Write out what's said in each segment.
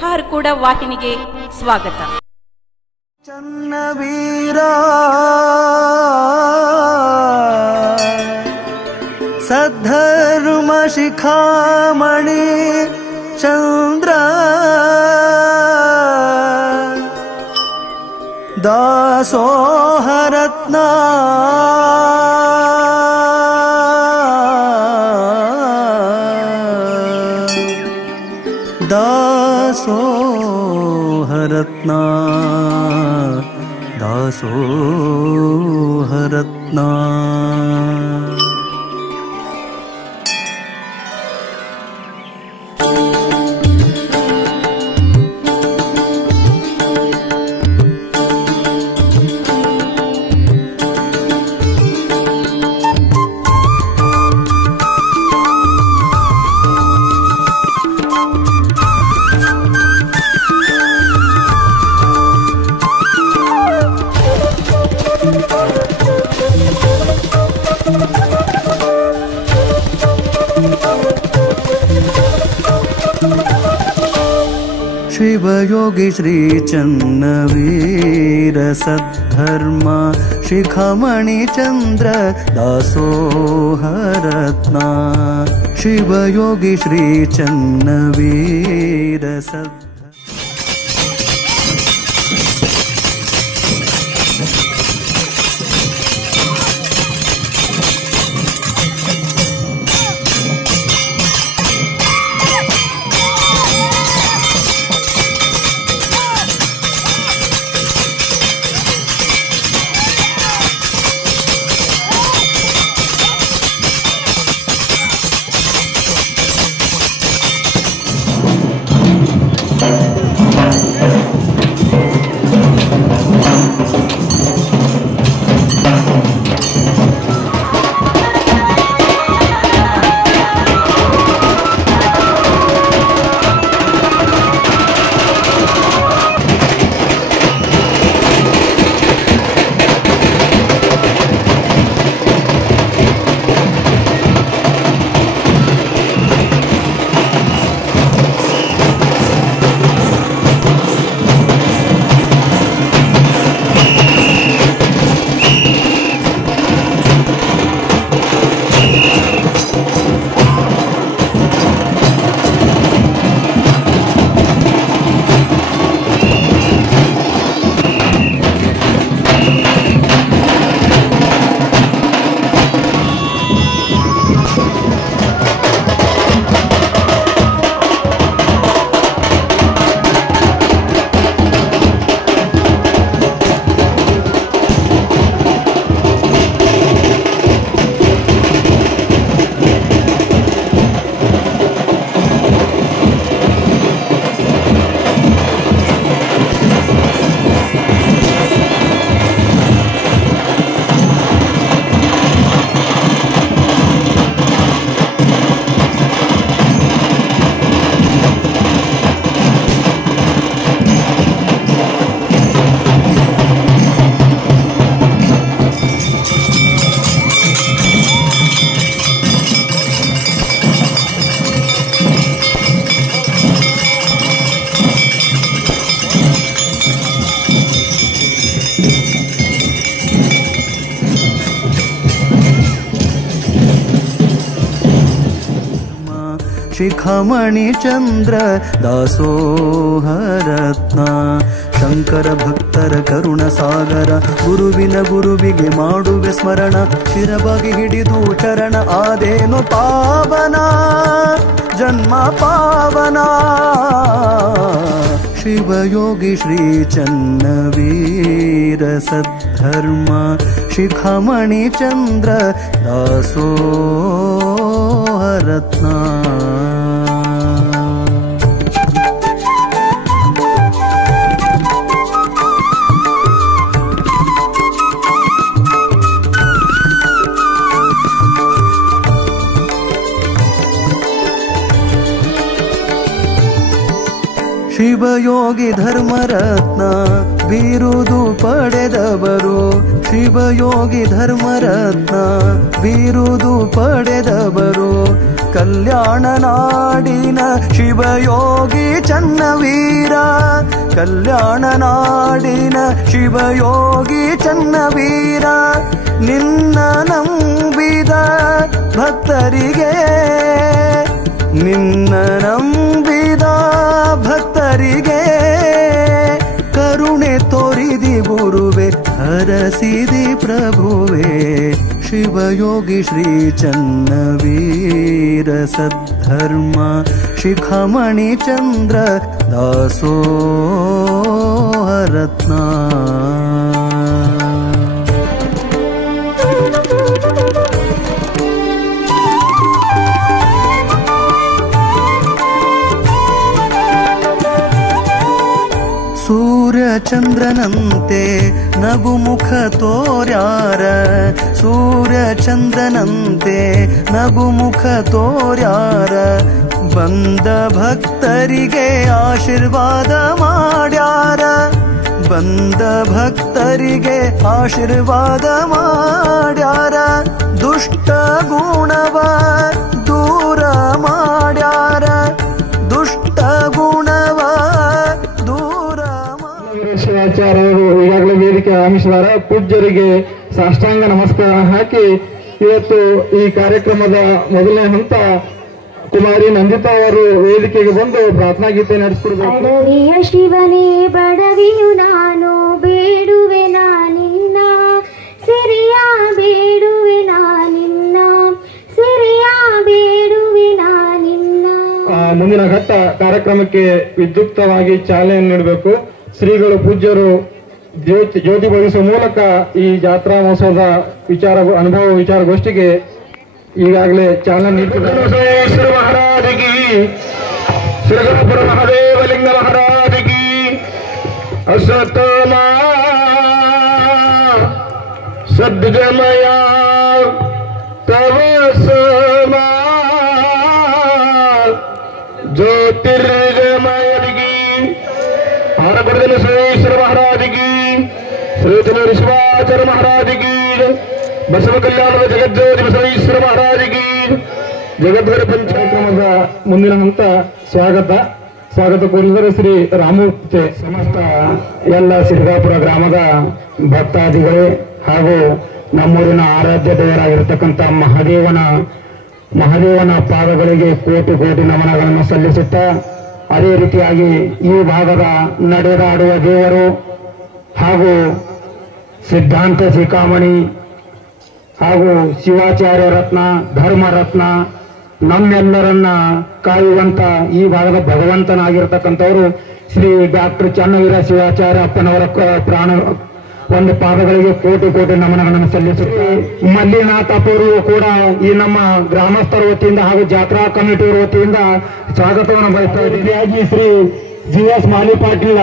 ಹಾರ್ಕೂಡ ವಾಹಿನಿಗೆ ಸ್ವಾಗತ. ಚನ್ನವೀರ ಸದ್ಧರ್ಮ ಶಿಖಾಮಣಿ ಚಂದ್ರ ದಾಸೋಹರತ್ನ ದಾಸೋಹರತ್ನ ದಾಸೋಹರತ್ನ शिवयोगी श्री चन्नवीर सद्धर्म शिखामणि चंद्र दासोहरत्ना शिवयोगी श्री चन्नवीर ಶಿಖಾಮಣಿ ಚಂದ್ರ ದಾಸೋಹರತ್ನ ಶಂಕರ ಭಕ್ತರ ಕರುಣ ಸಾಗರ ಗುರುವಿನ ಗುರುವಿಗೆ ಮಾಡುವೆ ಸ್ಮರಣ ಶಿರಬಾಗಿ ಹಿಡಿದು ಚರಣ ಆದೇನು ಪಾವನ ಜನ್ಮ ಪಾವನ ಶಿವಯೋಗಿ ಶ್ರೀ ಚನ್ನವೀರ ಸದ್ಧರ್ಮ ಶಿಖಾಮಣಿ ಚಂದ್ರ ದಾಸೋಹರತ್ನ ಶಿವಯೋಗಿ ಧರ್ಮರತ್ನ ಬಿರುದು ಪಡೆದವರು ಶಿವಯೋಗಿ ಧರ್ಮರತ್ನ ಬಿರುದು ಪಡೆದವರು ಕಲ್ಯಾಣ ನಾಡಿನ ಶಿವಯೋಗಿ ಚನ್ನವೀರ, ಕಲ್ಯಾಣ ನಾಡಿನ ಶಿವಯೋಗಿ ಚನ್ನವೀರ, ನಿನ್ನ ನಂಬಿದ ಭಕ್ತರಿಗೆ, ನಿನ್ನ ನಂಬಿದ ಭಕ್ತರಿಗೆ ಕರುಣೆ ತೋರಿದಿ ಗುರುವೆ, ಹರಸಿದಿ ಪ್ರಭುವೆ. ಶಿವಯೋಗಿ ಶ್ರೀ ಚನ್ನವೀರ ಸದ್ಧರ್ಮ ಶಿಖಾಮಣಿ ಚಂದ್ರ ದಾಸೋಹರತ್ನ. ಸೂರ್ಯ ಚಂದ್ರನಂತೆ ನಗುಮುಖ ತೋರ್ಯಾರ, ಸೂರ್ಯ ಚಂದ್ರನಂತೆ ನಗುಮುಖ ತೋರ್ಯಾರ, ಬಂದ ಭಕ್ತರಿಗೆ ಆಶೀರ್ವಾದ ಮಾಡ್ಯಾರ, ಬಂದ ಭಕ್ತರಿಗೆ ಆಶೀರ್ವಾದ ಮಾಡ್ಯಾರ, ದುಷ್ಟ ಗುಣವ ದೂರ ಮಾಡ್ಯಾರ, ದುಷ್ಟ ಗುಣವ ಶಿವಾಚಾರ್ಯರು ಈಗಾಗಲೇ ವೇದಿಕೆ ಆಗಮಿಸಿದ್ದಾರೆ. ಪೂಜ್ಯರಿಗೆ ಸಾಷ್ಟಾಂಗ ನಮಸ್ಕಾರ ಹಾಕಿ ಇವತ್ತು ಈ ಕಾರ್ಯಕ್ರಮದ ಮೊದಲನೇ ಹಂತ ಕುಮಾರಿ ನಂದಿತಾ ಅವರು ವೇದಿಕೆಗೆ ಬಂದು ಪ್ರಾರ್ಥನಾ ಗೀತೆ ನಡೆಸಿಕೊಡ್ಬೇಕು. ಬಡವಿಯ ಶಿವನೇ ಬಡವಿಯು ನಾನು, ಬೇಡುವೆ ನಾನಿನ್ನ ಸಿರಿಯ, ಬೇಡುವೆ ನಾನಿನ್ನ ಸಿರಿಯ, ಬೇಡುವೆ ನಾನಿನ್ನ. ಮುಂದಿನ ಘಟ್ಟ ಕಾರ್ಯಕ್ರಮಕ್ಕೆ ವಿದ್ಯುಕ್ತವಾಗಿ ಚಾಲನೆ ನೀಡಬೇಕು. ಶ್ರೀಗಳು ಪೂಜ್ಯರು ಜ್ಯೋತಿ ಬಳಿಸುವ ಮೂಲಕ ಈ ಜಾತ್ರಾ ಮಹೋತ್ಸವದ ಅನುಭವ ವಿಚಾರಗೋಷ್ಠಿಗೆ ಈಗಾಗಲೇ ಚಾಲನೆ ನೀಡುತ್ತಿದ್ದಾರೆ. ಶ್ರೀ ಮಹಾರಾಜಗಿ, ಶ್ರೀಗುರುಪುರ ಮಹಾದೇವಲಿಂಗ ಮಹಾರಾಜಗಿ, ಅಸತಮ ಸದ್ಗಮಯ ತವಸಮ ಜ್ಯೋತಿರ್ಗಮಯಗಿ, ಆರಪುರದಲ್ಲಿ ಶ್ರೀಶ್ವರ ಮಹಾರಾಜಗಿ, ಶ್ರೀ ಶಿವಾಚಾರ್ಯ ಮಹಾರಾಜಗಿ, ಬಸವ ಕಲ್ಯಾಣದ ಜಗಜ್ಯೋತಿ ಬಸವೇಶ್ವರ ಮಹಾರಾಜಗಿ, ಜಗದ್ಗುರು ಪಂಚಾಕ್ರಮದ ಮುಂದಿನ ಹಂತ ಸ್ವಾಗತ ಕೋರಿದರೆ ಶ್ರೀ ರಾಮೂರ್ತಿ. ಸಮಸ್ತ ಎಲ್ಲ ಸಿರ್ಗಾಪುರ ಗ್ರಾಮದ ಭಕ್ತಾದಿಗಳೇ ಹಾಗೂ ನಮ್ಮೂರಿನ ಆರಾಧ್ಯ ದೇವರಾಗಿರ್ತಕ್ಕಂಥ ಮಹಾದೇವನ ಪಾದಗಳಿಗೆ ಕೋಟಿ ಕೋಟಿ ನಮನಗಳನ್ನು ಸಲ್ಲಿಸುತ್ತಾ, ಅದೇ ರೀತಿಯಾಗಿ ಈ ಭಾಗದ ನಡೆದಾಡುವ ದೇವರು ಹಾಗೂ ಸಿದ್ಧಾಂತ ಶಿಖಾಮಣಿ ಹಾಗೂ ಶಿವಾಚಾರ್ಯ ರತ್ನ, ಧರ್ಮ ರತ್ನ, ನಮ್ಮೆಲ್ಲರನ್ನ ಕಾಯುವಂತ ಈ ಭಾಗದ ಭಗವಂತನಾಗಿರ್ತಕ್ಕಂಥವರು ಶ್ರೀ ಡಾಕ್ಟರ್ ಚನ್ನವೀರ ಶಿವಾಚಾರ್ಯ ಅಪ್ಪನವರ ಒಂದು ಪಾದಗಳಿಗೆ ಕೋಟಿ ಕೋಟಿ ನಮನಗಳನ್ನು ಸಲ್ಲಿಸುತ್ತೆ. ಮಲ್ಲಿನಾಥಪುರವು ಕೂಡ ಈ ನಮ್ಮ ಗ್ರಾಮಸ್ಥರ ವತಿಯಿಂದ ಹಾಗೂ ಜಾತ್ರಾ ಕಮಿಟಿ ವತಿಯಿಂದ ಸ್ವಾಗತವನ್ನು ಬಯಸ್ತಾ ಇದ್ದೀವಿ. ಶ್ರೀ GS ಮಾಲಿ ಪಾಟೀಲ್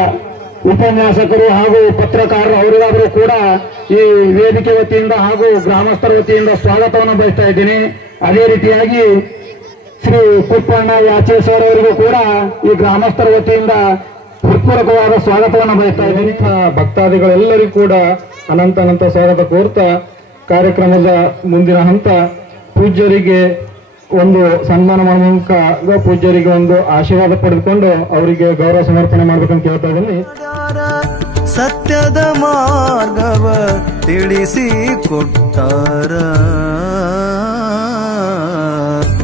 ಉಪನ್ಯಾಸಕರು ಹಾಗೂ ಪತ್ರಕಾರರು ಅವರಿಗಾದರೂ ಕೂಡ ಈ ವೇದಿಕೆ ವತಿಯಿಂದ ಹಾಗೂ ಗ್ರಾಮಸ್ಥರ ವತಿಯಿಂದ ಸ್ವಾಗತವನ್ನು ಬಯಸ್ತಾ ಇದ್ದೀನಿ. ಅದೇ ರೀತಿಯಾಗಿ ಶ್ರೀ ಕುಪ್ಪಣ್ಣ ಯಾಚೇಶ್ವರ ಅವರಿಗೂ ಕೂಡ ಈ ಗ್ರಾಮಸ್ಥರ ವತಿಯಿಂದ ಹೃತ್ಪೂರ್ವಕವಾದ ಸ್ವಾಗತವನ್ನು ಬಯಸ್ತಾ ಇದ್ದೀನಿ. ಭಕ್ತಾದಿಗಳೆಲ್ಲರಿಗೂ ಕೂಡ ಅನಂತ ಸ್ವಾಗತ ಕೋರ್ತಾ ಕಾರ್ಯಕ್ರಮದ ಮುಂದಿನ ಹಂತ ಪೂಜ್ಯರಿಗೆ ಒಂದು ಸನ್ಮಾನ ಮೂಲಕ ಪೂಜ್ಯರಿಗೆ ಒಂದು ಆಶೀರ್ವಾದ ಪಡೆದುಕೊಂಡು ಅವರಿಗೆ ಗೌರವ ಸಮರ್ಪಣೆ ಮಾಡಬೇಕಂತ ಕೇಳ್ತಾ ಇದ್ದೀನಿ. ಸತ್ಯದ ಮಾರ್ಗವ ತಿಳಿಸಿ ಕೊಟ್ಟಾರ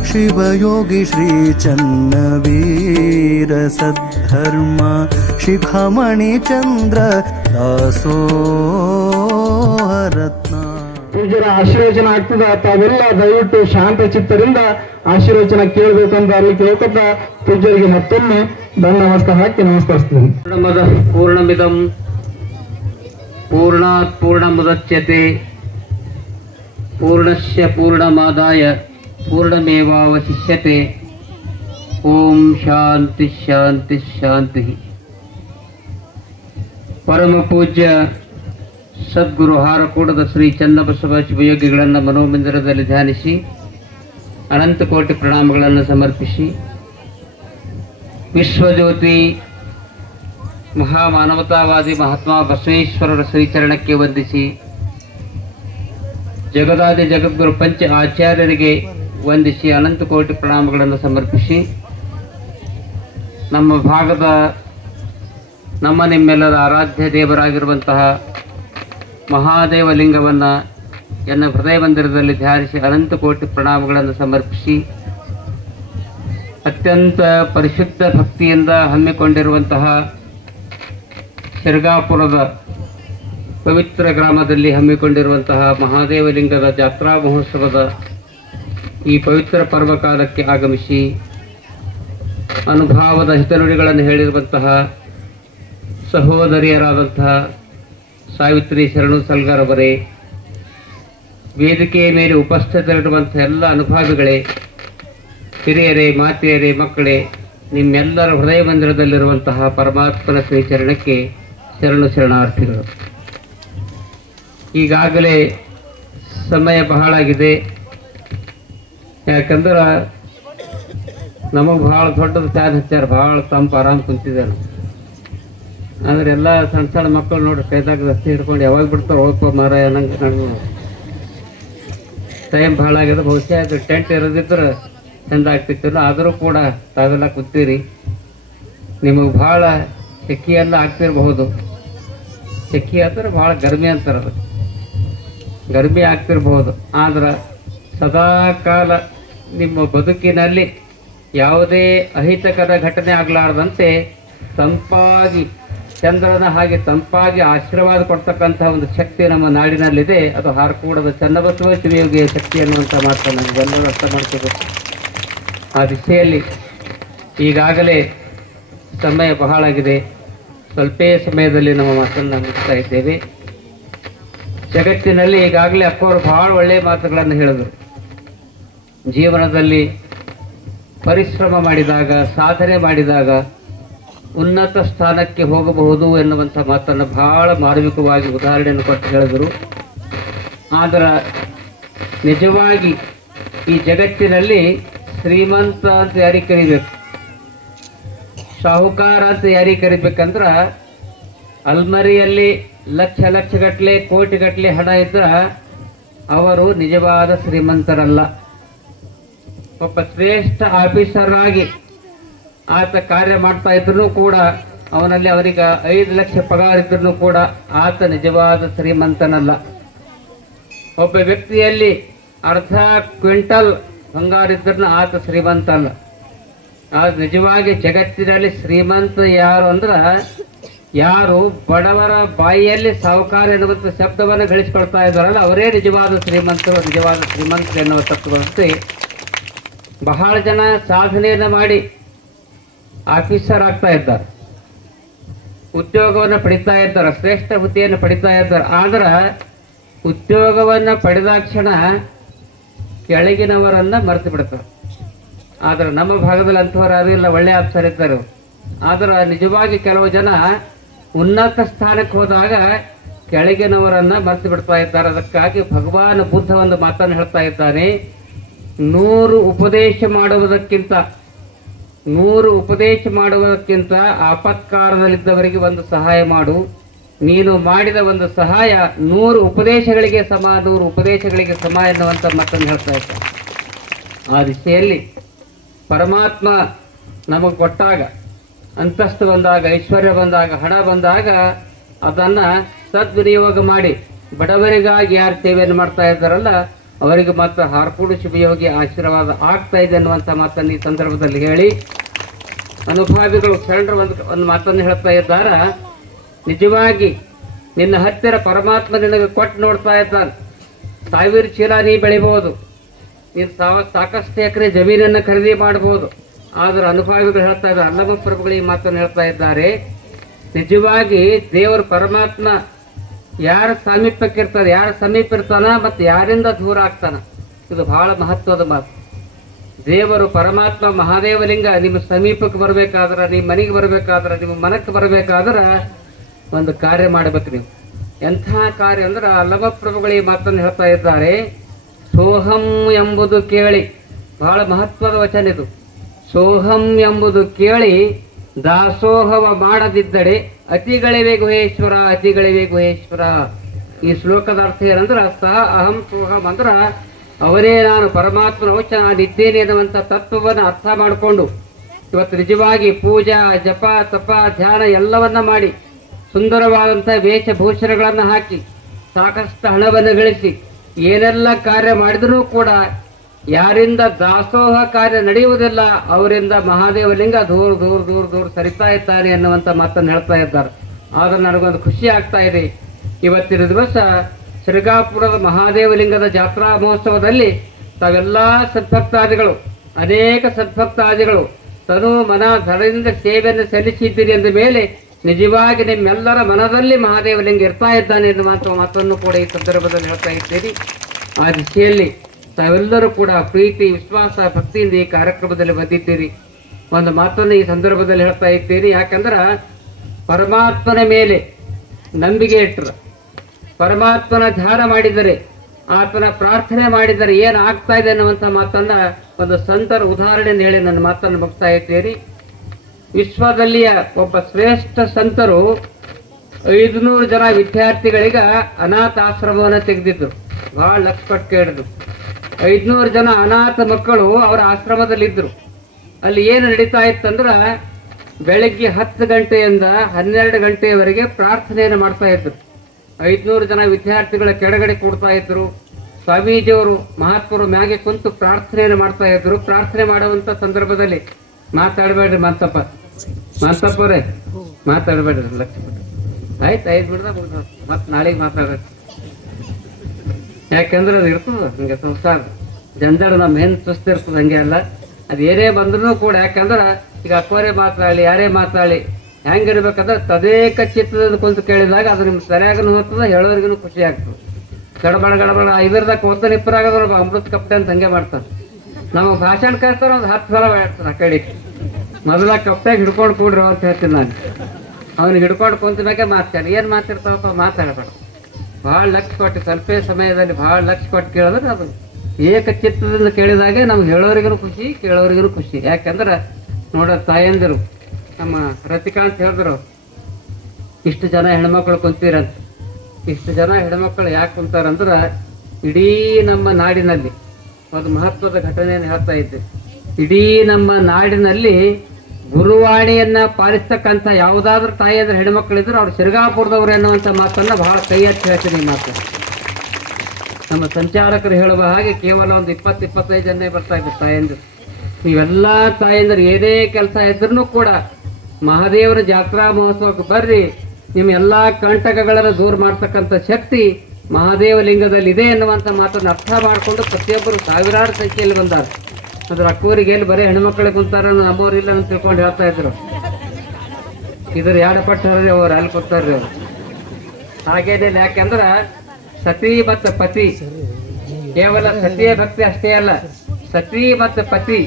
ಶಿವಯೋಗಿ ಶ್ರೀ ಚನ್ನವೀರ ಸದ್ಧರ್ಮ ಶಿಖಾಮಣಿ ಚಂದ್ರ ದಾಸೋಹರತ್ನ. ಪೂಜ್ಯರ ಆಶೀರ್ವಚನ ಆಗ್ತದ, ತಾವೆಲ್ಲ ದಯವಿಟ್ಟು ಶಾಂತ ಚಿತ್ತರಿಂದ ಆಶೀರ್ವಚನ ಕೇಳಬೇಕಂತ ಅಲ್ಲಿ ಕೇಳ್ಕೊತ ಪೂಜ್ಯರಿಗೆ ಮತ್ತೊಮ್ಮೆ ದಂಡ ನಮಸ್ಕಾರ ಹಾಕಿ ನಮಸ್ಕರಿಸ್ತೀನಿ. ಪೂರ್ಣಮಿದಂ ಪೂರ್ಣಾತ್ ಪೂರ್ಣಮುದಚ್ಯತೆ ಪೂರ್ಣಸ್ಯ ಪೂರ್ಣಮಾದಾಯ ಪೂರ್ಣಮೇವಾವಶಿಷ್ಯತೆ. ಓಂ ಶಾಂತಿ ಶಾಂತಿ ಶಾಂತಿ. ಪರಮ ಪೂಜ್ಯ ಸದ್ಗುರು ಹಾರಕೂಡದ ಶ್ರೀ ಚನ್ನಬಸವ ಶಿವಯೋಗಿಗಳನ್ನು ಮನೋಮಂದಿರದಲ್ಲಿ ಧ್ಯಾನಿಸಿ ಅನಂತ ಕೋಟಿ ಪ್ರಣಾಮಗಳನ್ನು ಸಮರ್ಪಿಸಿ, ವಿಶ್ವಜ್ಯೋತಿ ಮಹಾಮಾನವತಾವಾದಿ ಮಹಾತ್ಮ ಬಸವೇಶ್ವರರ ಶ್ರೀಚರಣಕ್ಕೆ ವಂದಿಸಿ, ಜಗದಾದಿ ಜಗದ್ಗುರು ಪಂಚ ಆಚಾರ್ಯರಿಗೆ ವಂದಿಸಿ ಅನಂತ ಕೋಟಿ ಪ್ರಣಾಮಗಳನ್ನು ಸಮರ್ಪಿಸಿ ನಮ್ಮ ಭಾಗದ ನಿಮ್ಮೆಲ್ಲರ ಆರಾಧ್ಯ ದೇವರಾಗಿರುವಂತಹ ಮಹಾದೇವ ಲಿಂಗವನ್ನು ಎನ್ನ ಹೃದಯ ಮಂದಿರದಲ್ಲಿ ಧ್ಯಾನಿಸಿ ಅನಂತ ಕೋಟಿ ಪ್ರಣಾಮಗಳನ್ನು ಸಮರ್ಪಿಸಿ ಅತ್ಯಂತ ಪರಿಶುದ್ಧ ಭಕ್ತಿಯಿಂದ ಹಮ್ಮಿಕೊಂಡಿರುವಂತಹ ಶಿರಗಾಪುರದ ಪವಿತ್ರ ಗ್ರಾಮದಲ್ಲಿ ಹಮ್ಮಿಕೊಂಡಿರುವಂತಹ ಮಹಾದೇವ ಲಿಂಗದ ಜಾತ್ರಾ ಮಹೋತ್ಸವದ ಈ ಪವಿತ್ರ ಪರ್ವಕಾಲಕ್ಕೆ ಆಗಮಿಸಿ ಅನುಭಾವದ ಹಿತನುಡಿಗಳನ್ನು ಹೇಳಿರುವಂತಹ ಸಹೋದರಿಯರಾದಂತಹ ಸಾವಿತ್ರಿ ಶರಣು ಸಲ್ಗಾರ್ ಅವರೇ, ವೇದಿಕೆಯ ಮೇಲೆ ಉಪಸ್ಥಿತರಿರುವಂತಹ ಎಲ್ಲ ಅನುಭಾವಿಗಳೇ, ಹಿರಿಯರೇ, ಮಾತೆಯರೇ, ಮಕ್ಕಳೇ, ನಿಮ್ಮೆಲ್ಲರ ಹೃದಯ ಮಂದಿರದಲ್ಲಿರುವಂತಹ ಪರಮಾತ್ಮನ ಶ್ರೀಚರಣಕ್ಕೆ ಶರಣು ಶರಣಾರ್ಥಿಗಳು. ಈಗಾಗಲೇ ಸಮಯ ಬಹಳ ಆಗಿದೆ. ಯಾಕಂದ್ರೆ ನಮಗೆ ಭಾಳ ದೊಡ್ಡದು ಫ್ಯಾನ್ ಹಚ್ಚಾರ, ಭಾಳ ತಂಪು ಆರಾಮ್ ಕುಂತಿದ್ದಾನೆ. ಅಂದ್ರೆ ಎಲ್ಲ ಸಣ್ಣ ಸಣ್ಣ ಮಕ್ಕಳು ನೋಡ್ರಿ ಕೈದಾಗ ರಸ್ತೆ ಹಿಡ್ಕೊಂಡು ಯಾವಾಗ ಬಿಡ್ತಾವೆ ಹೋಗಪ್ಪ ಮರ ಅನ್ನಂಗೆ ನಡ್ದು ಟೈಮ್ ಭಾಳ ಆಗಿದೆ. ಬಹುಶಃ ಅದು ಟೆಂಟ್ ಇರೋದಿದ್ರೆ ಚಂದ ಆಗ್ತಿತ್ತು. ಆದರೂ ಕೂಡ ತಾವೆಲ್ಲ ಕೂತೀರಿ. ನಿಮಗೆ ಭಾಳ ಸೆಖಿಯೆಲ್ಲ ಆಗ್ತಿರಬಹುದು. ಸೆಖಿ ಅಂದ್ರೆ ಭಾಳ ಗರ್ಮಿ ಅಂತಾರೆ, ಅದು ಗರ್ಮಿ ಆಗ್ತಿರ್ಬಹುದು. ಆದ್ರೆ ಸದಾಕಾಲ ನಿಮ್ಮ ಬದುಕಿನಲ್ಲಿ ಯಾವುದೇ ಅಹಿತಕರ ಘಟನೆ ಆಗಲಾರ್ದಂತೆ ತಂಪಾಗಿ ಚಂದ್ರನ ಹಾಗೆ ತಂಪಾಗಿ ಆಶೀರ್ವಾದ ಕೊಡ್ತಕ್ಕಂಥ ಒಂದು ಶಕ್ತಿ ನಮ್ಮ ನಾಡಿನಲ್ಲಿದೆ. ಅದು ಹಾರಕೂಡದ ಚನ್ನಬಸವ ಶಿವಯೋಗಿಯ ಶಕ್ತಿ ಅನ್ನುವಂಥ ಮಾತನ್ನು ನಾವೆಲ್ಲರೂ ಅರ್ಥ ಮಾಡ್ಕೋಬೇಕು. ಆ ದಿಶೆಯಲ್ಲಿ ಈಗಾಗಲೇ ಸಮಯ ಬಹಳ ಆಗಿದೆ. ಸ್ವಲ್ಪೇ ಸಮಯದಲ್ಲಿ ನಮ್ಮ ಮಾತನ್ನು ಮುಗಿಸ್ತಾ ಇದ್ದೇವೆ. ಜಗತ್ತಿನಲ್ಲಿ ಈಗಾಗಲೇ ಅಪ್ಪವರು ಬಹಳ ಒಳ್ಳೆಯ ಮಾತುಗಳನ್ನು ಹೇಳಿದರು. ಜೀವನದಲ್ಲಿ ಪರಿಶ್ರಮ ಮಾಡಿದಾಗ, ಸಾಧನೆ ಮಾಡಿದಾಗ ಉನ್ನತ ಸ್ಥಾನಕ್ಕೆ ಹೋಗಬಹುದು ಎನ್ನುವಂಥ ಮಾತನ್ನು ಬಹಳ ಮಾರ್ಮಿಕವಾಗಿ ಉದಾಹರಣೆಯನ್ನು ಕೊಟ್ಟು ಹೇಳಿದರು. ಆದರೆ ನಿಜವಾಗಿ ಈ ಜಗತ್ತಿನಲ್ಲಿ ಶ್ರೀಮಂತ ಅಂತ ಯಾರಿಗೆ ಕರಿಬೇಕು, ಸಾಹುಕಾರ ಅಂತ ಯಾರಿಗೆ ಕರಿಬೇಕಂದ್ರೆ ಅಲ್ಮರಿಯಲ್ಲಿ ಲಕ್ಷಗಟ್ಟಲೆ ಕೋಟಿಗಟ್ಟಲೆ ಹಣ ಇದ್ರೆ ಅವರು ನಿಜವಾದ ಶ್ರೀಮಂತರಲ್ಲ. ಒಬ್ಬ ಶ್ರೇಷ್ಠ ಆಫೀಸರ್ ಆಗಿ ಆತ ಕಾರ್ಯ ಮಾಡ್ತಾ ಇದ್ರು ಕೂಡ ಅವರಿಗೆ 5 ಲಕ್ಷ ಪಗಾರ ಇದ್ರೂ ಕೂಡ ಆತ ನಿಜವಾದ ಶ್ರೀಮಂತನಲ್ಲ. ಒಬ್ಬ ವ್ಯಕ್ತಿಯಲ್ಲಿ ಅರ್ಧ ಕ್ವಿಂಟಲ್ ಬಂಗಾರ ಇದ್ರೂ ಆತ ಶ್ರೀಮಂತ ಅಲ್ಲ. ಆದ್ರೆ ನಿಜವಾಗಿ ಜಗತ್ತಿನಲ್ಲಿ ಶ್ರೀಮಂತ ಯಾರು ಅಂದ್ರೆ ಯಾರು ಬಡವರ ಬಾಯಿಯಲ್ಲಿ ಸಾಹುಕಾರ ಎನ್ನುವಂಥ ಶಬ್ದವನ್ನು ಗಳಿಸಿಕೊಳ್ತಾ ಇದ್ದಾರಲ್ಲ ಅವರೇ ನಿಜವಾದ ಶ್ರೀಮಂತರು, ನಿಜವಾದ ಶ್ರೀಮಂತರು ಎನ್ನುವ ತತ್ವದಂತೆ ಬಹಳ ಜನ ಸಾಧನೆಯನ್ನು ಮಾಡಿ ಆಫೀಸರ್ ಆಗ್ತಾ ಇದ್ದಾರೆ, ಉದ್ಯೋಗವನ್ನು ಪಡಿತಾ ಇದ್ದಾರೆ, ಶ್ರೇಷ್ಠ ಹುದ್ದೆಯನ್ನು ಪಡಿತಾ ಇದ್ದಾರೆ. ಆದ್ರೆ ಉದ್ಯೋಗವನ್ನು ಪಡೆದಾಕ್ಷಣ ಕೆಳಗಿನವರನ್ನ ಮರೆತು ಬಿಡ್ತಾರೆ. ಆದ್ರೆ ನಮ್ಮ ಭಾಗದಲ್ಲಿ ಅಂಥವ್ರು ಯಾರು ಇಲ್ಲ, ಒಳ್ಳೆ ಆಫೀಸರ್ ಇದ್ದಾರೆ. ಆದ್ರೆ ನಿಜವಾಗಿ ಕೆಲವು ಜನ ಉನ್ನತ ಸ್ಥಾನಕ್ಕೆ ಹೋದಾಗ ಕೆಳಗಿನವರನ್ನ ಮರೆತು ಬಿಡ್ತಾ ಇದ್ದಾರೆ. ಅದಕ್ಕಾಗಿ ಭಗವಾನ್ ಬುದ್ಧ ಒಂದು ಮಾತನ್ನು ಹೇಳ್ತಾ ಇದ್ದಾನೆ, 100 ಉಪದೇಶ ಮಾಡುವುದಕ್ಕಿಂತ ಆಪತ್ಕಾರದಲ್ಲಿದ್ದವರಿಗೆ ಒಂದು ಸಹಾಯ ಮಾಡು. ನೀನು ಮಾಡಿದ ಒಂದು ಸಹಾಯ 100 ಉಪದೇಶಗಳಿಗೆ ಸಮ ಎನ್ನುವಂಥ ಮಾತನ್ನು ಹೇಳ್ತಾ ಇದ್ದಾರೆ. ಆ ದಿಶೆಯಲ್ಲಿ ಪರಮಾತ್ಮ ನಮಗೆ ಕೊಟ್ಟಾಗ, ಅಂತಸ್ತು ಬಂದಾಗ, ಐಶ್ವರ್ಯ ಬಂದಾಗ, ಹಣ ಬಂದಾಗ ಅದನ್ನು ಸದ್ವಿನಿಯೋಗ ಮಾಡಿ ಬಡವರಿಗಾಗಿ ಯಾರು ಸೇವೆಯನ್ನು ಮಾಡ್ತಾ ಇದ್ದಾರಲ್ಲ ಅವರಿಗೆ ಮಾತ್ರ ಹಾರಕೂಡು ಶಿವಯೋಗಿ ಆಶೀರ್ವಾದ ಆಗ್ತಾ ಇದೆ ಅನ್ನುವಂಥ ಮಾತನ್ನು ಈ ಸಂದರ್ಭದಲ್ಲಿ ಹೇಳಿ, ಅನುಭಾವಿಗಳು ಶರಣರು ಒಂದು ಮಾತನ್ನು ಹೇಳ್ತಾ ಇದ್ದಾರೆ. ನಿಜವಾಗಿ ನಿನ್ನ ಹತ್ತಿರ ಪರಮಾತ್ಮ ನಿನಗೆ ಕೊಟ್ಟು ನೋಡ್ತಾ ಇದ್ದಾನೆ. 1000 ಚೀಲ ನೀ ಬೆಳಿಬಹುದು, ನೀನು ಸಾಕಷ್ಟು ಎಕರೆ ಜಮೀನನ್ನು ಖರೀದಿ ಮಾಡಬಹುದು. ಆದ್ರೆ ಅನುಭಾವಿಗಳು ಹೇಳ್ತಾ ಇದ್ದಾರೆ, ಅಲ್ಲಮ ಪ್ರಭುಗಳು ಈ ಮಾತನ್ನು ಹೇಳ್ತಾ ಇದ್ದಾರೆ. ನಿಜವಾಗಿ ದೇವರು ಪರಮಾತ್ಮ ಯಾರ ಸಾಮೀಪ್ಯಕ್ಕಿರ್ತಾರೆ, ಯಾರ ಸಮೀಪ ಇರ್ತಾನ ಮತ್ತು ಯಾರಿಂದ ದೂರ ಆಗ್ತಾನ, ಇದು ಬಹಳ ಮಹತ್ವದ ಮಾತು. ದೇವರು ಪರಮಾತ್ಮ ಮಹಾದೇವಲಿಂಗ ನಿಮ್ಮ ಸಮೀಪಕ್ಕೆ ಬರಬೇಕಾದ್ರೆ, ನಿಮ್ಮ ಮನೆಗೆ ಬರಬೇಕಾದ್ರೆ, ನಿಮ್ಮ ಮನಕ್ಕೆ ಬರಬೇಕಾದ್ರೆ ಒಂದು ಕಾರ್ಯ ಮಾಡಬೇಕು ನೀವು. ಎಂಥ ಕಾರ್ಯ ಅಂದ್ರೆ ಅಲ್ಲಮ ಪ್ರಭುಗಳು ಈ ಮಾತನ್ನು ಹೇಳ್ತಾ ಇದ್ದಾರೆ. ಸೋಹಂ ಎಂಬುದು ಕೇಳಿ, ಬಹಳ ಮಹತ್ವದ ವಚನ ಇದು. ಸೋಹಂ ಎಂಬುದು ಕೇಳಿ ದಾಸೋಹವ ಮಾಡದಿದ್ದಡೆ ಅತಿಗಳಿವೆ ಗುಹೇಶ್ವರ. ಈ ಶ್ಲೋಕದ ಅರ್ಥ ಏನಂದ್ರೆ ಸಹ ಅಹಂ ಸೋಹಂ ಅಂದ್ರ ಅವರೇ ನಾನು ಪರಮಾತ್ಮನ ಅಂಶ ನಾನಿದ್ದೇನೆ ಎನ್ನುವಂಥ ತತ್ವವನ್ನು ಅರ್ಥ ಮಾಡಿಕೊಂಡು ಇವತ್ತು ನಿಜವಾಗಿ ಪೂಜಾ ಜಪ ತಪ ಧ್ಯಾನ ಎಲ್ಲವನ್ನ ಮಾಡಿ ಸುಂದರವಾದಂಥ ವೇಷಭೂಷಣಗಳನ್ನು ಹಾಕಿ ಸಾಕಷ್ಟು ಹಣವನ್ನು ಗಳಿಸಿ ಏನೆಲ್ಲ ಕಾರ್ಯ ಮಾಡಿದರೂ ಕೂಡ ಯಾರಿಂದ ದಾಸೋಹ ಕಾರ್ಯ ನಡೆಯುವುದಿಲ್ಲ ಅವರಿಂದ ಮಹಾದೇವ ಲಿಂಗ ದೂರ ದೂರ ದೂರ ದೂರ ಸರಿತಾ ಇದ್ದಾನೆ ಅನ್ನುವಂಥ ಮಾತನ್ನು ಹೇಳ್ತಾ ಇದ್ದಾರೆ. ಆದ್ರೆ ನನಗೊಂದು ಖುಷಿ ಆಗ್ತಾ ಇದೆ. ಇವತ್ತಿನ ದಿವಸ ಶ್ರೀಗಾಪುರದ ಮಹಾದೇವ ಲಿಂಗದ ಜಾತ್ರಾ ಮಹೋತ್ಸವದಲ್ಲಿ ತಾವೆಲ್ಲ ಸದ್ಭಕ್ತಾದಿಗಳು ಅನೇಕ ಸದ್ಭಕ್ತಾದಿಗಳು ತನು ಮನ ಧನದಿಂದ ಸೇವೆಯನ್ನು ಸಲ್ಲಿಸಿದ್ದೀರಿ ಎಂದ ಮೇಲೆ ನಿಜವಾಗಿ ನಿಮ್ಮೆಲ್ಲರ ಮನದಲ್ಲಿ ಮಹಾದೇವ ಲಿಂಗ ಇರ್ತಾ ಇದ್ದಾನೆ ಎನ್ನುವಂಥ ಮಾತನ್ನು ಕೂಡ ಈ ಸಂದರ್ಭದಲ್ಲಿ ಹೇಳ್ತಾ ಇದ್ದೀರಿ. ಆ ದಿಶೆಯಲ್ಲಿ ತಾವೆಲ್ಲರೂ ಕೂಡ ಪ್ರೀತಿ ವಿಶ್ವಾಸ ಭಕ್ತಿಯಿಂದ ಈ ಕಾರ್ಯಕ್ರಮದಲ್ಲಿ ಬಂದಿದ್ದೀರಿ. ಒಂದು ಮಾತನ್ನು ಈ ಸಂದರ್ಭದಲ್ಲಿ ಹೇಳ್ತಾ ಇದ್ದೀರಿ. ಯಾಕಂದ್ರೆ ಪರಮಾತ್ಮನ ಮೇಲೆ ನಂಬಿಕೆ ಇಟ್ಟರು, ಪರಮಾತ್ಮನ ಧ್ಯಾನ ಮಾಡಿದರೆ, ಆತನ ಪ್ರಾರ್ಥನೆ ಮಾಡಿದರೆ ಏನು ಆಗ್ತಾ ಇದೆ ಅನ್ನುವಂಥ ಮಾತನ್ನ ಒಂದು ಸಂತರ ಉದಾಹರಣೆಯನ್ನು ಹೇಳಿ ನನ್ನ ಮಾತನ್ನು ಮುಗಿಸ್ತಾ ಇದ್ದೀರಿ. ವಿಶ್ವದಲ್ಲಿಯ ಒಬ್ಬ ಶ್ರೇಷ್ಠ ಸಂತರು 500 ಜನ ವಿದ್ಯಾರ್ಥಿಗಳಿಗೆ ಅನಾಥಾಶ್ರಮವನ್ನು ತೆಗೆದಿದ್ರು. ಬಹಳ ಲಕ್ಷ ಕೊಟ್ಟು ಕೇಳಿದ್ರು. 500 ಜನ ಅನಾಥ ಮಕ್ಕಳು ಅವರ ಆಶ್ರಮದಲ್ಲಿದ್ದರು. ಅಲ್ಲಿ ಏನು ನಡೀತಾ ಇತ್ತಂದ್ರೆ ಬೆಳಗ್ಗೆ 10 ಗಂಟೆಯಿಂದ 12 ಗಂಟೆಯವರೆಗೆ ಪ್ರಾರ್ಥನೆಯನ್ನು ಮಾಡ್ತಾ ಇದ್ರು. 500 ಜನ ವಿದ್ಯಾರ್ಥಿಗಳ ಕೆಳಗಡೆ ಕೂಡ್ತಾ ಇದ್ರು. ಸ್ವಾಮೀಜಿಯವರು ಮಹಾತ್ಮರು ಮ್ಯಾಗೆ ಕುಂತು ಪ್ರಾರ್ಥನೆಯನ್ನು ಮಾಡ್ತಾ ಇದ್ರು. ಪ್ರಾರ್ಥನೆ ಮಾಡುವಂತ ಸಂದರ್ಭದಲ್ಲಿ ಮಾತಾಡಬೇಡ್ರಿ ಮಾತಪ್ಪರೇ ಮಾತಾಡಬೇಡ್ರಿ, ಲಕ್ಷ ಆಯ್ತು 5 ಬಿಡ್ದ ಮತ್ತೆ ನಾಳೆಗೆ ಮಾತಾಡ್ಬೇಕು. ಯಾಕಂದ್ರೆ ಅದು ಇರ್ತದ ಹಂಗೆ ಸಂಸಾರ ಜಂಜಾಡ ನಮ್ಮ ಹೆಣ್ಣು ಚುಸ್ತಿರ್ತದ. ಹಂಗೆ ಅಲ್ಲ, ಅದು ಏನೇ ಬಂದ್ರೂ ಕೂಡ. ಯಾಕಂದ್ರೆ ಈಗ ಅಕ್ಕೋರೆ ಮಾತಾಡಲಿ ಯಾರೇ ಮಾತಾಡಲಿ ಹೆಂಗಿರ್ಬೇಕಂದ್ರೆ ತದೇಕ ಚಿತ್ತದ ಕುಂತು ಕೇಳಿದಾಗ ಅದು ನಿಮ್ಗೆ ಸರಿಯಾಗನು ಹೋಗ್ತದೆ, ಹೇಳೋರಿಗೂ ಖುಷಿ ಆಗ್ತದೆ. ಗಡಬಡ ಇದರದಾಗ ಓದ್ತಾನೆ ಇಬ್ಬರಾಗದ ಅಮೃತ ಕಪ್ಪೆ ಅಂತ ಹಂಗೆ ಮಾಡ್ತಾರೆ. ನಮ್ಮ ಭಾಷಣ ಕರ್ತಾರೆ ಒಂದು 10 ಸಲ ಹೇಳ್ತಾರೆ. ಆ ಕಡೆ ಮೊದಲ ಕಪ್ಪೆಗೆ ಹಿಡ್ಕೊಂಡು ಕೂಡ್ರಿ ಅಂತ ಹೇಳ್ತೀನಿ ನಾನು. ಅವ್ನಿಗೆ ಹಿಡ್ಕೊಂಡು ಕುಂತಿನಾಗೆ ಮಾತಾಡಿ ಏನು ಮಾತಾಡ್ತಾವಪ್ಪ ಮಾತಾಡಬೇಡ. ಭಾಳ ಲಕ್ಷ ಕೊಟ್ಟು ಸ್ವಲ್ಪ ಸಮಯದಲ್ಲಿ ಭಾಳ ಲಕ್ಷ ಕೊಟ್ಟು ಕೇಳಿದ್ರೆ ಅದು ಏಕ ಚಿತ್ತದಿಂದ ಕೇಳಿದಾಗೆ ನಮ್ಗೆ ಹೇಳೋರಿಗೂ ಖುಷಿ, ಕೇಳೋರಿಗೂ ಖುಷಿ. ಯಾಕಂದ್ರೆ ನೋಡೋ ತಾಯಂದಿರು ನಮ್ಮ ರತಿಕಾಂತ್ ಹೇಳಿದ್ರು, ಇಷ್ಟು ಜನ ಹೆಣ್ಮಕ್ಳು ಕುಂತೀರಂತ. ಇಷ್ಟು ಜನ ಹೆಣ್ಮಕ್ಳು ಯಾಕೆ ಕುಂತಾರಂದ್ರೆ ಇಡೀ ನಮ್ಮ ನಾಡಿನಲ್ಲಿ ಒಂದು ಮಹತ್ವದ ಘಟನೆಯನ್ನು ಹೇಳ್ತಾ ಇದ್ದೆ. ಇಡೀ ನಮ್ಮ ನಾಡಿನಲ್ಲಿ ಗುರುವಾಣಿಯನ್ನ ಪಾಲಿಸ್ತಕ್ಕಂಥ ಯಾವುದಾದ್ರೂ ತಾಯಿಯಂದ್ರೆ ಹೆಣ್ಮಕ್ಳಿದ್ರು ಅವ್ರು ಶಿರಗಾಪುರದವ್ರು ಎನ್ನುವಂಥ ಮಾತನ್ನ ಬಹಳ ಕೈ ಹಚ್ಚಿ ಹೇಳ್ತೀನಿ. ಈ ಮಾತು ನಮ್ಮ ಸಂಚಾರಕರು ಹೇಳುವ ಹಾಗೆ ಕೇವಲ ಒಂದು 20-25 ಜನ ಬರ್ತಾ ಇದ್ರು ತಾಯಂದ್ರು. ನೀವೆಲ್ಲ ತಾಯಂದ್ರು ಏನೇ ಕೆಲಸ ಇದ್ರೂ ಕೂಡ ಮಹಾದೇವರ ಜಾತ್ರಾ ಮಹೋತ್ಸವಕ್ಕೆ ಬರ್ರಿ. ನಿಮ್ಮ ಎಲ್ಲಾ ಕಂಟಕಗಳನ್ನು ದೂರ ಮಾಡ್ತಕ್ಕಂಥ ಶಕ್ತಿ ಮಹಾದೇವ ಲಿಂಗದಲ್ಲಿ ಇದೆ ಎನ್ನುವಂಥ ಮಾತನ್ನು ಅರ್ಥ ಮಾಡಿಕೊಂಡು ಪ್ರತಿಯೊಬ್ಬರು ಸಾವಿರಾರು ಸಂಖ್ಯೆಯಲ್ಲಿ ಬಂದಾರ. ಅದ್ರ ಅಕ್ಕೂರಿಗೆ ಎಲ್ಲಿ ಬರೀ ಹೆಣ್ಮಕ್ಳಿಗೆ ಕುಂತಾರ, ನಮ್ಮವ್ರು ಇಲ್ಲ ಅಂತ ತಿಳ್ಕೊಂಡು ಹೇಳ್ತಾ ಇದ್ರು. ಇದ್ರ ಯಾಡಪಟ್ಟವ್ರಿ ಅವ್ರು ಅಲ್ಲಿ ಕೂತಾರ್ರಿ ಅವ್ರು. ಹಾಗೇನಿಲ್ಲ. ಯಾಕಂದ್ರೆ ಸತಿ ಮತ್ತು ಪತಿ ಕೇವಲ ಸತಿಯ ಭಕ್ತಿ ಅಷ್ಟೇ ಅಲ್ಲ, ಸತಿ ಮತ್ತು ಪತಿ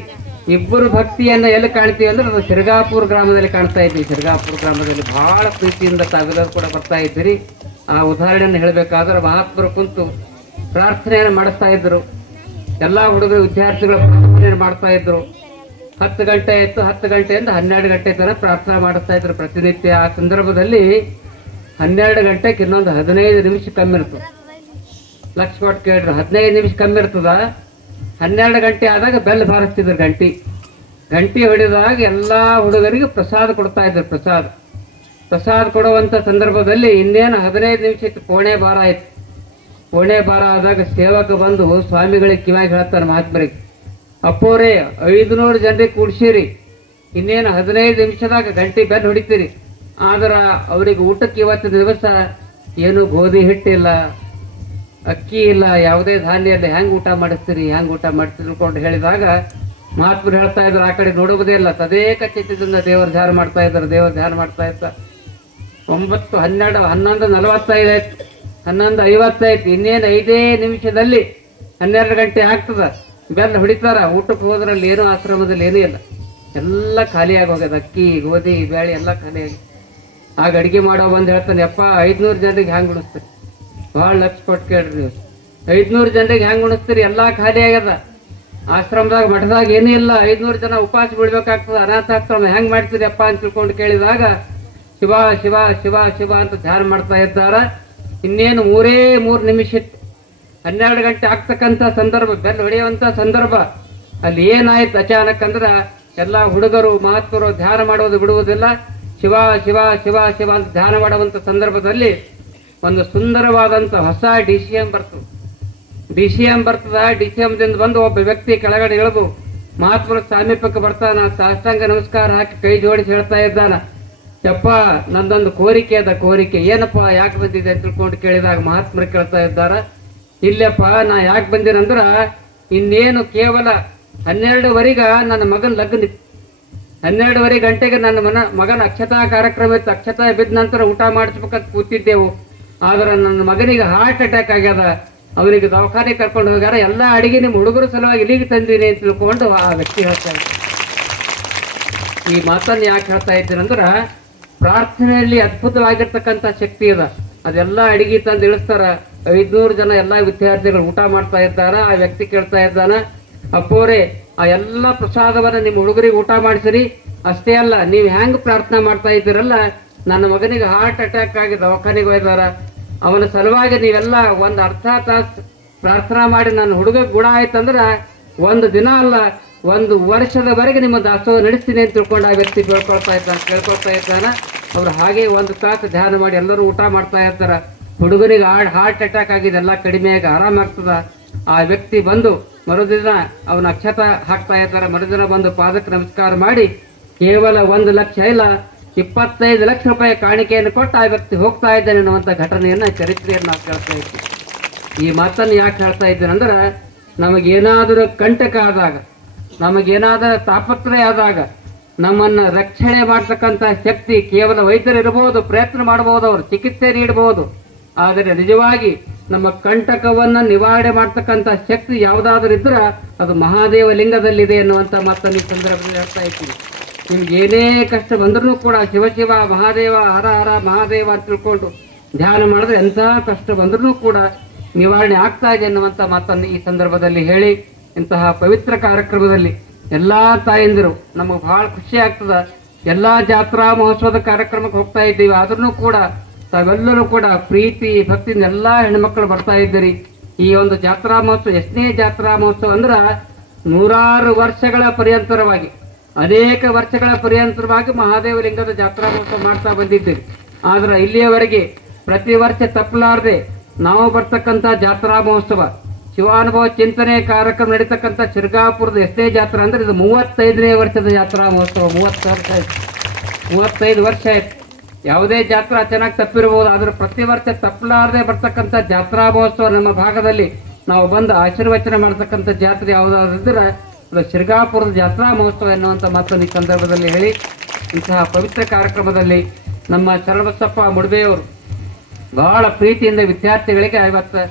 ಇಬ್ಬರು ಭಕ್ತಿಯನ್ನ ಎಲ್ಲಿ ಕಾಣ್ತೀವಿ ಅಂದ್ರೆ ಅದು ಶಿರಗಾಪುರ ಗ್ರಾಮದಲ್ಲಿ ಕಾಣ್ತಾ ಇದ್ವಿ. ಶಿರಗಾಪುರ ಗ್ರಾಮದಲ್ಲಿ ಬಹಳ ಪ್ರೀತಿಯಿಂದ ತಾವೆಲ್ಲರೂ ಕೂಡ ಬರ್ತಾ ಇದ್ದೀರಿ. ಆ ಉದಾಹರಣೆಯನ್ನು ಹೇಳಬೇಕಾದ್ರೆ ಮಹಾತ್ಮರು ಕುಂತು ಪ್ರಾರ್ಥನೆಯನ್ನು ಮಾಡಿಸ್ತಾ ಇದ್ರು. ಎಲ್ಲ ಹುಡುಗರು ವಿದ್ಯಾರ್ಥಿಗಳು ಪ್ರಾರ್ಥನೆಯನ್ನು ಮಾಡ್ತಾ ಇದ್ರು. 10 ಗಂಟೆ ಆಯ್ತು, 10 ಗಂಟೆಯಿಂದ 12 ಗಂಟೆ ತನಕ ಪ್ರಾರ್ಥನೆ ಮಾಡಿಸ್ತಾ ಇದ್ರು ಪ್ರತಿನಿತ್ಯ. ಆ ಸಂದರ್ಭದಲ್ಲಿ 12 ಗಂಟೆಗೆ ಇನ್ನೊಂದು 15 ನಿಮಿಷ ಕಮ್ಮಿ ಇರ್ತದೆ. ಲಕ್ಷ ಕೊಟ್ಟು ಕೇಳ್ರಿ, 15 ನಿಮಿಷ ಕಮ್ಮಿ ಇರ್ತದ. 12 ಗಂಟೆ ಆದಾಗ ಬೆಲ್ ಬಾರಿಸ್ತಿದ್ರು. ಗಂಟಿ ಹೊಡೆದಾಗ ಎಲ್ಲಾ ಹುಡುಗರಿಗೆ ಪ್ರಸಾದ ಕೊಡ್ತಾ ಇದ್ರು. ಪ್ರಸಾದ ಕೊಡುವಂತ ಸಂದರ್ಭದಲ್ಲಿ ಇನ್ನೇನು 15 ನಿಮಿಷಕ್ಕೆ ಕೋಣೆ ಬಾರ ಆಯ್ತು. ಕೋಣೆ ಬಾರ ಆದಾಗ ಸೇವಕ ಬಂದು ಸ್ವಾಮಿಗಳಿಗೆ ಕಿವಾಗಿ ಹೇಳ್ತಾರೆ ಮಹಾತ್ಮರಿಗೆ, ಅಪ್ಪೋರೇ 500 ಜನರಿಗೆ ಕೂಡ್ಸಿರಿ, ಇನ್ನೇನು 15 ನಿಮಿಷದಾಗ ಗಂಟೆ ಬೆಲ್ ಹೊಡಿತೀರಿ. ಆದ್ರ ಅವ್ರಿಗೆ ಊಟಕ್ಕೆ ಇವತ್ತಿನ ದಿವಸ ಏನು ಗೋಧಿ ಹಿಟ್ಟಿಲ್ಲ, ಅಕ್ಕಿ ಇಲ್ಲ, ಯಾವುದೇ ಧಾನ್ಯ ಇಲ್ಲ, ಹೆಂಗ್ ಊಟ ಮಾಡಿಸ್ತೀರಿ ತಿಳ್ಕೊಂಡು ಹೇಳಿದಾಗ ಮಹಾತ್ಮರು ಹೇಳ್ತಾ ಇದ್ರು, ಆ ಕಡೆ ನೋಡುವುದೇ ಇಲ್ಲ, ತದೇಕ ಚಿತ್ತದಿಂದ ದೇವರ ಧ್ಯಾನ ಮಾಡ್ತಾ ಇದ್ದಾರೆ. 9, 12, 11:45 ಆಯ್ತು, 11:50 ಇನ್ನೇನು 5 ನಿಮಿಷದಲ್ಲಿ 12 ಗಂಟೆ ಆಗ್ತದ. ಬೆಲ್ಲ ಹೊಡಿತಾರ. ಊಟಕ್ಕೆ ಹೋದ್ರಲ್ಲಿ ಏನೂ ಆಶ್ರಮದಲ್ಲಿ ಏನೂ ಇಲ್ಲ, ಎಲ್ಲ ಖಾಲಿಯಾಗಿ ಹೋಗ್ಯದ. ಅಕ್ಕಿ ಗೋಧಿ ಬೇಳೆ ಎಲ್ಲ ಖಾಲಿಯಾಗಿ. ಆಗ ಅಡಿಗೆ ಮಾಡೋ ಬಂದು ಹೇಳ್ತಾನೆ, ಯಪ್ಪ 500 ಜನರಿಗೆ ಹ್ಯಾಂಗ್ ಉಣಿಸ್ತೀರಿ? ಭಾಳ ಲಕ್ಷ ಕೊಟ್ಟು ಕೇಳ್ರಿ ನೀವು, 500 ಜನರಿಗೆ ಹ್ಯಾಂಗ್ ಉಣಿಸ್ತೀರಿ? ಎಲ್ಲ ಖಾಲಿ ಆಗ್ಯದ. ಆಶ್ರಮದಾಗ ಮಠದಾಗ ಏನೂ ಇಲ್ಲ, 500 ಜನ ಉಪವಾಸ ಬಿಡ್ಬೇಕಾಗ್ತದ. ಅನಾಥಾಶ್ರಮ ಹೆಂಗ್ ಮಾಡ್ತೀರಿ ಅಪ್ಪ ಅಂತ ತಿಳ್ಕೊಂಡು ಕೇಳಿದಾಗ ಶಿವ ಶಿವ ಶಿವ ಶಿವ ಅಂತ ಧ್ಯಾನ ಮಾಡ್ತಾ ಇದ್ದಾರ. ಇನ್ನೇನು 3 ನಿಮಿಷ ಇತ್ತು. 12 ಗಂಟೆ ಆಗ್ತಕ್ಕಂಥ ಸಂದರ್ಭ, ಬೆಲ್ ಹೊಡೆಯುವಂಥ ಸಂದರ್ಭ. ಅಲ್ಲಿ ಏನಾಯ್ತು ಅಚಾನಕ್ ಅಂದ್ರೆ ಎಲ್ಲ ಹುಡುಗರು ಮಹಾತ್ಮರು ಧ್ಯಾನ ಮಾಡೋದು ಬಿಡುವುದಿಲ್ಲ, ಶಿವ ಶಿವ ಶಿವ ಶಿವ ಅಂತ ಧ್ಯಾನ ಮಾಡುವಂಥ ಸಂದರ್ಭದಲ್ಲಿ ಒಂದು ಸುಂದರವಾದಂಥ ಹೊಸ DCM ಬರ್ತದೆ. DCM ಬರ್ತದ. DCMದಿಂದ ಬಂದು ಒಬ್ಬ ವ್ಯಕ್ತಿ ಕೆಳಗಡೆ ಇಳಿದು ಮಹಾತ್ಮರ ಸಾಮೀಪ್ಯಕ್ಕೆ ಬರ್ತಾನ. ಸಾಷ್ಟಾಂಗ ನಮಸ್ಕಾರ ಹಾಕಿ ಕೈ ಜೋಡಿಸಿ ಹೇಳ್ತಾ ಇದ್ದಾನ, ಯಪ್ಪ ನಂದೊಂದು ಕೋರಿಕೆ ಅದ. ಕೋರಿಕೆ ಏನಪ್ಪ, ಯಾಕೆ ಬಂದಿದೆ ಅಂತ ತಿಳ್ಕೊಂಡು ಕೇಳಿದಾಗ ಮಹಾತ್ಮರು ಕೇಳ್ತಾ ಇದ್ದಾರ, ಇಲ್ಲಪ್ಪ ನಾ ಯಾಕೆ ಬಂದಿರಂದ್ರ ಇನ್ನೇನು ಕೇವಲ 12ವರೆಗ ನನ್ನ ಮಗನ ಲಗ್ನ ಇತ್ತು. 12 ಗಂಟೆಗೆ ನನ್ನ ಮಗನ ಅಕ್ಷತಾ ಕಾರ್ಯಕ್ರಮ ಇತ್ತು. ಅಕ್ಷತಾ ಬಿದ್ದ ನಂತರ ಊಟ ಮಾಡಿಸ್ಬೇಕಂತ ಕೂತಿದ್ದೆವು. ಆದ್ರೆ ನನ್ನ ಮಗನಿಗೆ ಹಾರ್ಟ್ ಅಟ್ಯಾಕ್ ಆಗ್ಯದ. ಅವನಿಗೆ ದವಾಖಾನೆ ಕರ್ಕೊಂಡು ಹೋಗ್ಯಾರ. ಎಲ್ಲ ಅಡಿಗೆ ನಿಮ್ಮ ಹುಡುಗರ ಸಲುವಾಗಿ ಇಲ್ಲಿಗೆ ತಂದೀನಿ ಅಂತ ತಿಳ್ಕೊಂಡು ಆ ವ್ಯಕ್ತಿ ಹೇಳ್ತಾ ಇದ್ದ. ಈ ಮಾತನ್ನು ಯಾಕೆ ಹೇಳ್ತಾ ಇದ್ದೀನಿ ಅಂದ್ರೆ ಪ್ರಾರ್ಥನೆಯಲ್ಲಿ ಅದ್ಭುತವಾಗಿರ್ತಕ್ಕಂಥ ಶಕ್ತಿ ಅದ. ಅದೆಲ್ಲ ಅಡಿಗೆ ತಂದು ಇಳಿಸ್ತಾರ. 500 ಜನ ಎಲ್ಲ ವಿದ್ಯಾರ್ಥಿಗಳು ಊಟ ಮಾಡ್ತಾ ಇದ್ದಾರ. ಆ ವ್ಯಕ್ತಿ ಕೇಳ್ತಾ ಇದ್ದಾನ, ಅಪ್ಪೋರೆ ಆ ಎಲ್ಲ ಪ್ರಸಾದವನ್ನ ನಿಮ್ಮ ಹುಡುಗರಿಗೆ ಊಟ ಮಾಡಿಸಿರಿ. ಅಷ್ಟೇ ಅಲ್ಲ, ನೀವು ಹೆಂಗ್ ಪ್ರಾರ್ಥನೆ ಮಾಡ್ತಾ ಇದ್ದೀರಲ್ಲ, ನನ್ನ ಮಗನಿಗೆ ಹಾರ್ಟ್ ಅಟ್ಯಾಕ್ ಆಗಿ ದವಾಖಾನೆಗೆ ಹೋಯ್ದಾರ. ಅವನ ಸಲುವಾಗಿ ನೀವೆಲ್ಲ ಒಂದು ಅರ್ಧ ತಾಸು ಪ್ರಾರ್ಥನಾ ಮಾಡಿ ನನ್ನ ಹುಡುಗ ಗುಣ ಆಯ್ತಂದ್ರೆ 1 ದಿನ ಅಲ್ಲ 1 ವರ್ಷದವರೆಗೆ ನಿಮ್ಮ ದಾಸೋಹ ನಡೆಸ್ತೀನಿ ಅಂತ ತಿಳ್ಕೊಂಡು ಆ ವ್ಯಕ್ತಿ ಕೇಳ್ಕೊಳ್ತಾ ಇದ್ದಾನ. ಅವ್ರು ಹಾಗೆ 1 ತಾಸು ಧ್ಯಾನ ಮಾಡಿ ಎಲ್ಲರೂ ಊಟ ಮಾಡ್ತಾ ಇರ್ತಾರ. ಹುಡುಗನಿಗೆ ಹಾರ್ಟ್ ಅಟ್ಯಾಕ್ ಆಗಿದೆ, ಎಲ್ಲ ಕಡಿಮೆಯಾಗಿ ಆರಾಮಾಗ್ತದ. ಆ ವ್ಯಕ್ತಿ ಬಂದು ಮರುದಿನ ಅವನ ಅಕ್ಷತ ಹಾಕ್ತಾ ಇದ್ದಾರೆ. ಮರುದಿನ ಬಂದು ಪಾದಕ್ಕೆ ನಮಸ್ಕಾರ ಮಾಡಿ ಕೇವಲ 1 ಲಕ್ಷ ಇಲ್ಲ 25 ಲಕ್ಷ ರೂಪಾಯಿ ಕಾಣಿಕೆಯನ್ನು ಕೊಟ್ಟು ಆ ವ್ಯಕ್ತಿ ಹೋಗ್ತಾ ಇದ್ದಾನೆ ಅನ್ನುವಂಥ ಘಟನೆಯನ್ನ, ಚರಿತ್ರೆಯನ್ನು ನಾವು ಕೇಳ್ತಾ ಇದ್ದೀವಿ. ಈ ಮಾತನ್ನು ಯಾಕೆ ಹೇಳ್ತಾ ಇದ್ದೇನೆ ಅಂದ್ರೆ ನಮಗೇನಾದರೂ ಕಂಟಕ ಆದಾಗ, ನಮಗೇನಾದರೂ ತಾಪತ್ರಯ ಆದಾಗ ನಮ್ಮನ್ನ ರಕ್ಷಣೆ ಮಾಡ್ತಕ್ಕಂಥ ಶಕ್ತಿ ಕೇವಲ ವೈದ್ಯರಿರಬಹುದು, ಪ್ರಯತ್ನ ಮಾಡಬಹುದು, ಅವರು ಚಿಕಿತ್ಸೆ ನೀಡಬಹುದು. ಆದರೆ ನಿಜವಾಗಿ ನಮ್ಮ ಕಂಟಕವನ್ನ ನಿವಾರಣೆ ಮಾಡ್ತಕ್ಕಂಥ ಶಕ್ತಿ ಯಾವುದಾದ್ರೂ ಇದ್ರೆ ಅದು ಮಹಾದೇವ ಲಿಂಗದಲ್ಲಿದೆ ಎನ್ನುವಂಥ ಮಾತನ್ನು ಈ ಸಂದರ್ಭದಲ್ಲಿ ಹೇಳ್ತಾ ಇದ್ದೀನಿ. ನಿಮ್ಗೆ ಏನೇ ಕಷ್ಟ ಬಂದ್ರೂ ಕೂಡ ಶಿವ ಶಿವ ಮಹಾದೇವ ಹರ ಹರ ಮಹಾದೇವ ಅಂತ ತಿಳ್ಕೊಂಡು ಧ್ಯಾನ ಮಾಡಿದ್ರೆ ಎಂತಹ ಕಷ್ಟ ಬಂದ್ರೂ ಕೂಡ ನಿವಾರಣೆ ಆಗ್ತಾ ಇದೆ ಎನ್ನುವಂಥ ಮಾತನ್ನು ಈ ಸಂದರ್ಭದಲ್ಲಿ ಹೇಳಿ, ಇಂತಹ ಪವಿತ್ರ ಕಾರ್ಯಕ್ರಮದಲ್ಲಿ ಎಲ್ಲಾ ತಾಯಂದಿರು ನಮಗೆ ಬಹಳ ಖುಷಿ ಆಗ್ತದ. ಎಲ್ಲಾ ಜಾತ್ರಾ ಮಹೋತ್ಸವದ ಕಾರ್ಯಕ್ರಮಕ್ಕೆ ಹೋಗ್ತಾ ಇದ್ದೀವಿ, ಆದ್ರೂ ಕೂಡ ತಾವೆಲ್ಲರೂ ಕೂಡ ಪ್ರೀತಿ ಭಕ್ತಿಯಿಂದ ಎಲ್ಲಾ ಹೆಣ್ಮಕ್ಳು ಬರ್ತಾ ಇದ್ದೀರಿ. ಈ ಒಂದು ಜಾತ್ರಾ ಮಹೋತ್ಸವ ಎಷ್ಟನೇ ಜಾತ್ರಾ ಮಹೋತ್ಸವ ಅಂದ್ರ 100 ವರ್ಷಗಳ ಪರ್ಯಂತರವಾಗಿ, ಅನೇಕ ವರ್ಷಗಳ ಪರ್ಯಂತರವಾಗಿ ಮಹಾದೇವ ಲಿಂಗದ ಜಾತ್ರಾ ಮಹೋತ್ಸವ ಮಾಡ್ತಾ ಬಂದಿದ್ದೀರಿ. ಆದ್ರೆ ಇಲ್ಲಿಯವರೆಗೆ ಪ್ರತಿ ವರ್ಷ ತಪ್ಪಲಾರದೆ ನಾವು ಬರ್ತಕ್ಕಂಥ ಜಾತ್ರಾ ಮಹೋತ್ಸವ ಶಿವಾನುಭವ ಚಿಂತನೆ ಕಾರ್ಯಕ್ರಮ ನಡೀತಕ್ಕಂಥ ಶಿರ್ಗಾಪುರದ ಎಷ್ಟೇ ಜಾತ್ರಾ ಅಂದ್ರೆ ಇದು 35ನೇ ವರ್ಷದ ಜಾತ್ರಾ ಮಹೋತ್ಸವ. 35 ವರ್ಷ ಆಯ್ತು. ಯಾವುದೇ ಜಾತ್ರಾ ಚೆನ್ನಾಗಿ ತಪ್ಪಿರಬಹುದು, ಆದ್ರೆ ಪ್ರತಿ ವರ್ಷ ತಪ್ಪಲಾರದೆ ಬರ್ತಕ್ಕಂಥ ಜಾತ್ರಾ ಮಹೋತ್ಸವ ನಮ್ಮ ಭಾಗದಲ್ಲಿ ನಾವು ಬಂದು ಆಶೀರ್ವಚನ ಮಾಡ್ತಕ್ಕಂಥ ಜಾತ್ರೆ ಯಾವುದಾದ್ರೆ ಅದು ಶಿರ್ಗಾಪುರದ ಜಾತ್ರಾ ಮಹೋತ್ಸವ ಎನ್ನುವಂಥ ಮಾತನ್ನು ಈ ಸಂದರ್ಭದಲ್ಲಿ ಹೇಳಿ, ಇಂತಹ ಪವಿತ್ರ ಕಾರ್ಯಕ್ರಮದಲ್ಲಿ ನಮ್ಮ ಶರಣಬಸಪ್ಪ ಮುಡ್ಬೆಯವರು ಬಹಳ ಪ್ರೀತಿಯಿಂದ ವಿದ್ಯಾರ್ಥಿಗಳಿಗೆ 50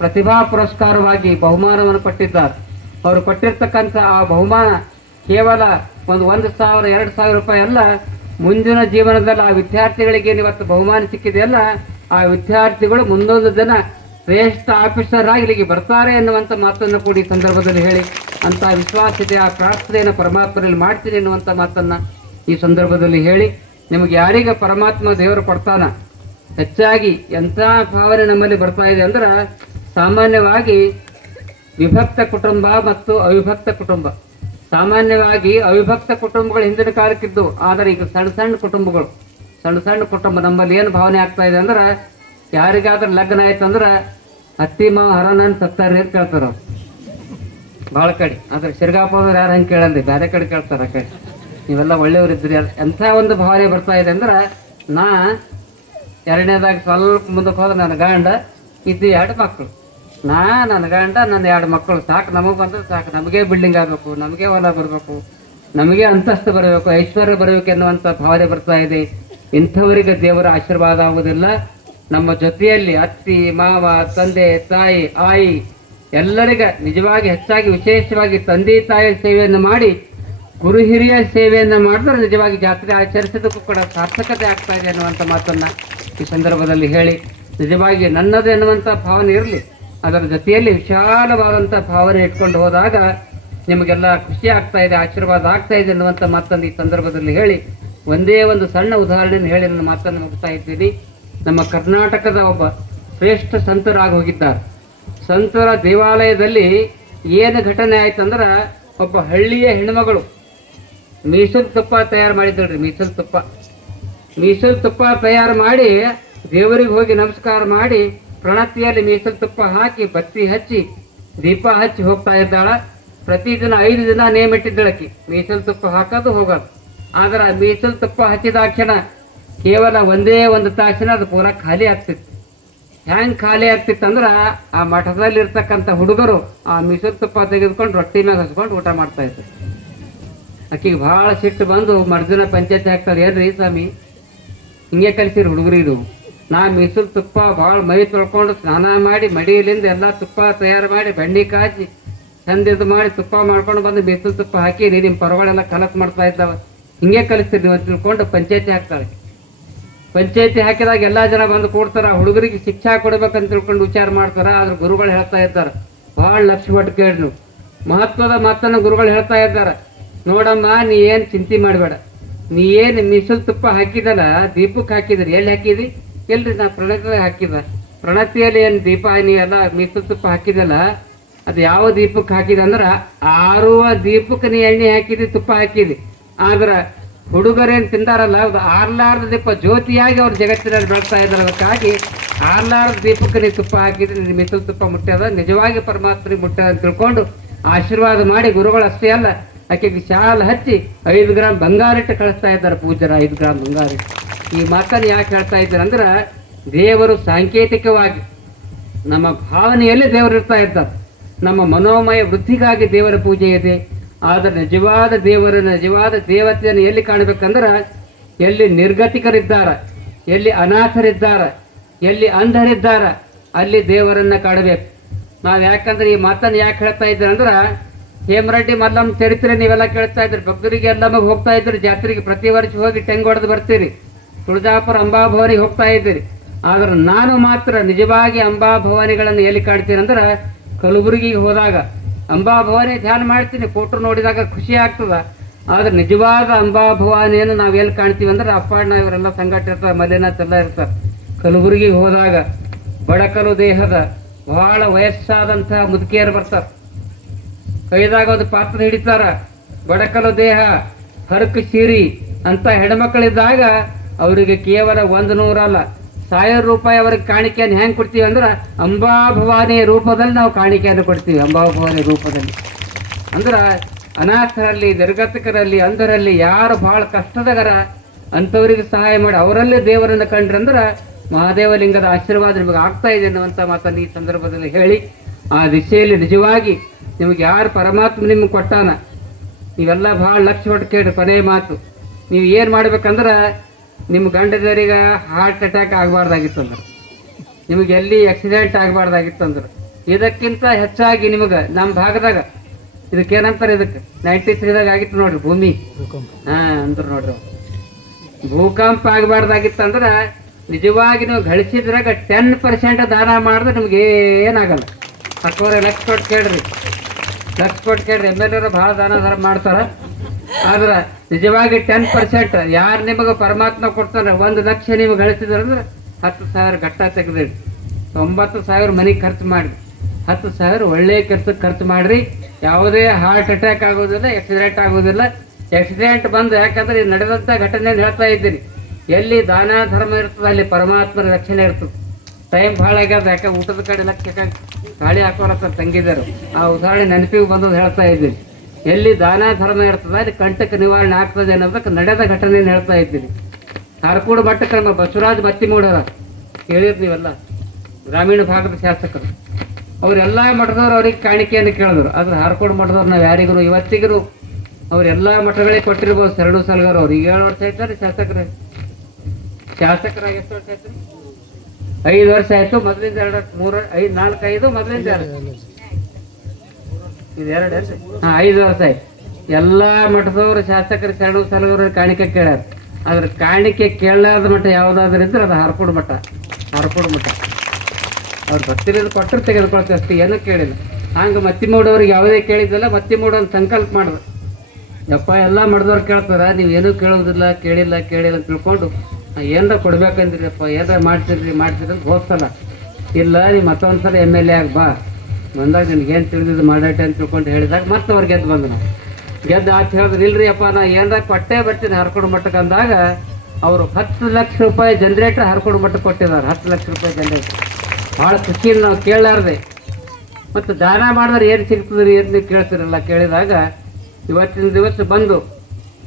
ಪ್ರತಿಭಾ ಪುರಸ್ಕಾರವಾಗಿ ಬಹುಮಾನವನ್ನು ಕೊಟ್ಟಿದ್ದಾರೆ. ಅವರು ಕೊಟ್ಟಿರ್ತಕ್ಕಂಥ ಆ ಬಹುಮಾನ ಕೇವಲ 1,000 2,000 ರೂಪಾಯಿ ಅಲ್ಲ, ಮುಂದಿನ ಜೀವನದಲ್ಲಿ ಆ ವಿದ್ಯಾರ್ಥಿಗಳಿಗೆ ಇವತ್ತು ಬಹುಮಾನ ಸಿಕ್ಕಿದೆಯಲ್ಲ, ಆ ವಿದ್ಯಾರ್ಥಿಗಳು ಮುಂದೊಂದು ದಿನ ಶ್ರೇಷ್ಠ ಆಫೀಸರ್ ಆಗಿ ಇಲ್ಲಿಗೆ ಬರ್ತಾರೆ ಎನ್ನುವಂಥ ಮಾತನ್ನು ಕೂಡ ಈ ಸಂದರ್ಭದಲ್ಲಿ ಹೇಳಿ, ಅಂತ ವಿಶ್ವಾಸ ಇದೆ, ಆ ಪ್ರಾರ್ಥನೆಯನ್ನು ಪರಮಾತ್ಮನಲ್ಲಿ ಮಾಡ್ತೀನಿ ಎನ್ನುವಂಥ ಮಾತನ್ನ ಈ ಸಂದರ್ಭದಲ್ಲಿ ಹೇಳಿ, ನಿಮಗೆ ಯಾರಿಗೆ ಪರಮಾತ್ಮ ದೇವರು ಕೊಡ್ತಾನ, ಹೆಚ್ಚಾಗಿ ಎಂಥ ಭಾವನೆ ನಮ್ಮಲ್ಲಿ ಬರ್ತಾ ಇದೆ ಅಂದ್ರೆ ಸಾಮಾನ್ಯವಾಗಿ ವಿಭಕ್ತ ಕುಟುಂಬ ಮತ್ತು ಅವಿಭಕ್ತ ಕುಟುಂಬ. ಸಾಮಾನ್ಯವಾಗಿ ಅವಿಭಕ್ತ ಕುಟುಂಬಗಳು ಹಿಂದಿನ ಕಾಲಕ್ಕಿದ್ದು, ಆದರೆ ಈಗ ಸಣ್ಣ ಸಣ್ಣ ಕುಟುಂಬ ನಮ್ಮಲ್ಲಿ ಏನು ಭಾವನೆ ಆಗ್ತಾ ಇದೆ ಅಂದ್ರೆ ಯಾರಿಗಾದ್ರೂ ಲಗ್ನ ಆಯ್ತಂದ್ರೆ ಅತ್ತಿ ಮಾವ ಹರನನ್ ಸತ್ತಾರಿ ಅಂತ ಕೇಳ್ತಾರ ಭಾಳ ಕಡೆ. ಆದ್ರೆ ಶಿರ್ಗಾಪುರದವ್ರು ಯಾರು ಹಂಗೆ ಕೇಳಲ್ರಿ, ಬೇರೆ ಕಡೆ ಕೇಳ್ತಾರ. ಆ ಕಡೆ ನೀವೆಲ್ಲ ಒಳ್ಳೆಯವ್ರಿದ್ರಿ. ಎಂಥ ಒಂದು ಭಾವನೆ ಬರ್ತಾ ಇದೆ ಅಂದ್ರೆ ನಾ ಎರಡನೇದಾಗಿ ಸ್ವಲ್ಪ ಮುಂದಕ್ಕೆ ಹೋದ್ರೆ ನನ್ನ ಗಂಡ ಇದ್ದು 2 ಮಕ್ಕಳು, ನನ್ನ ಗಂಡ ನನ್ನ 2 ಮಕ್ಕಳು ಸಾಕು, ನಮಗೆ ಬಂದ್ರೆ ಸಾಕು, ನಮಗೆ ಬಿಲ್ಡಿಂಗ್ ಆಗಬೇಕು, ನಮಗೆ ಹೊಲ ಬರಬೇಕು, ನಮಗೆ ಅಂತಸ್ತು ಬರಬೇಕು, ಐಶ್ವರ್ಯ ಬರಬೇಕು ಎನ್ನುವಂಥ ಭಾವನೆ ಬರ್ತಾ ಇದೆ. ಇಂಥವರಿಗೆ ದೇವರ ಆಶೀರ್ವಾದ ಆಗುವುದಿಲ್ಲ. ನಮ್ಮ ಜೊತೆಯಲ್ಲಿ ಅತ್ತಿ ಮಾವ ತಂದೆ ತಾಯಿ ಆಯಿ ಎಲ್ಲರಿಗ ನಿಜವಾಗಿ ಹೆಚ್ಚಾಗಿ ವಿಶೇಷವಾಗಿ ತಂದೆ ತಾಯಿಯ ಸೇವೆಯನ್ನು ಮಾಡಿ ಗುರು ಹಿರಿಯ ಸೇವೆಯನ್ನು ಮಾಡಿದ್ರೆ ನಿಜವಾಗಿ ಜಾತ್ರೆ ಆಚರಿಸೋದಕ್ಕೂ ಕೂಡ ಸಾರ್ಥಕತೆ ಆಗ್ತಾ ಇದೆ ಅನ್ನುವಂಥ ಮಾತನ್ನ ಈ ಸಂದರ್ಭದಲ್ಲಿ ಹೇಳಿ, ನಿಜವಾಗಿ ನನ್ನದು ಎನ್ನುವಂಥ ಭಾವನೆ ಇರಲಿ, ಅದರ ಜೊತೆಯಲ್ಲಿ ವಿಶಾಲವಾದಂಥ ಭಾವನೆ ಇಟ್ಕೊಂಡು ಹೋದಾಗ ನಿಮಗೆಲ್ಲ ಖುಷಿ ಆಗ್ತಾ ಇದೆ, ಆಶೀರ್ವಾದ ಆಗ್ತಾ ಇದೆ ಅನ್ನುವಂಥ ಮಾತನ್ನು ಈ ಸಂದರ್ಭದಲ್ಲಿ ಹೇಳಿ, ಒಂದೇ ಒಂದು ಸಣ್ಣ ಉದಾಹರಣೆಯನ್ನು ಹೇಳಿ ನನ್ನ ಮಾತನ್ನು ಮುಗಿಸ್ತಾ ಇದ್ದೀನಿ. ನಮ್ಮ ಕರ್ನಾಟಕದ ಒಬ್ಬ ಶ್ರೇಷ್ಠ ಸಂತರಾಗಿ ಹೋಗಿದ್ದಾರೆ. ಸಂತರ ದೇವಾಲಯದಲ್ಲಿ ಏನು ಘಟನೆ ಆಯ್ತಂದ್ರೆ ಒಬ್ಬ ಹಳ್ಳಿಯ ಹೆಣ್ಮಗಳು ಮೀಸಲು ತುಪ್ಪ ತಯಾರು ಮಾಡಿದ್ದಳ್ರಿ. ಮೀಸಲು ತುಪ್ಪ ತಯಾರು ಮಾಡಿ ದೇವರಿಗೆ ಹೋಗಿ ನಮಸ್ಕಾರ ಮಾಡಿ ಪ್ರಣತಿಯಲ್ಲಿ ಮೀಸಲು ತುಪ್ಪ ಹಾಕಿ ಬತ್ತಿ ಹಚ್ಚಿ ದೀಪ ಹಚ್ಚಿ ಹೋಗ್ತಾ ಇದ್ದಾಳ. ಪ್ರತಿದಿನ 5 ದಿನ ನೇಮ ಇಟ್ಟಿದ್ದಳಕಿ ಮೀಸಲು ತುಪ್ಪ ಹಾಕೋದು ಹೋಗೋದು. ಆದ್ರೆ ಮೀಸಲು ತುಪ್ಪ ಹಚ್ಚಿದಾಕ್ಷಣ ಕೇವಲ ಒಂದೇ ಒಂದು ತಾಸಿನ ಅದು ಪೂರ ಖಾಲಿ ಆಗ್ತಿತ್ತು. ಹೆಂಗ್ ಖಾಲಿ ಆಗ್ತಿತ್ತಂದ್ರ ಆ ಮಠದಲ್ಲಿ ಇರ್ತಕ್ಕಂಥ ಹುಡುಗರು ಆ ಮೀಸಲು ತುಪ್ಪ ತೆಗೆದುಕೊಂಡು ರೊಟ್ಟಿ ಮ್ಯಾಗ ಹಚ್ಕೊಂಡು ಊಟ ಮಾಡ್ತಾ ಇದ್ರು. ಆಕಿಗೆ ಬಹಳ ಸಿಟ್ಟು ಬಂದು ಮರ್ದಿನ ಪಂಚಾಯತಿ ಹಾಕ್ತಾರೆ, ಏನ್ರಿ ಸ್ವಾಮಿ ಹಿಂಗೆ ಕಲಿಸಿರಿ ಹುಡುಗರಿದು, ನಾ ಮೀಸಲು ತುಪ್ಪ ಭಾಳ ಮೈ ತೊಳ್ಕೊಂಡು ಸ್ನಾನ ಮಾಡಿ ಮಡಿಯಲಿಂದ ಎಲ್ಲ ತುಪ್ಪ ತಯಾರು ಮಾಡಿ ಬೆಂಡಿ ಕಾಚಿ ಚಂದ ಇದು ಮಾಡಿ ತುಪ್ಪ ಮಾಡ್ಕೊಂಡು ಬಂದು ಮೀಸಲು ತುಪ್ಪ ಹಾಕಿ ನಿಮ್ಮ ಪರಗಳೆಲ್ಲ ಕಲಸ್ ಮಾಡ್ತಾ ಇದ್ದಾವ, ಹಿಂಗೆ ಕಲಿಸ್ತೀರಿ ನೀವು ಅಂತ ತಿಳ್ಕೊಂಡು ಪಂಚಾಯತಿ ಹಾಕ್ತಾಳೆ. ಪಂಚಾಯತಿ ಹಾಕಿದಾಗ ಎಲ್ಲಾ ಜನ ಬಂದು ಕೂಡ್ತಾರ. ಹುಡುಗರಿಗೆ ಶಿಕ್ಷಾ ಕೊಡ್ಬೇಕಂತ ತಿಳ್ಕೊಂಡು ವಿಚಾರ ಮಾಡ್ತಾರ. ಆದ್ರೆ ಗುರುಗಳು ಹೇಳ್ತಾ ಇದ್ದಾರೆ, ಬಹಳ ಲಕ್ಷ ಕೊಟ್ಟು ಕೇಳಿ ನೀವು ಮಹತ್ವದ ಮಾತನ್ನು ಗುರುಗಳು ಹೇಳ್ತಾ ಇದ್ದಾರೆ. ನೋಡಮ್ಮ, ನೀ ಏನ್ ಚಿಂತೆ ಮಾಡಬೇಡ, ನೀ ಏನ್ ಮೀಸಲು ತುಪ್ಪ ಹಾಕಿದಲ್ಲ ದೀಪಕ್ಕೆ ಹಾಕಿದ್ರಿ, ಎಲ್ಲಿ ಹಾಕಿದಿ? ಎಲ್ರಿ ನಾ ಪ್ರಣತಿಯಲ್ಲಿ ಹಾಕಿದ. ಪ್ರಣತಿಯಲ್ಲಿ ಏನ್ ದೀಪ ನೀ ಎಲ್ಲ ಮೀಸಲು ತುಪ್ಪ ಹಾಕಿದಲ್ಲ, ಅದು ಯಾವ ದೀಪಕ್ಕೆ ಹಾಕಿದ ಅಂದ್ರ ಆರುವ ದೀಪಕ್ಕೆ ನೀ ಎಣ್ಣೆ ಹಾಕಿದಿ, ತುಪ್ಪ ಹಾಕಿದಿ. ಆದ್ರ ಹುಡುಗರೇನ್ ತಿಂದಾರಲ್ಲ, ಅದು ಆರ್ಲಾರ್ದ ದೀಪ ಜ್ಯೋತಿಯಾಗಿ ಅವ್ರ ಜಗತ್ತಿನಲ್ಲಿ ಬೆಳ್ತಾ ಇದ್ದಾರೆ. ಅದಕ್ಕಾಗಿ ಆರ್ಲಾರ್ದ ದೀಪಕ್ಕೆ ನೀ ತುಪ್ಪ ಹಾಕಿದ್ರೆ ನಿನ್ನ ಮೀಸಲು ತುಪ್ಪ ಮುಟ್ಟ್ಯದ, ನಿಜವಾಗಿ ಪರಮಾತ್ಮರಿಗೆ ಮುಟ್ಟ್ಯದ ಅಂತ ತಿಳ್ಕೊಂಡು ಆಶೀರ್ವಾದ ಮಾಡಿ ಗುರುಗಳು ಅಷ್ಟೇ ಅಲ್ಲ ಆಕೆಗೆ ಶಾಲ ಹಚ್ಚಿ 5 ಗ್ರಾಮ್ ಬಂಗಾರಿಟ್ಟು ಕಳಿಸ್ತಾ ಇದ್ದಾರೆ ಪೂಜರ. 5 ಗ್ರಾಮ್ ಬಂಗಾರಿಟ್ಟು. ಈ ಮಾತನ್ನು ಯಾಕೆ ಹೇಳ್ತಾ ಇದ್ದಾರೆ ಅಂದ್ರೆ, ದೇವರು ಸಾಂಕೇತಿಕವಾಗಿ ನಮ್ಮ ಭಾವನೆಯಲ್ಲಿ ದೇವರು ಇರ್ತಾ ಇದ್ದಾರೆ. ನಮ್ಮ ಮನೋಮಯ ವೃದ್ಧಿಗಾಗಿ ದೇವರ ಪೂಜೆ ಇದೆ. ಆದರೆ ನಿಜವಾದ ದೇವತೆಯನ್ನು ಎಲ್ಲಿ ಕಾಣಬೇಕಂದ್ರೆ, ಎಲ್ಲಿ ನಿರ್ಗತಿಕರಿದ್ದಾರ, ಎಲ್ಲಿ ಅನಾಥರಿದ್ದಾರ, ಎಲ್ಲಿ ಅಂಧರಿದ್ದಾರ, ಅಲ್ಲಿ ದೇವರನ್ನ ಕಾಣಬೇಕು ನಾವು. ಯಾಕಂದ್ರೆ ಈ ಮಾತನ್ನು ಯಾಕೆ ಹೇಳ್ತಾ ಇದ್ದಾರೆ ಅಂದ್ರೆ, ಹೇಮರೆಡ್ಡಿ ಮಲ್ಲಮ್ಮ ಚರಿತ್ರೆ ನೀವೆಲ್ಲ ಕೇಳ್ತಾ ಇದ್ರಿ, ಭಕ್ತರಿಗೆ ಎಲ್ಲಮ್ಮ ಹೋಗ್ತಾ ಇದ್ರಿ ಜಾತ್ರೆಗೆ, ಪ್ರತಿ ವರ್ಷ ಹೋಗಿ ಟೆಂಗ್ ಹೊಡೆದು ಬರ್ತೀರಿ. ತುಳಜಾಪುರ ಅಂಬಾಭವಾನಿಗೆ ಹೋಗ್ತಾ ಇದ್ದೀರಿ. ಆದ್ರೆ ನಾನು ಮಾತ್ರ ನಿಜವಾಗಿ ಅಂಬಾಭವಾನಿಗಳನ್ನು ಎಲ್ಲಿ ಕಾಣ್ತೀನಿ ಅಂದ್ರೆ, ಕಲಬುರಗಿಗೆ ಹೋದಾಗ ಅಂಬಾಭವಾನಿ ಧ್ಯಾನ ಮಾಡ್ತೀನಿ, ಫೋಟೋ ನೋಡಿದಾಗ ಖುಷಿ ಆಗ್ತದ. ಆದ್ರೆ ನಿಜವಾದ ಅಂಬಾಭವಾನಿಯನ್ನು ನಾವು ಎಲ್ಲಿ ಕಾಣ್ತೀವಿ ಅಂದ್ರೆ, ಅಪ್ಪಣ್ಣ ಇವರೆಲ್ಲ ಸಂಘಟ ಇರ್ತಾರೆ, ಮಲ್ಲಿನಾಥ್ ಎಲ್ಲ ಇರ್ತಾರೆ. ಕಲಬುರಗಿಗೆ ಹೋದಾಗ ಬಡಕಲು ದೇಹದ ಬಹಳ ವಯಸ್ಸಾದಂತಹ ಮುದುಕಿಯರು ಬರ್ತಾರೆ. ಕೈದಾಗ ಒಂದು ಪಾತ್ರ ಹಿಡಿತಾರ. ಬಡಕಲು ದೇಹ ಹರಕು ಸೀರಿ ಅಂತ ಹೆಣ್ಮಕ್ಳಿದ್ದಾಗ ಅವರಿಗೆ ಕೇವಲ 100 ಅಲ್ಲ 1000 ರೂಪಾಯಿ ಅವ್ರಿಗೆ ಕಾಣಿಕೆಯನ್ನು ಹೆಂಗೆ ಕೊಡ್ತೀವಿ ಅಂದ್ರೆ, ಅಂಬಾಭವಾನಿ ರೂಪದಲ್ಲಿ ನಾವು ಕಾಣಿಕೆಯನ್ನು ಕೊಡ್ತೀವಿ. ಅಂಬಾಭವಾನಿ ರೂಪದಲ್ಲಿ ಅಂದ್ರೆ ಅನಾಥರಲ್ಲಿ, ನಿರ್ಗತಿಕರಲ್ಲಿ, ಅಂಧರಲ್ಲಿ ಯಾರು ಬಹಳ ಕಷ್ಟದಗರ ಅಂಥವ್ರಿಗೆ ಸಹಾಯ ಮಾಡಿ ಅವರಲ್ಲೇ ದೇವರನ್ನು ಕಂಡ್ರೆ ಅಂದ್ರೆ, ಮಹಾದೇವಲಿಂಗದ ಆಶೀರ್ವಾದ ನಿಮಗೆ ಆಗ್ತಾ ಇದೆ ಅನ್ನುವಂಥ ಮಾತನ್ನು ಈ ಸಂದರ್ಭದಲ್ಲಿ ಹೇಳಿ, ಆ ದಿಶೆಯಲ್ಲಿ ನಿಜವಾಗಿ ನಿಮಗೆ ಯಾರು ಪರಮಾತ್ಮ ನಿಮ್ಗೆ ಕೊಟ್ಟಾನ, ನೀವೆಲ್ಲ ಭಾಳ ಲಕ್ಷ ಹೊಟ್ಟು ಕೇಳ್ರಿ. ಕೊನೆಯ ಮಾತು, ನೀವು ಏನು ಮಾಡ್ಬೇಕಂದ್ರೆ, ನಿಮ್ಮ ಗಂಡದವರಿಗೆ ಹಾರ್ಟ್ ಅಟ್ಯಾಕ್ ಆಗಬಾರ್ದಾಗಿತ್ತಂದ್ರೆ, ನಿಮಗೆ ಎಲ್ಲಿ ಆಕ್ಸಿಡೆಂಟ್ ಆಗಬಾರ್ದಾಗಿತ್ತಂದ್ರೆ, ಇದಕ್ಕಿಂತ ಹೆಚ್ಚಾಗಿ ನಿಮಗೆ ನಮ್ಮ ಭಾಗದಾಗ ಇದಕ್ಕೇನಂತಾರೆ, ಇದಕ್ಕೆ 93ದಾಗ ಆಗಿತ್ತು ನೋಡ್ರಿ ಭೂಮಿ ಅಂದ್ರು ನೋಡ್ರಿ, ಭೂಕಂಪ ಆಗಬಾರ್ದಾಗಿತ್ತಂದ್ರೆ ನಿಜವಾಗಿ ನೀವು ಗಳಿಸಿದ್ರಾಗ 10% ದಾನ ಮಾಡಿದ್ರೆ ನಿಮ್ಗೆ ಏನಾಗಲ್ಲ. ಅಕ್ಕವ್ರೆ ಲಕ್ಷ ಕೊಟ್ಟು ಕೇಳ್ರಿ, ಲಕ್ಷ ಕೊಟ್ಟು ಕೇಳ್ರಿ. MLA ಭಾಳ ದಾನ ಧರ್ಮ ಮಾಡ್ತಾರ. ಆದ್ರೆ ನಿಜವಾಗಿ 10% ಯಾರು ನಿಮಗೆ ಪರಮಾತ್ಮ ಕೊಡ್ತಾನೆ, 1 ಲಕ್ಷ ನೀವು ಗಳಿಸಿದ್ರಂದ್ರೆ 10,000 ಗಟ್ಟ ತೆಗೆದಿಡಿ, 90,000 ಮನೆಗೆ ಖರ್ಚು ಮಾಡಿ, 10,000 ಒಳ್ಳೆ ಕೆಲಸಕ್ಕೆ ಖರ್ಚು ಮಾಡ್ರಿ. ಯಾವುದೇ ಹಾರ್ಟ್ ಅಟ್ಯಾಕ್ ಆಗೋದಿಲ್ಲ, ಆಕ್ಸಿಡೆಂಟ್ ಆಗೋದಿಲ್ಲ. ಆಕ್ಸಿಡೆಂಟ್ ಬಂದು ಯಾಕಂದ್ರೆ ನಡೆದಂಥ ಘಟನೆಯನ್ನು ಹೇಳ್ತಾ ಇದ್ದೀನಿ, ಎಲ್ಲಿ ದಾನ ಧರ್ಮ ಇರ್ತದೆ ಅಲ್ಲಿ ಪರಮಾತ್ಮನ ರಕ್ಷಣೆ ಇರ್ತದೆ. ಟೈಮ್ ಭಾಳ ಆಗ್ಯದ, ಯಾಕೆ ಊಟದ ಕಡೆ ಲಕ್ಷ ಗಾಳಿ ಹಾಕೋರತ್ತ ತಂಗಿದರು. ಆ ಉದಾಹರಣೆ ನೆನಪಿಗೆ ಬಂದದ್ದು ಹೇಳ್ತಾ ಇದ್ದೀನಿ. ಎಲ್ಲಿ ದಾನ ಧರ್ಮ ಇರ್ತದೆ ಅಲ್ಲಿ ಕಂಟಕ ನಿವಾರಣೆ ಆಗ್ತದೆ ಅನ್ನೋದಕ್ಕೆ ನಡೆದ ಘಟನೆಯನ್ನು ಹೇಳ್ತಾ ಇದ್ದೀನಿ. ಹಾರಕೂಡು ಮಟ್ಟಕ್ಕೆ ನಮ್ಮ ಬಸವರಾಜ್ ಮತ್ತಿಮೂಡರ ಕೇಳಿರ್ತೀವಲ್ಲ, ಗ್ರಾಮೀಣ ಭಾಗದ ಶಾಸಕರು, ಅವರೆಲ್ಲ ಮಠದವ್ರು ಅವ್ರಿಗೆ ಕಾಣಿಕೆಯನ್ನು ಕೇಳಿದ್ರು. ಆದ್ರೆ ಹಾರಕೂಡು ಮಠದವ್ರು ನಾವು ಯಾರಿಗೂ ಇವತ್ತಿಗೂ ಅವರೆಲ್ಲ ಮಠಗಳಿಗೆ ಕೊಟ್ಟಿರ್ಬೋದು. ಶರಣು ಸಲಗರ್ ಅವ್ರು ಈಗ 7 ವರ್ಷ ಆಯ್ತಾರೆ ಶಾಸಕರಾಗಿ. ಎಷ್ಟು ವರ್ಷ ಆಯ್ತು? 5 ವರ್ಷ ಆಯ್ತು. ಮೊದಲಿಂದ 2, 3, 5, 4, 5 ಮೊದಲಿಂದ 2 ಇದು 2 5 ವರ್ಷ ಆಯ್ತು. ಎಲ್ಲಾ ಮಠದವರು ಶಾಸಕರು ಶರಣು ಸಲಗರು ಕಾಣಿಕೆ ಕೇಳ್ಯಾರ. ಆದ್ರೆ ಕಾಣಿಕೆ ಕೇಳಲಾದ ಮಠ ಯಾವ್ದಾದ್ರು ಇದ್ರೆ ಅದು ಹಾರಕೂಡು ಮಠ. ಅವ್ರು ಭಕ್ತಿಲಿಂದ ಕೊಟ್ಟರು ತೆಗೆದುಕೊಳ್ತೀವಿ ಅಷ್ಟೇ, ಏನೂ ಕೇಳಿಲ್ಲ. ಹಂಗೆ ಮತ್ತಿಮೂಡವ್ರಿಗೆ ಯಾವುದೇ ಕೇಳಿದ್ದಲ್ಲ, ಮತ್ತಿಮೂಡೊಂದು ಸಂಕಲ್ಪ ಮಾಡಿದ್ರು, ಯಪ್ಪ ಎಲ್ಲ ಮಠದವ್ರು ಕೇಳ್ತಾರ, ನೀವು ಏನೂ ಕೇಳೋದಿಲ್ಲ, ಕೇಳಿಲ್ಲ ಅಂತ ತಿಳ್ಕೊಂಡು ಏನಾರ ಕೊಡ್ಬೇಕಂದ್ರಿ ಅಪ್ಪ, ಏನಾರ ಮಾಡ್ತಿದ್ರಿ ಅಂತ ಹೋಗ್ಸಲ್ಲ. ಇಲ್ಲ ನೀವು ಮತ್ತೊಂದ್ಸಲ MLA ಆಗಿ ಬಾ, ಬಂದಾಗ ನಿನಗೇನು ತಿಳಿದಿದ್ದು ಮಾಡಾಟೆ ಅಂತ ತಿಳ್ಕೊಂಡು ಹೇಳಿದಾಗ ಮತ್ತೆ ಅವ್ರು ಗೆದ್ದು ಬಂದು ನಾವು ಗೆದ್ದು ಆತ ಹೇಳಿದ್ರು ಇಲ್ರಿ ಅಪ್ಪ ನಾ ಏನಾರ ಕೊಟ್ಟೇ ಬರ್ತೀನಿ ಹರ್ಕೊಂಡು ಮಟ್ಟಕ್ಕೆ ಅಂದಾಗ ಅವರು 10 ಲಕ್ಷ ರೂಪಾಯಿ ಜನ್ರೇಟರ್ ಹರ್ಕೊಂಡು ಮಟ್ಟಕ್ಕೆ ಕೊಟ್ಟಿದ್ದಾರೆ. 10 ಲಕ್ಷ ರೂಪಾಯಿ ಜನ್ರೇಟರ್ ಭಾಳ ಖುಷಿಯಿಂದ ನಾವು ಕೇಳಲಾರ್ದೆ. ಮತ್ತು ದಾನ ಮಾಡಿದ್ರೆ ಏನು ಸಿಗ್ತದ್ರಿ ಏನು ಕೇಳ್ತಿರಲ್ಲ. ಕೇಳಿದಾಗ ಇವತ್ತಿನ ದಿವಸ ಬಂದು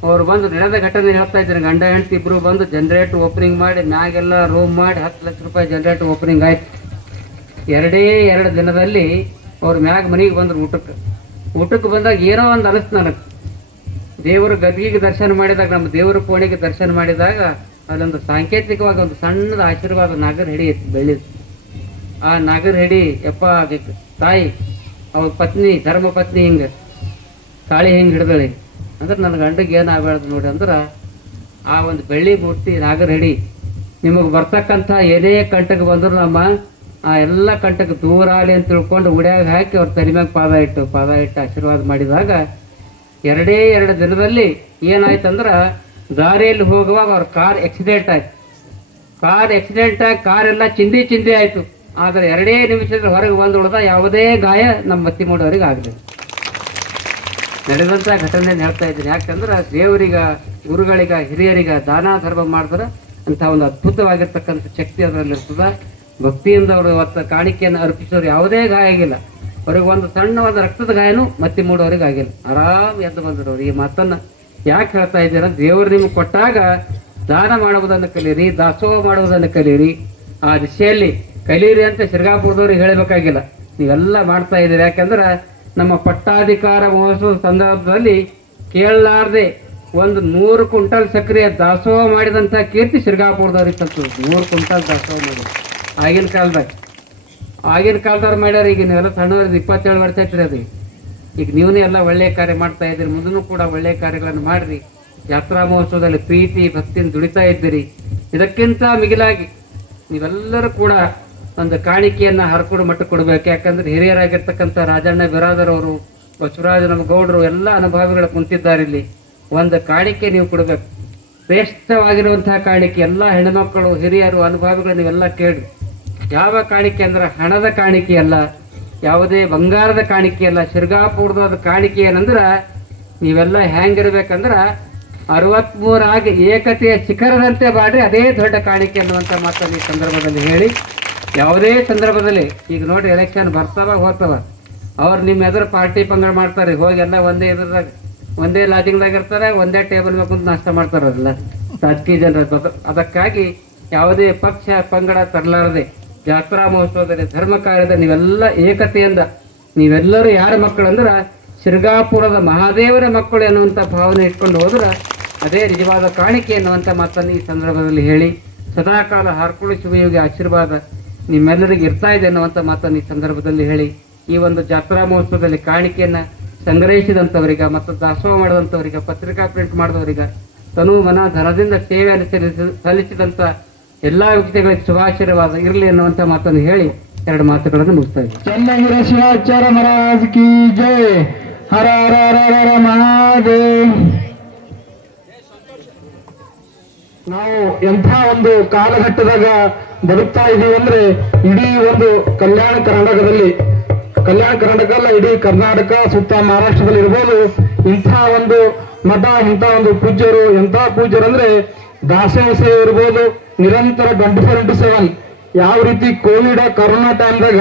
ಅವ್ರು ಬಂದು ನಡೆದ ಘಟನೆ ಹೇಳ್ತಾ ಇದ್ದಾರೆ. ಗಂಡ ಹೆಂಡತಿ ಇಬ್ಬರು ಬಂದು ಜನ್ರೇಟರ್ ಓಪನಿಂಗ್ ಮಾಡಿ ಮ್ಯಾಗೆಲ್ಲ ರೂಮ್ ಮಾಡಿ 10 ಲಕ್ಷ ರೂಪಾಯಿ ಜನ್ರೇಟರ್ ಓಪನಿಂಗ್ ಆಯ್ತು. 2 ದಿನದಲ್ಲಿ ಅವ್ರು ಮ್ಯಾಗ ಮನೆಗೆ ಬಂದರು ಊಟಕ್ಕೆ ಬಂದಾಗ ಏನೋ ಒಂದು ಅನಿಸ್ತು ನನಗೆ. ದೇವರ ಗದಿಗೆ ದರ್ಶನ ಮಾಡಿದಾಗ ನಮ್ಮ ದೇವರ ಕೋಣೆಗೆ ದರ್ಶನ ಮಾಡಿದಾಗ ಅಲ್ಲೊಂದು ಸಾಂಕೇತಿಕವಾಗಿ ಒಂದು ಸಣ್ಣದ ಆಶೀರ್ವಾದ ನಾಗರ ಹಿಡಿ ಇತ್ತು ಬೆಳ್ಳಿದ್ದು. ಆ ನಾಗರ ಹಿಡಿ ಯಪ್ಪ ತಾಯಿ ಅವ್ರ ಪತ್ನಿ ಧರ್ಮ ಪತ್ನಿ ಹಿಂಗೆ ತಾಳಿ ಹಿಂಗೆ ಹಿಡ್ದಳಿ ಅಂದ್ರೆ ನನ್ನ ಗಂಡಗೆ ಏನು ಆಗಬಾರ್ದು ನೋಡಿ ಅಂದ್ರೆ ಆ ಒಂದು ಬೆಳ್ಳಿ ಮೂರ್ತಿ ನಾಗರ ಹಿಡಿ ನಿಮಗೆ ಬರ್ತಕ್ಕಂಥ ಏನೇ ಕಂಟಕ್ಕೆ ಬಂದರೂ ನಮ್ಮ ಆ ಎಲ್ಲ ಕಂಟಕ್ಕೆ ದೂರ ಆಗಲಿ ಅಂತ ತಿಳ್ಕೊಂಡು ಉಡ್ಯಾಗ ಹಾಕಿ ಅವ್ರ ತಲೆ ಮ್ಯಾಗ ಪಾದ ಇಟ್ಟು ಆಶೀರ್ವಾದ ಮಾಡಿದಾಗ 2 ದಿನದಲ್ಲಿ ಏನಾಯ್ತಂದ್ರೆ ದಾರಿಯಲ್ಲಿ ಹೋಗುವಾಗ ಅವ್ರ ಕಾರ್ ಆಕ್ಸಿಡೆಂಟ್ ಆಯ್ತು. ಕಾರೆಲ್ಲ ಚಿಂದಿ ಆಯಿತು. ಆದರೆ 2 ನಿಮಿಷದ ಹೊರಗೆ ಬಂದು ಉಳ್ದ ಯಾವುದೇ ಗಾಯ ನಮ್ಮ ಮತ್ತಿಮೂಡವರಿಗೆ ಆಗಲಿಲ್ಲ. ನಡೆದಂಥ ಘಟನೆಯನ್ನು ಹೇಳ್ತಾ ಇದ್ದೀನಿ. ಯಾಕಂದ್ರೆ ದೇವರಿಗ ಗುರುಗಳಿಗ ಹಿರಿಯರಿಗ ದಾನ ಧರ್ಮ ಮಾಡಿದ್ರೆ ಅಂತ ಒಂದು ಅದ್ಭುತವಾಗಿರ್ತಕ್ಕಂಥ ಶಕ್ತಿ ಅದರಲ್ಲಿರ್ತದೆ. ಭಕ್ತಿಯಿಂದ ಅವರು ಇವತ್ತು ಕಾಣಿಕೆಯನ್ನು ಅರ್ಪಿಸೋರು ಯಾವುದೇ ಗಾಯ ಆಗಿಲ್ಲ. ಅವ್ರಿಗೆ ಒಂದು ಸಣ್ಣವಾದ ರಕ್ತದ ಗಾಯನೂ ಮತ್ತೆ ಮೂಡೋರಿಗೆ ಆಗಿಲ್ಲ. ಆರಾಮ್ ಎದ್ದು ಬಂದರು. ಅವ್ರು ಈ ಮಾತನ್ನು ಯಾಕೆ ಹೇಳ್ತಾ ಇದ್ದೀರ? ದೇವರು ನಿಮ್ಗೆ ಕೊಟ್ಟಾಗ ದಾನ ಮಾಡುವುದನ್ನು ಕಲೀರಿ, ದಾಸೋಹ ಮಾಡುವುದನ್ನು ಕಲೀರಿ, ಆ ದಿಶೆಯಲ್ಲಿ ಕಲೀರಿ ಅಂತ ಶಿರ್ಗಾಪುರದವ್ರಿಗೆ ಹೇಳಬೇಕಾಗಿಲ್ಲ. ನೀವೆಲ್ಲ ಮಾಡ್ತಾ ಇದ್ದೀರಿ. ಯಾಕಂದ್ರೆ ನಮ್ಮ ಪಟ್ಟಾಧಿಕಾರ ಮಹೋತ್ಸವದ ಸಂದರ್ಭದಲ್ಲಿ ಕೇಳಲಾರ್ದೆ ಒಂದು 100 ಕ್ವಿಂಟಲ್ ಸಕ್ಕರೆ ದಾಸೋಹ ಮಾಡಿದಂಥ ಕೀರ್ತಿ ಶಿರ್ಗಾಪುರದವ್ರಿಗೆ ತರ್ತದೆ. 100 ಕ್ವಿಂಟಲ್ ದಾಸೋಹ ಮಾಡಿ ಆಗಿನ ಕಾಲದವ್ರು ಮಾಡ್ಯಾರ. ಈಗ ನೀವೆಲ್ಲ ಸಣ್ಣವ್ರದ್ದು 27 ವರ್ಷ ಆಯ್ತು ಅದು. ಈಗ ನೀವೂ ಎಲ್ಲ ಒಳ್ಳೆಯ ಕಾರ್ಯ ಮಾಡ್ತಾ ಇದ್ದೀರಿ. ಮುಂದೂ ಕೂಡ ಒಳ್ಳೆಯ ಕಾರ್ಯಗಳನ್ನು ಮಾಡಿರಿ. ಜಾತ್ರಾ ಮಹೋತ್ಸವದಲ್ಲಿ ಪ್ರೀತಿ ಭಕ್ತಿಯನ್ನು ದುಡಿತಾ ಇದ್ದೀರಿ. ಇದಕ್ಕಿಂತ ಮಿಗಿಲಾಗಿ ನೀವೆಲ್ಲರೂ ಕೂಡ ಒಂದು ಕಾಣಿಕೆಯನ್ನು ಹರ್ಕೊಂಡು ಮಟ್ಟಕ್ಕೆ ಕೊಡಬೇಕು. ಯಾಕಂದ್ರೆ ಹಿರಿಯರಾಗಿರ್ತಕ್ಕಂಥ ರಾಜಣ್ಣ ಬಿರಾದರ್ ಅವರು, ಬಸವರಾಜ ನಮ್ಮ ಗೌಡರು ಎಲ್ಲ ಅನುಭವಿಗಳು ಕುಂತಿದ್ದಾರೆ. ಇಲ್ಲಿ ಒಂದು ಕಾಣಿಕೆ ನೀವು ಕೊಡಬೇಕು, ಶ್ರೇಷ್ಠವಾಗಿರುವಂತಹ ಕಾಣಿಕೆ. ಎಲ್ಲ ಹೆಣ್ಮಕ್ಕಳು ಹಿರಿಯರು ಅನುಭವಿಗಳು ನೀವೆಲ್ಲ ಕೇಳಿ. ಯಾವ ಕಾಣಿಕೆ ಅಂದ್ರೆ ಹಣದ ಕಾಣಿಕೆ ಅಲ್ಲ, ಯಾವುದೇ ಬಂಗಾರದ ಕಾಣಿಕೆ ಅಲ್ಲ. ಶಿರ್ಗಾಪುರದ ಕಾಣಿಕೆ ಏನಂದ್ರೆ ನೀವೆಲ್ಲ ಹೆಂಗಿರ್ಬೇಕಂದ್ರೆ 63 ಆಗಿ ಏಕತೆಯ ಶಿಖರದಂತೆ ಮಾಡ್ರಿ, ಅದೇ ದೊಡ್ಡ ಕಾಣಿಕೆ ಅನ್ನುವಂಥ ಮಾತನ್ನು ಈ ಸಂದರ್ಭದಲ್ಲಿ ಹೇಳಿ, ಯಾವುದೇ ಸಂದರ್ಭದಲ್ಲಿ ಈಗ ನೋಡಿ ಎಲೆಕ್ಷನ್ ಬರ್ತಾವ ಹೋಗ್ತಾವ, ಅವ್ರು ನಿಮ್ಮ ಎದುರು ಪಾರ್ಟಿ ಪಂಗಡ ಮಾಡ್ತಾರೆ. ಹೋಗಿ ಎಲ್ಲ ಒಂದೇ ಲಾಜಿಂಗ್ದಾಗ ಇರ್ತಾರೆ, ಒಂದೇ ಟೇಬಲ್ ಮೇಲೆ ಕುಂತು ನಾಷ್ಟ ಮಾಡ್ತಾರೆ. ಅದೆಲ್ಲ ರಾಜಕೀಯ ಜನರ. ಅದಕ್ಕಾಗಿ ಯಾವುದೇ ಪಕ್ಷ ಪಂಗಡ ತರಲಾರದೆ ಜಾತ್ರಾ ಮಹೋತ್ಸವದಲ್ಲಿ ಧರ್ಮ ಕಾರ್ಯದ ನೀವೆಲ್ಲ ಏಕತೆಯಿಂದ ನೀವೆಲ್ಲರೂ ಯಾರ ಮಕ್ಕಳು ಅಂದ್ರೆ ಶಿರ್ಗಾಪುರದ ಮಹಾದೇವರ ಮಕ್ಕಳು ಎನ್ನುವಂಥ ಭಾವನೆ ಇಟ್ಕೊಂಡು ಹೋದ್ರೆ ಅದೇ ನಿಜವಾದ ಕಾಣಿಕೆ ಎನ್ನುವಂಥ ಮಾತನ್ನು ಈ ಸಂದರ್ಭದಲ್ಲಿ ಹೇಳಿ, ಸದಾಕಾಲ ಹಾರ್ಕೊಳ್ಳಿ ಶಿವಯೋಗಿ ಆಶೀರ್ವಾದ ನಿಮ್ಮೆಲ್ಲರಿಗೆ ಇರ್ತಾ ಇದೆ ಅನ್ನುವಂಥ ಮಾತನ್ನು ಈ ಸಂದರ್ಭದಲ್ಲಿ ಹೇಳಿ, ಈ ಒಂದು ಜಾತ್ರಾ ಮಹೋತ್ಸವದಲ್ಲಿ ಕಾಣಿಕೆಯನ್ನು ಸಂಗ್ರಹಿಸಿದಂಥವರಿಗೆ ಮತ್ತು ದಾಸೋಹ ಮಾಡಿದಂಥವರಿಗೆ, ಪತ್ರಿಕಾ ಪ್ರಿಂಟ್ ಮಾಡಿದವರಿಗೆ, ತನು ಮನ ಧನದಿಂದ ಸೇವೆಯನ್ನು ಸಲ್ಲಿಸಿದಂಥ ಎಲ್ಲ ವ್ಯಕ್ತಿಗಳಿಗೆ ಶುಭಾಶೀರ್ವಾದ ಇರಲಿ ಅನ್ನುವಂಥ ಮಾತನ್ನು ಹೇಳಿ 2 ಮಾತುಗಳನ್ನು ಮುಗಿಸ್ತಾ ಇದ್ದೀನಿ. ಚನ್ನಗಿರ ಶಿವಾಚಾರ್ಯ ಮಹಾರಾಜ್ ಕಿ ಜೈ. ಹರ ಹರ ಹರ ಹರ ಮಹಾದೇವ್. ನಾವು ಎಂಥ ಒಂದು ಕಾಲಘಟ್ಟದಾಗ ಬದುಕ್ತಾ ಇದೀವಿ ಅಂದ್ರೆ ಇಡೀ ಒಂದು ಕಲ್ಯಾಣ ಕರ್ನಾಟಕ ಅಲ್ಲ, ಇಡೀ ಕರ್ನಾಟಕ ಸುತ್ತ ಮಹಾರಾಷ್ಟ್ರದಲ್ಲಿ ಇರ್ಬೋದು, ಇಂಥ ಒಂದು ಮಠ, ಇಂಥ ಒಂದು ಪೂಜ್ಯರು. ಎಂಥ ಪೂಜ್ಯರು ಅಂದ್ರೆ ದಾಸೋಹ ಸೇವೆ ಇರ್ಬೋದು, ನಿರಂತರ 24/7. ಯಾವ ರೀತಿ ಕೋವಿಡ್ ಕರೋನಾ ಟೈಮ್ದಾಗ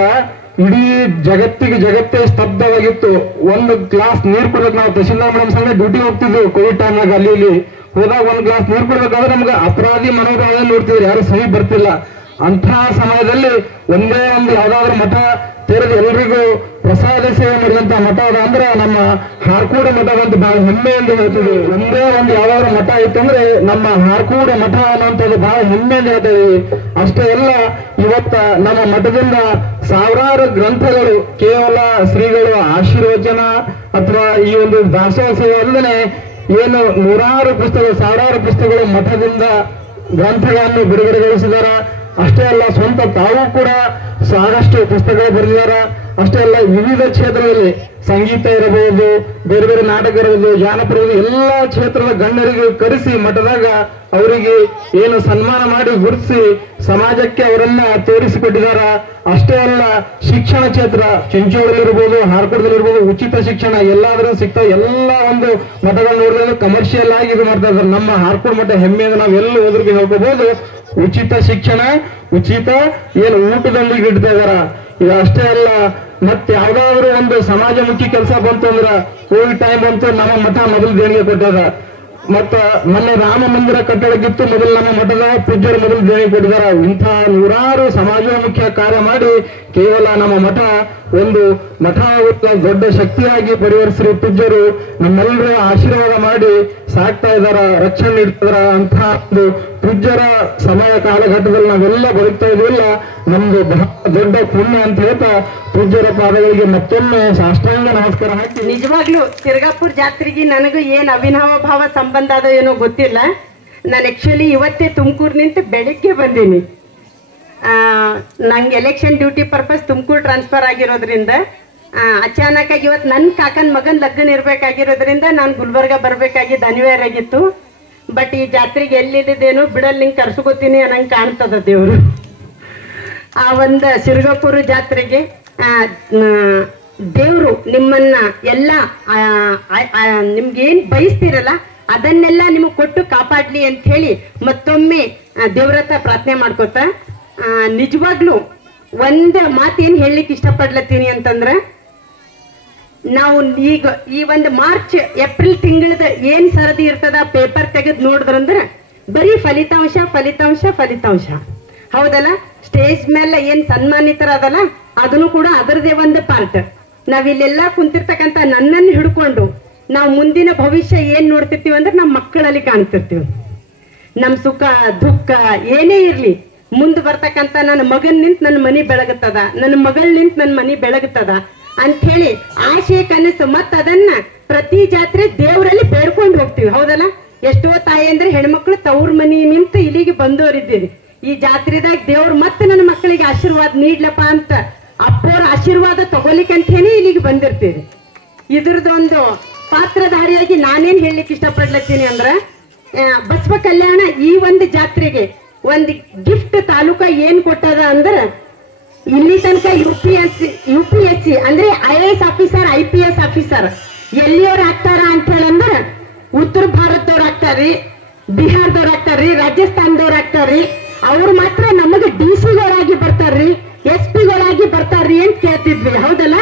ಇಡೀ ಜಗತ್ತೇ ಸ್ತಬ್ಧವಾಗಿತ್ತು. ಒಂದು ಗ್ಲಾಸ್ ನೀರು ಕೊಡ್ಬೇಕು. ನಾವು ತಹಶೀಲ್ದಾರ್ ಮೇಡಮ್ ಸಂಗ ಡ್ಯೂಟಿ ಹೋಗ್ತಿದ್ವಿ ಕೋವಿಡ್ ಟೈಮ್ನಾಗ. ಅಲ್ಲಿ ಹೋದಾಗ ಒಂದು ಗ್ಲಾಸ್ ನೀರು ಕೊಡ್ಬೇಕಾದ್ರೆ ನಮ್ಗೆ ಅಪರಾಧಿ ಮನೋಭಾವ ನೋಡ್ತಿದ್ರು, ಯಾರು ಸಹಿ ಬರ್ತಿಲ್ಲ. ಅಂತಹ ಸಮಯದಲ್ಲಿ ಒಂದೇ ಒಂದು ಯಾವ್ದಾದ್ರು ಮಠ ತೆರೆದು ಎಲ್ರಿಗೂ ಪ್ರಸಾದ ಸೇವೆ ಮಾಡಿದಂತ ಮಠ ಅದ ಅಂದ್ರೆ ನಮ್ಮ ಹಾರ್ಕೂಡ ಮಠ ಅಂತ ಬಹಳ ಹೆಮ್ಮೆಯಿಂದ ಹೇಳ್ತೀವಿ. ಒಂದೇ ಒಂದು ಯಾವ್ದಾದ್ರು ಮಠ ಇತ್ತಂದ್ರೆ ನಮ್ಮ ಹಾರ್ಕೂಡ ಮಠ ಅನ್ನುವಂಥದ್ದು ಬಹಳ ಹೆಮ್ಮೆಯಿಂದ ಹೇಳ್ತೀವಿ. ಅಷ್ಟೇ ಅಲ್ಲ, ಇವತ್ತ ನಮ್ಮ ಮಠದಿಂದ ಸಾವಿರಾರು ಗ್ರಂಥಗಳು, ಕೇವಲ ಶ್ರೀಗಳು ಆಶೀರ್ವಚನ ಅಥವಾ ಈ ಒಂದು ದಾಸೋಹ ಸೇವೆ ಅಲ್ಲದೆ ಏನು ಸಾವಿರಾರು ಪುಸ್ತಕಗಳು ಮಠದಿಂದ ಗ್ರಂಥಗಳನ್ನು ಬಿಡುಗಡೆಗೊಳಿಸಿದಾರ. ಅಷ್ಟೇ ಅಲ್ಲ, ಸ್ವಂತ ತಾವು ಕೂಡ ಸಾಕಷ್ಟು ಪುಸ್ತಕಗಳು ಬರೆದಿದ್ದಾರೆ. ಅಷ್ಟೇ ಅಲ್ಲ ವಿವಿಧ ಕ್ಷೇತ್ರದಲ್ಲಿ ಸಂಗೀತ ಇರಬಹುದು, ಬೇರೆ ಬೇರೆ ನಾಟಕ ಇರಬಹುದು, ಜಾನಪದ ಎಲ್ಲಾ ಕ್ಷೇತ್ರದ ಗಣ್ಯರಿಗೆ ಕರೆಸಿ ಮಠದಾಗ ಅವರಿಗೆ ಏನು ಸನ್ಮಾನ ಮಾಡಿ ಗುರುತಿಸಿ ಸಮಾಜಕ್ಕೆ ಅವರನ್ನ ತೋರಿಸಿಕೊಟ್ಟಿದಾರ. ಅಷ್ಟೇ ಅಲ್ಲ ಶಿಕ್ಷಣ ಕ್ಷೇತ್ರ ಚಿಂಚೋಳಿರ್ಬೋದು, ಹಾರ್ಕೋಟದಲ್ಲಿರ್ಬೋದು ಉಚಿತ ಶಿಕ್ಷಣ ಎಲ್ಲಾದ್ರೂ ಸಿಗ್ತಾ ಎಲ್ಲ ಒಂದು ಮಠಗಳು ನೋಡಿದ್ರೆ ಕಮರ್ಷಿಯಲ್ ಆಗಿ ಇದು ಮಾಡ್ತಾ ಇದ್ದಾರೆ. ನಮ್ಮ ಹಾರ್ಕೋಡ್ ಮಠ ಹೆಮ್ಮೆಯಿಂದ ನಾವು ಎಲ್ಲ ಹೋದ್ರಿಗೆ ಹೇಳ್ಕೋಬಹುದು. ಉಚಿತ ಶಿಕ್ಷಣ, ಉಚಿತ ಏನು ಊಟದೊಂದಿಗೆ ಇಡ್ತಾ ಇದಾರ. ಇದು ಅಷ್ಟೇ ಅಲ್ಲ, ಮತ್ತೆ ಯಾವ್ದಾದ್ರು ಒಂದು ಸಮಾಜಮುಖಿ ಕೆಲಸ ಬಂತು ಅಂದ್ರ ಕೋವಿಡ್ ಟೈಮ್ ಬಂತು, ನಮ್ಮ ಮಠ ಮೊದಲು ದೇಣಿಗೆ ಕೊಟ್ಟದ. ಮತ್ತ ಮೊನ್ನೆ ರಾಮ ಮಂದಿರ ಕಟ್ಟಡಕ್ಕಿತ್ತು, ಮೊದಲು ನಮ್ಮ ಮಠದ ಪೂಜ್ಯರು ಮೊದಲು ದೇಣಿಗೆ ಕೊಟ್ಟಿದಾರ. ಇಂತಹ ನೂರಾರು ಸಮಾಜೋನ್ಮುಖ ಕಾರ್ಯ ಮಾಡಿ ಕೇವಲ ನಮ್ಮ ಮಠ ಒಂದು ಮಠ ದೊಡ್ಡ ಶಕ್ತಿಯಾಗಿ ಪರಿವರ್ತಿಸಿ ಪೂಜ್ಯರು ನಮ್ಮೆಲ್ಲರ ಆಶೀರ್ವಾದ ಮಾಡಿ ಸಾಕ್ತಾ ಇದಾರ, ರಕ್ಷಣೆ ನೀಡ್ತಿದಾರ. ಅಂತಹ ಒಂದು ಪೂಜ್ಯರ ಸಮಯ ಕಾಲಘಟ್ಟದಲ್ಲಿ ನಾವೆಲ್ಲ ಬದುಕ್ತಾ ಇದೀವಲ್ಲ, ನಮ್ದು ಬಹಳ ದೊಡ್ಡ ಪುಣ್ಯ ಅಂತ ಹೇಳ್ತಾ ಪೂಜ್ಯರ ಪಾದಗಳಿಗೆ ಮತ್ತೊಮ್ಮೆ ಸಾಷ್ಟಾಂಗ ನಮಸ್ಕಾರ ಹಾಕಿ. ನಿಜವಾಗ್ಲೂ ಸಿರ್ಗಾಪುರ್ ಜಾತ್ರೆಗೆ ನನಗೂ ಏನ್ ಅವಿನಾವ ಭಾವ ಸಂಬಂಧ ಅದೋ ಏನೋ ಗೊತ್ತಿಲ್ಲ. ನಾನು ಆಕ್ಚುಲಿ ಇವತ್ತೇ ತುಮಕೂರು ನಿಂತು ಬೆಳಿಗ್ಗೆ ಬಂದೀನಿ. ನಂಗೆ election duty purpose Tumakuru transfer ಆಗಿರೋದ್ರಿಂದ ಅಚಾನಕ್ ಆಗಿ ಇವತ್ತು ನನ್ನ ಕಾಕನ ಮಗನ ಲಗ್ನ ಇರ್ಬೇಕಾಗಿರೋದ್ರಿಂದ ನಾನು ಗುಲ್ಬರ್ಗ ಬರ್ಬೇಕಾಗಿದ್ದು ಅನಿವಾರ್ಯ ಆಗಿತ್ತು. ಬಟ್ ಈ ಜಾತ್ರೆಗೆ ಎಲ್ಲಿದ್ದೇನೋ ಬಿಡಲ್ಲಿ ಹಿಂಗೆ ಕರ್ಸ್ಕೊತೀನಿ ಅನ್ನಂಗೆ ಕಾಣ್ತದ ದೇವರು. ಆ ಒಂದು ಸಿರ್ಗಾಪುರ ಜಾತ್ರೆಗೆ ದೇವರು ನಿಮ್ಮನ್ನ ಎಲ್ಲ ನಿಮ್ಗೇನು ಬಯಸ್ತಿರಲ್ಲ ಅದನ್ನೆಲ್ಲ ನಿಮಗೆ ಕೊಟ್ಟು ಕಾಪಾಡ್ಲಿ ಅಂತ ಹೇಳಿ ಮತ್ತೊಮ್ಮೆ ದೇವ್ರ ಹತ್ರ ಪ್ರಾರ್ಥನೆ ಮಾಡ್ಕೋತ ನಿಜವಾಗ್ಲೂ ಒಂದು ಮಾತೇನು ಹೇಳಲಿಕ್ಕೆ ಇಷ್ಟಪಡ್ಲತ್ತೀನಿ ಅಂತಂದ್ರೆ, ನಾವು ಈಗ ಈ ಒಂದು ಮಾರ್ಚ್ ಏಪ್ರಿಲ್ ತಿಂಗಳದ ಏನ್ ಸರದಿ ಇರ್ತದ ಪೇಪರ್ ತೆಗೆದು ನೋಡಿದ್ರಂದ್ರೆ ಬರೀ ಫಲಿತಾಂಶ ಫಲಿತಾಂಶ ಫಲಿತಾಂಶ. ಹೌದಲ್ಲ, ಸ್ಟೇಜ್ ಮೇಲೆ ಏನ್ ಸನ್ಮಾನಿತರ ಅದಲ್ಲ ಅದನ್ನು ಕೂಡ ಅದರದೇ ಒಂದು ಪಾರ್ಟ್. ನಾವಿಲ್ಲೆಲ್ಲ ಕುಂತಿರ್ತಕ್ಕಂಥ ನನ್ನನ್ನು ಹಿಡ್ಕೊಂಡು ನಾವು ಮುಂದಿನ ಭವಿಷ್ಯ ಏನ್ ನೋಡ್ತಿರ್ತೀವಿ ಅಂದ್ರೆ ನಮ್ಮ ಮಕ್ಕಳಲ್ಲಿ ಕಾಣ್ತಿರ್ತೀವಿ. ನಮ್ಮ ಸುಖ ದುಃಖ ಏನೇ ಇರ್ಲಿ ಮುಂದೆ ಬರ್ತಕ್ಕಂಥ ನನ್ನ ಮಗನ್ ನಿಂತ ನನ್ನ ಮನಿ ಬೆಳಗುತ್ತದ, ನನ್ನ ಮಗಳ್ ನಿಂತ ನನ್ನ ಮನಿ ಬೆಳಗುತ್ತದ ಅಂತ ಹೇಳಿ ಆಶೆ ಕನಸು ಮತ್ತ ಅದನ್ನ ಪ್ರತಿ ಜಾತ್ರೆ ದೇವರಲ್ಲಿ ಬೇಡ್ಕೊಂಡು ಹೋಗ್ತೀವಿ. ಹೌದಲ್ಲ, ಎಷ್ಟೋ ತಾಯಿ ಅಂದ್ರೆ ಹೆಣ್ಮಕ್ಳು ತವ್ರ ಮನಿ ನಿಂತು ಇಲ್ಲಿಗೆ ಬಂದವರಿದ್ದೀರಿ. ಈ ಜಾತ್ರೆದಾಗ ದೇವ್ರು ಮತ್ತೆ ನನ್ನ ಮಕ್ಕಳಿಗೆ ಆಶೀರ್ವಾದ ನೀಡ್ಲಪ್ಪ ಅಂತ ಅಪ್ಪೋರ ಆಶೀರ್ವಾದ ತಗೋಲಿಕ್ಕಂತೇನೆ ಇಲ್ಲಿಗೆ ಬಂದಿರ್ತೀರಿ. ಇದ್ರದೊಂದು ಪಾತ್ರಧಾರಿಯಾಗಿ ನಾನೇನ್ ಹೇಳಲಿಕ್ಕೆ ಇಷ್ಟಪಡ್ಲತ್ತೀನಿ ಅಂದ್ರೆ, ಬಸವ ಕಲ್ಯಾಣ ಈ ಒಂದು ಜಾತ್ರೆಗೆ ಒಂದು ಗಿಫ್ಟ್ ತಾಲೂಕ ಏನ್ ಕೊಟ್ಟದ ಅಂದ್ರೆ, ಇಲ್ಲಿ ತನಕ UPSC ಅಂದ್ರೆ IAS ಆಫೀಸರ್ IPS ಆಫೀಸರ್ ಎಲ್ಲಿಯವ್ರು ಆಗ್ತಾರ ಅಂತ ಹೇಳಂದ್ರ ಉತ್ತರ ಭಾರತದವ್ರು ಆಗ್ತಾರ್ರಿ, ಬಿಹಾರದವ್ರು ಆಗ್ತಾರ್ರಿ, ರಾಜಸ್ಥಾನದವ್ರು ಆಗ್ತಾರ್ರಿ. ಅವ್ರು ಮಾತ್ರ ನಮಗೆ DC-ಗಳಾಗಿ ಬರ್ತಾರ್ರಿ, SP-ಗಳಾಗಿ ಬರ್ತಾರ್ರಿ ಅಂತ ಕೇಳ್ತಿದ್ವಿ. ಹೌದಲ್ಲ,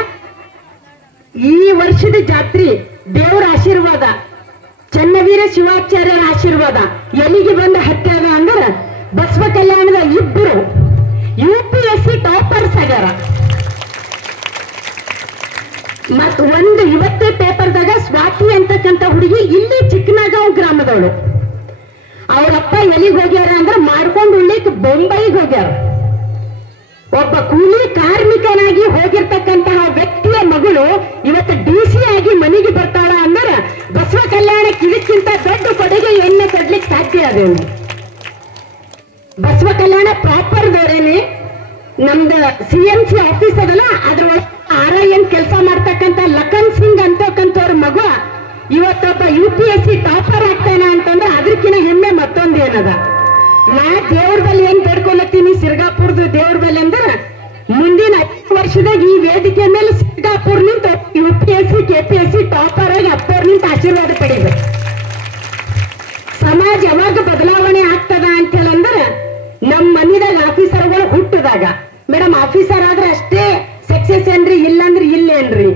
ಈ ವರ್ಷದ ಜಾತ್ರೆ ದೇವರ ಆಶೀರ್ವಾದ, ಚನ್ನವೀರ ಶಿವಾಚಾರ್ಯರ ಆಶೀರ್ವಾದ ಎಲ್ಲಿಗೆ ಬಂದ ಹತ್ಯಾದ ಅಂದ್ರೆ ಬಸವ ಕಲ್ಯಾಣದ ಇಬ್ಬರು UPSC ಟಾಪರ್ಸ್ ಆಗ್ಯಾರ. ಮತ್ ಒಂದು ಇವತ್ತೇ ಪೇಪರ್ದಾಗ ಸ್ವಾತಿ ಅಂತಕ್ಕಂಥ ಹುಡುಗಿ ಇಲ್ಲಿ ಚಿಕ್ಕನಗಾಂವ್ ಗ್ರಾಮದವಳು. ಅವರಪ್ಪ ಎಲ್ಲಿಗೆ ಹೋಗ್ಯಾರ ಅಂದ್ರೆ ಮಾಡ್ಕೊಂಡು ಉಳ್ಳಿಕ್ ಬೊಂಬೈಗೆ ಹೋಗ್ಯಾರ. ಒಬ್ಬ ಕೂಲಿ ಕಾರ್ಮಿಕನಾಗಿ ಹೋಗಿರ್ತಕ್ಕಂತಹ ವ್ಯಕ್ತಿಯ ಮಗಳು ಇವತ್ತು DC ಆಗಿ ಮನೆಗೆ ಬರ್ತಾಳ ಅಂದ್ರೆ ಬಸವ ಕಲ್ಯಾಣಕ್ಕೆ ಇದಕ್ಕಿಂತ ದೊಡ್ಡ ಕೊಡುಗೆ ಎಣ್ಣೆ ಕೊಡ್ಲಿಕ್ಕೆ ಸಾಧ್ಯ ಅದೇನು? ಬಸವ ಕಲ್ಯಾಣ ಪ್ರಾಪರ್ ಬೇರೆನೆ. ನಮ್ದು CMC ಆಫೀಸ್ ಅದಲ್ಲ, ಅದ್ರ RIN ಕೆಲಸ ಮಾಡ್ತಕ್ಕಂಥ ಲಖನ್ ಸಿಂಗ್ ಅಂತಕ್ಕಂಥವ್ರ ಮಗು ಇವತ್ತೊಬ್ಬ UPSC ಟಾಪರ್ ಆಗ್ತಾನ ಅಂತಂದ್ರೆ ಅದಕ್ಕಿಂತ ಹೆಮ್ಮೆ ಮತ್ತೊಂದು ಏನದ. ನಾ ದೇವ್ರ ಬಲ್ಲಿ ಏನ್ ಬೇಡ್ಕೊಳತ್ತೀನಿ ಸಿರ್ಗಾಪುರದ ದೇವ್ರ ಬಲ್ಲಿ ಅಂದ್ರೆ, ಮುಂದಿನ 5 ವರ್ಷದಾಗ ಈ ವೇದಿಕೆ ಮೇಲೆ ಸಿರ್ಗಾಪುರ್ ನಿಂತ UPSC KPSC ಟಾಪರ್ ಆಗಿ ಅಪ್ಪೋರ್ ನಿಂತ ಆಶೀರ್ವಾದ ಪಡಿಬೇಕು. ಸಮಾಜ ಯಾವಾಗ ಬದಲಾವಣೆ ಆಗ್ತದ ಅಂತ ಹೇಳಂದ್ರೆ ನಮ್ಮ ಮನಿದಾಗ ಆಫೀಸರ್ಗಳು ಹುಟ್ಟಿದಾಗ. ಮೇಡಮ್, ಆಫೀಸರ್ ಆದ್ರೆ ಅಷ್ಟೇ ಸಕ್ಸಸ್ ಏನ್ರಿ, ಇಲ್ಲಂದ್ರೆ ಇಲ್ಲೇನ್ರಿ?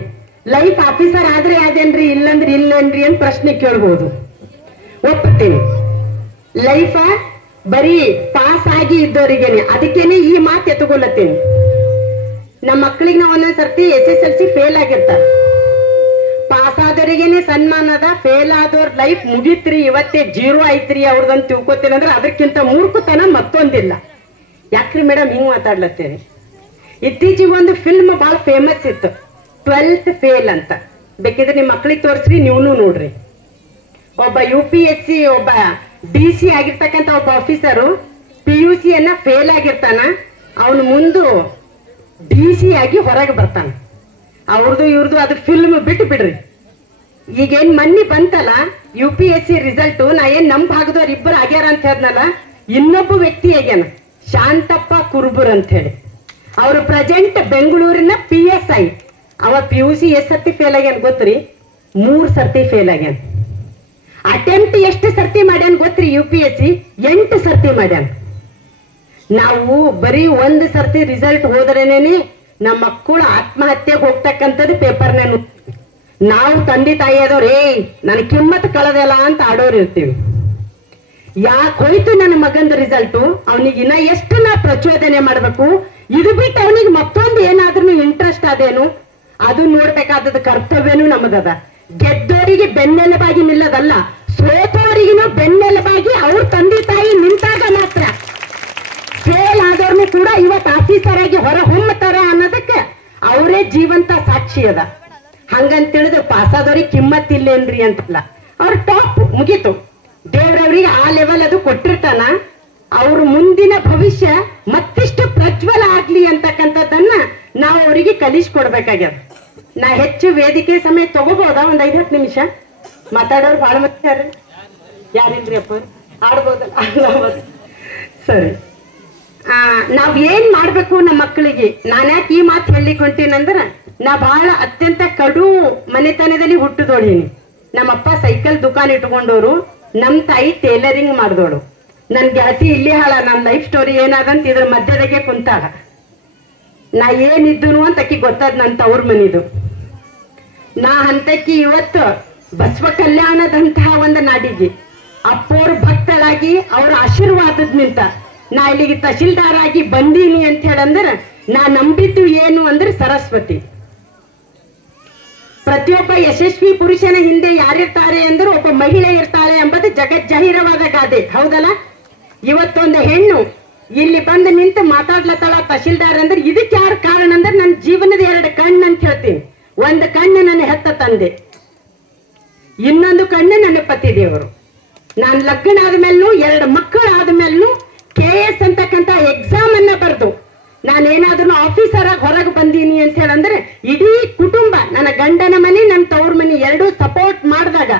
ಲೈಫ್ ಆಫೀಸರ್ ಆದ್ರೆ ಯಾವ್ದೇನ್ರಿ, ಇಲ್ಲಂದ್ರೆ ಇಲ್ಲೇನ್ರಿ ಅಂತ ಪ್ರಶ್ನೆ ಕೇಳ್ಬೋದು. ಒಪ್ಪುತ್ತೀನಿ, ಲೈಫ ಬರೀ ಪಾಸ್ ಆಗಿ ಇದ್ದವರಿಗೇನೆ. ಅದಕ್ಕೇನೆ ಈ ಮಾತು ಎತ್ತುಕೊಳ್ಳತ್ತೀನಿ. ನಮ್ಮ ಮಕ್ಕಳಿಗೆ ನಾವು ಒಂದೊಂದ್ಸರ್ತಿ SSLC ಫೇಲ್ ಆಗಿರ್ತಾರೆ. ಪಾಸ್ ಆದವರಿಗೇನೆ ಸನ್ಮಾನದ, ಫೇಲ್ ಆದವ್ರ ಲೈಫ್ ಮುಗೀತ್ರಿ, ಇವತ್ತೇ 0 ಐತ್ರಿ ಅವ್ರದಂತ ತಿಳ್ಕೊತೀನಿ ಅಂದ್ರೆ ಅದಕ್ಕಿಂತ ಮೂರ್ಖತನ ಮತ್ತೊಂದಿಲ್ಲ. ಯಾಕ್ರಿ ಮೇಡಮ್ ಹಿಂಗ್ ಮಾತಾಡ್ಲತ್ತೇನೆ? ಇತ್ತೀಚೆಗೆ ಒಂದು ಫಿಲ್ಮ್ ಬಹಳ ಫೇಮಸ್ ಇತ್ತು, 12th ಫೇಲ್ ಅಂತ. ಬೇಕಿದ್ರೆ ನಿಮ್ಮ ಮಕ್ಕಳಿಗೆ ತೋರಿಸ್ರಿ, ನೀವು ನೋಡ್ರಿ. ಒಬ್ಬ UPSC ಒಬ್ಬ DC ಆಗಿರ್ತಕ್ಕಂಥ ಒಬ್ಬ ಆಫೀಸರು PUC ಫೇಲ್ ಆಗಿರ್ತಾನ. ಅವನು ಮುಂದೆ DC ಆಗಿ ಹೊರಗೆ ಬರ್ತಾನ. ಅವ್ರದ್ದು ಇವ್ರದ್ದು ಅದು ಫಿಲ್ಮ್ ಬಿಟ್ಟು ಬಿಡ್ರಿ. ಈಗೇನ್ ಮನ್ನಿ ಬಂತಲ್ಲ UPSC ರಿಸಲ್ಟ್, ನಾ ಏನ್ ನಮ್ ಭಾಗದವ್ರು ಇಬ್ಬರು ಆಗ್ಯಾರ ಅಂತ ಹೇಳಿದ್ನಲ್ಲ, ಇನ್ನೊಬ್ಬ ವ್ಯಕ್ತಿ ಆಗ್ಯಾನ ಶಾಂತಪ್ಪ ಕುರುಬುರ್ ಅಂತ ಹೇಳಿ. ಅವರು ಪ್ರೆಸೆಂಟ್ ಬೆಂಗಳೂರಿನ PSI. ಅವ PUC ಎಷ್ಟ್ ಸರ್ತಿ ಫೇಲ್ ಆಗ್ಯಾನ ಗೊತ್ತ್ರಿ? 3 ಸರ್ತಿ ಫೇಲ್ ಆಗ್ಯಾನ. ಅಟೆಂಪ್ಟ್ ಎಷ್ಟು ಸರ್ತಿ ಮಾಡ್ಯಾನ ಗೊತ್ತ್ರಿ? UPSC 8 ಸರ್ತಿ ಮಾಡ್ಯಾನ. ನಾವು ಬರೀ 1 ಸರ್ತಿ ರಿಸಲ್ಟ್ ಹೋದ್ರೇನೇನೆ ನಮ್ಮ ಮಕ್ಕಳು ಆತ್ಮಹತ್ಯೆಗೆ ಹೋಗ್ತಕ್ಕಂಥದ್ದು ಪೇಪರ್ನ. ನಾವು ತಂದೆ ತಾಯಿಯಾದವ್ರು ನನ್ ಕಿಮ್ಮತ್ ಕಳೆದಲ್ಲ ಅಂತ ಆಡೋರು ಇರ್ತೀವಿ. ಯಾಕೆ ಹೋಯ್ತು ನನ್ನ ಮಗಂದ ರಿಸಲ್ಟು, ಅವನಿಗೆ ಇನ್ನ ಎಷ್ಟು ನಾ ಪ್ರಚೋದನೆ ಮಾಡ್ಬೇಕು, ಇದು ಬಿಟ್ಟು ಅವನಿಗೆ ಮತ್ತೊಂದು ಏನಾದ್ರೂ ಇಂಟ್ರೆಸ್ಟ್ ಅದೇನು ಅದು ನೋಡ್ಬೇಕಾದದ ಕರ್ತವ್ಯನೂ ನಮ್ಮದದ. ಗೆದ್ದೋರಿಗೆ ಬೆನ್ನೆಲುಬಾಗಿ ನಿಲ್ಲದಲ್ಲ, ಸೋತೋರಿಗೂ ಬೆನ್ನೆಲುಬಾಗಿ ಅವ್ರ ತಂದೆ ತಾಯಿ ನಿಂತಾಗ ಮಾತ್ರ ಫೇಲ್ ಆದವ್ರನ್ನು ಕೂಡ ಇವತ್ತು ಆಫೀಸರ್ ಆಗಿ ಹೊರ ಹೊಮ್ಮತಾರ ಅನ್ನೋದಕ್ಕೆ ಅವರೇ ಜೀವಂತ ಸಾಕ್ಷಿ ಅದ. ಹಂಗಂತ ತಿಳಿದು ಪಾಸ್ ಆದವ್ರಿಗೆ ಕಿಮ್ಮತ್ ಇಲ್ಲೇನ್ರಿ ಅಂತಲ್ಲ, ಅವ್ರ ಟಾಪ್ ಮುಗೀತು. ದೇವ್ರವ್ರಿಗೆ ಆ ಲೆವೆಲ್ ಅದು ಕೊಟ್ಟಿರ್ತಾನ. ಅವ್ರ ಮುಂದಿನ ಭವಿಷ್ಯ ಮತ್ತಿಷ್ಟು ಪ್ರಜ್ವಲ ಆಗ್ಲಿ ಅಂತಕ್ಕಂಥದ್ದನ್ನ ನಾವು ಅವರಿಗೆ ಕಲಿಸ್ಕೊಡ್ಬೇಕಾಗ್ಯದ. ನಾ ಹೆಚ್ಚು ವೇದಿಕೆ ಸಮಯ ತಗೋಬಹುದಾ? ಒಂದ್ 5-10 ನಿಮಿಷ ಮಾತಾಡೋರು ಬಹಳ ಮತ್ತೆ ಯಾರಿಲ್ರಿ ಅಪ್ಪ, ಆಡ್ಬೋದಲ್ಲ? ಸರಿ, ನಾವ್ ಏನ್ ಮಾಡ್ಬೇಕು ನಮ್ಮ ಮಕ್ಕಳಿಗೆ? ನಾನ್ ಯಾಕೆ ಈ ಮಾತು ಹೇಳಲಿಕ್ಕೆ ಹೊಂಟೀನಂದ್ರ, ನಾ ಬಹಳ ಅತ್ಯಂತ ಕಡು ಮನೆತನದಲ್ಲಿ ಹುಟ್ಟಿದೋಳೀನಿ. ನಮ್ಮಪ್ಪ ಸೈಕಲ್ ದುಕಾನ್ ಇಟ್ಕೊಂಡವ್ರು, ನಮ್ ತಾಯಿ ಟೇಲರಿಂಗ್ ಮಾಡಿದೋಳು. ನನ್ ಗೆಳತಿ ಇಲ್ಲಿ ಹಾಳ, ನನ್ ಲೈಫ್ ಸ್ಟೋರಿ ಏನಾದಂತ ಇದ್ರ ಮಧ್ಯದಾಗೆ ಕುಂತಾಳ. ನಾ ಏನಿದ್ದನು ಅಂತ ಅಕ್ಕಿ ಗೊತ್ತದ ನನ್ ತವ್ರ ಮನಿದು. ನಾ ಅಂತಕ್ಕಿ ಇವತ್ತು ಬಸವ ಕಲ್ಯಾಣದಂತಹ ಒಂದು ನಾಡಿಗೆ ಅಪ್ಪೋರ್ ಭಕ್ತಳಾಗಿ ಅವ್ರ ಆಶೀರ್ವಾದದ ನಿಂತ ನಾ ಇಲ್ಲಿಗೆ ತಹಶೀಲ್ದಾರ್ ಆಗಿ ಬಂದೀನಿ ಅಂತ ಹೇಳಂದ್ರ, ನಾ ನಂಬಿದ್ದು ಏನು ಅಂದ್ರೆ ಸರಸ್ವತಿ. ಪ್ರತಿಯೊಬ್ಬ ಯಶಸ್ವಿ ಪುರುಷನ ಹಿಂದೆ ಯಾರಿರ್ತಾರೆ ಅಂದ್ರೆ ಒಬ್ಬ ಮಹಿಳೆ ಇರ್ತಾಳೆ ಎಂಬುದು ಜಗಜ್ಜಾಹೀರವಾದ ಗಾದೆ, ಹೌದಲ್ಲ? ಇವತ್ತೊಂದು ಹೆಣ್ಣು ಇಲ್ಲಿ ಬಂದು ನಿಂತು ಮಾತಾಡ್ಲತ್ತಾಳ ತಹಶೀಲ್ದಾರ್ ಅಂದ್ರೆ ಇದಕ್ಕೆ ಯಾರು ಕಾರಣ ಅಂದ್ರೆ ನನ್ನ ಜೀವನದ 2 ಕಣ್ಣು ಅಂತ ಹೇಳ್ತೀನಿ. ಒಂದು ಕಣ್ಣು ನನ್ನ ಹೆತ್ತ ತಂದೆ, ಇನ್ನೊಂದು ಕಣ್ಣು ನನ್ನ ಪತಿ ದೇವರು. ನಾನು ಲಗ್ನ ಆದ್ಮೇಲೂ 2 ಮಕ್ಕಳು ಆದ್ಮೇಲೂ KS ಅಂತಕ್ಕಂಥ ಎಕ್ಸಾಮ್ ಅನ್ನ ಬರೆದು ನಾನೇನಾದ್ರೂ ಆಫೀಸರ್ ಆಗಿ ಹೊರಗೆ ಬಂದೀನಿ ಅಂತ ಹೇಳಂದ್ರೆ ಇಡೀ ಕುಟುಂಬ, ನನ್ನ ಗಂಡನ ಮನೆ ನನ್ನ ತವ್ರ ಮನೆ ಎರಡೂ ಸಪೋರ್ಟ್ ಮಾಡಿದಾಗ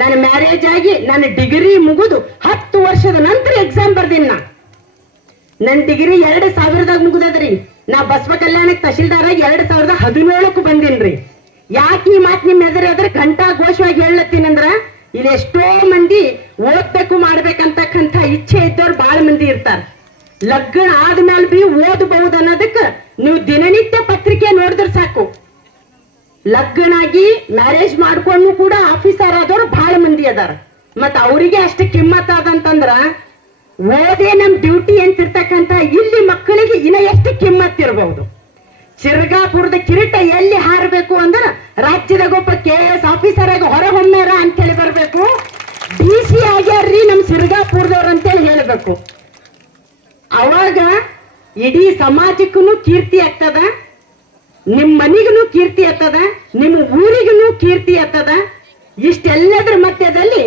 ನನ್ನ ಮ್ಯಾರೇಜ್ ಆಗಿ ನನ್ನ ಡಿಗ್ರಿ ಮುಗಿದು 10 ವರ್ಷದ ನಂತರ ಎಕ್ಸಾಮ್ ಬರ್ದೀನಿ. ನನ್ನ ಡಿಗ್ರಿ 2000ದಾಗ ಮುಗಿದದ್ರಿ. ನಾ ಬಸವ ಕಲ್ಯಾಣಕ್ಕೆ ತಹಶೀಲ್ದಾರ್ ಆಗಿ 2017ಕ್ಕೆ ಬಂದೀನ್ರಿ. ಯಾಕೆ ಈ ಮಾತು ನಿಮ್ಮ ಎದುರು ಘಂಟಾ ಘೋಷವಾಗಿ ಹೇಳತ್ತೀನಂದ್ರ, ಇಲ್ಲಿ ಎಷ್ಟೋ ಮಂದಿ ಓದ್ಬೇಕು ಮಾಡ್ಬೇಕಂತಕ್ಕಂಥ ಇಚ್ಛೆ ಇದ್ದವ್ರು ಬಹಳ ಮಂದಿ ಇರ್ತಾರ. ಲಗ್ನ ಆದ್ಮೇಲೆ ಬಿ ಓದಬಹುದು ಅನ್ನೋದಕ್ಕೆ ನೀವು ದಿನನಿತ್ಯ ಪತ್ರಿಕೆ ನೋಡಿದ್ರೆ ಸಾಕು. ಲಗ್ನಾಗಿ ಮ್ಯಾರೇಜ್ ಮಾಡ್ಕೊಂಡು ಕೂಡ ಆಫೀಸರ್ ಆದವ್ರು ಬಹಳ ಮಂದಿ ಅದಾರ. ಮತ್ತ ಅವರಿಗೆ ಅಷ್ಟು ಕಿಮ್ಮತ್ ಆದಂತಂದ್ರ ಓದೇ ನಮ್ ಡ್ಯೂಟಿ ಅಂತಿರ್ತಕ್ಕಂಥ ಇಲ್ಲಿ ಮಕ್ಕಳಿಗೆ ಇನ್ನ ಎಷ್ಟು ಕಿಮ್ಮತ್ ಇರಬಹುದು. ಚಿರ್ಗಾಪುರದ ಕಿರೀಟ ಎಲ್ಲಿ ಹಾರಬೇಕು ಅಂದ್ರೆ ರಾಜ್ಯದಾಗ ಒಬ್ಬ KS ಆಫೀಸರ್ ಆಗಿ ಹೊರ ಹೊಮ್ಮ್ಯಾರ ಅಂತ ಹೇಳಿ ಬರ್ಬೇಕು. DC ಆಗ್ಯಾರ್ರಿ ನಮ್ ಸಿರ್ಗಾಪುರದವ್ರು ಅಂತೇಳಿ ಹೇಳ್ಬೇಕು. ಅವಾಗ ಇಡೀ ಸಮಾಜಕ್ಕೂ ಕೀರ್ತಿ ಆಗ್ತದ, ನಿಮ್ ಮನಿಗೂ ಕೀರ್ತಿ ಆಗ್ತದ, ನಿಮ್ಮ ಊರಿಗೂ ಕೀರ್ತಿ ಆಗ್ತದ. ಇಷ್ಟೆಲ್ಲದ್ರ ಮಧ್ಯದಲ್ಲಿ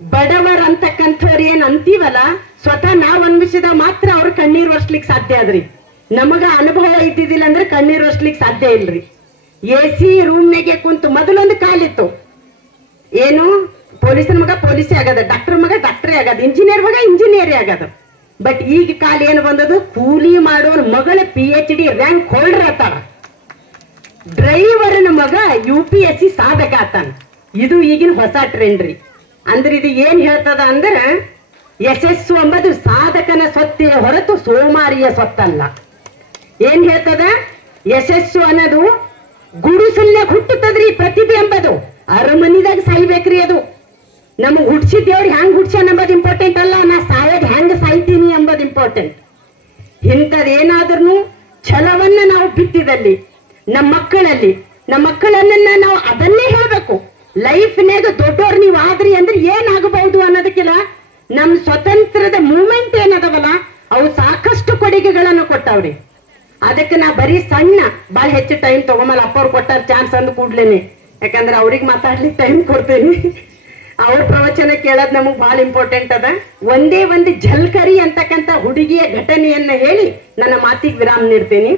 ಬಡವರ್ ಅಂತಕ್ಕಂಥವ್ರು ಏನ್ ಅಂತೀವಲ್ಲ, ಸ್ವತಃ ನಾವ್ ಅನ್ವಿಸಿದ ಮಾತ್ರ ಅವ್ರ ಕಣ್ಣೀರ್ ಒರ್ಸ್ಲಿಕ್ಕೆ ಸಾಧ್ಯ ಆದ್ರಿ. ನಮಗ ಅನುಭವ ಇದ್ದಿದ್ದಿಲ್ಲ ಅಂದ್ರೆ ಕಣ್ಣೀರ್ ಒರ್ಸ್ಲಿಕ್ಕೆ ಸಾಧ್ಯ ಇಲ್ರಿ. AC ರೂಮ್ನಾಗೆ ಕುಂತು ಮೊದಲೊಂದು ಕಾಲಿತ್ತು, ಏನು ಪೊಲೀಸರ ಮಗ ಪೊಲೀಸೇ ಆಗದ, ಡಾಕ್ಟರ್ ಮಗ ಡಾಕ್ಟರೇ ಆಗದ, ಇಂಜಿನಿಯರ್ ಮಗ ಇಂಜಿನಿಯರೇ ಆಗದ. ಬಟ್ ಈಗ ಕಾಲ ಏನು ಬಂದದು, ಕೂಲಿ ಮಾಡೋರ್ ಮಗಳ PhD ರ್ಯಾಂಕ್ ಹೋಲ್ಡರ್ ಆತಾಳ, ಡ್ರೈವರ್ನ ಮಗ UPSC ಸಾಧಕ ಆತಾನ. ಇದು ಈಗಿನ ಹೊಸ ಟ್ರೆಂಡ್ ರೀ. ಅಂದ್ರೆ ಇದು ಏನ್ ಹೇಳ್ತದ ಅಂದ್ರೆ, ಯಶಸ್ಸು ಎಂಬುದು ಸಾಧಕನ ಸ್ವತ್ತೇ ಹೊರತು ಸೋಮಾರಿಯ ಸ್ವತ್ತಲ್ಲ. ಏನ್ ಹೇಳ್ತದ, ಯಶಸ್ಸು ಅನ್ನೋದು ಗುಡಿಸಲ್ನಾಗ ಹುಟ್ಟುತ್ತದ್ರಿ. ಪ್ರತಿಭೆ ಎಂಬುದು ಅರಮನಿದಾಗ ಸಾಯ್ಬೇಕ್ರಿ. ಅದು ನಮಗ್ ಹುಡ್ಸಿದ್ದೇವ್ರಿ ಹ್ಯಾಂಗ್ ಹುಡ್ಸ್ಯಾನ ಎಂಬುದು ಇಂಪಾರ್ಟೆಂಟ್ ಅಲ್ಲ, ನಾ ಸಾಯೋದ್ ಹೆಂಗ್ ಸಾಯ್ತೀನಿ ಎಂಬುದು ಇಂಪಾರ್ಟೆಂಟ್. ಇಂಥದ್ದೇನಾದ್ರೂ ಛಲವನ್ನ ನಾವು ಬಿತ್ತಿದಲ್ಲಿ ನಮ್ಮ ಮಕ್ಕಳನ್ನ ನಾವು ಅದನ್ನೇ ಹೇಳ್ಬೇಕು. ಲೈಫ್ನಾಗ ದೊಡ್ಡವ್ರು ನೀವು ಆದ್ರಿ ಅಂದ್ರೆ ಏನಾಗಬಹುದು ಅನ್ನೋದಕ್ಕಿಲ್ಲ. ನಮ್ ಸ್ವತಂತ್ರದ ಮೂಮೆಂಟ್ ಏನದವಲ್ಲ ಅವು ಸಾಕಷ್ಟು ಕೊಡುಗೆಗಳನ್ನು ಕೊಟ್ಟವ್ರಿ. ಅದಕ್ಕೆ ನಾ ಬರೀ ಸಣ್ಣ ಬಹಳ ಹೆಚ್ಚು ಟೈಮ್ ತಗೊಂಬಲ್ಲ. ಅಪ್ಪವ್ರು ಕೊಟ್ಟಾರ ಚಾನ್ಸ್ ಅಂದ್ ಕೂಡ್ಲೇನೆ, ಯಾಕಂದ್ರೆ ಅವ್ರಿಗೆ ಮಾತಾಡ್ಲಿಕ್ಕೆ ಟೈಮ್ ಕೊಡ್ತೇನೆ. ಅವ್ರ ಪ್ರವಚನ ಕೇಳೋದ್ ನಮಗ್ ಬಹಳ ಇಂಪಾರ್ಟೆಂಟ್ ಅದ. ಒಂದೇ ಒಂದು ಝಲ್ಕರಿ ಅಂತಕ್ಕಂಥ ಹುಡುಗಿಯ ಘಟನೆಯನ್ನ ಹೇಳಿ ನನ್ನ ಮಾತಿಗೆ ವಿರಾಮ ನೀಡ್ತೇನೆ.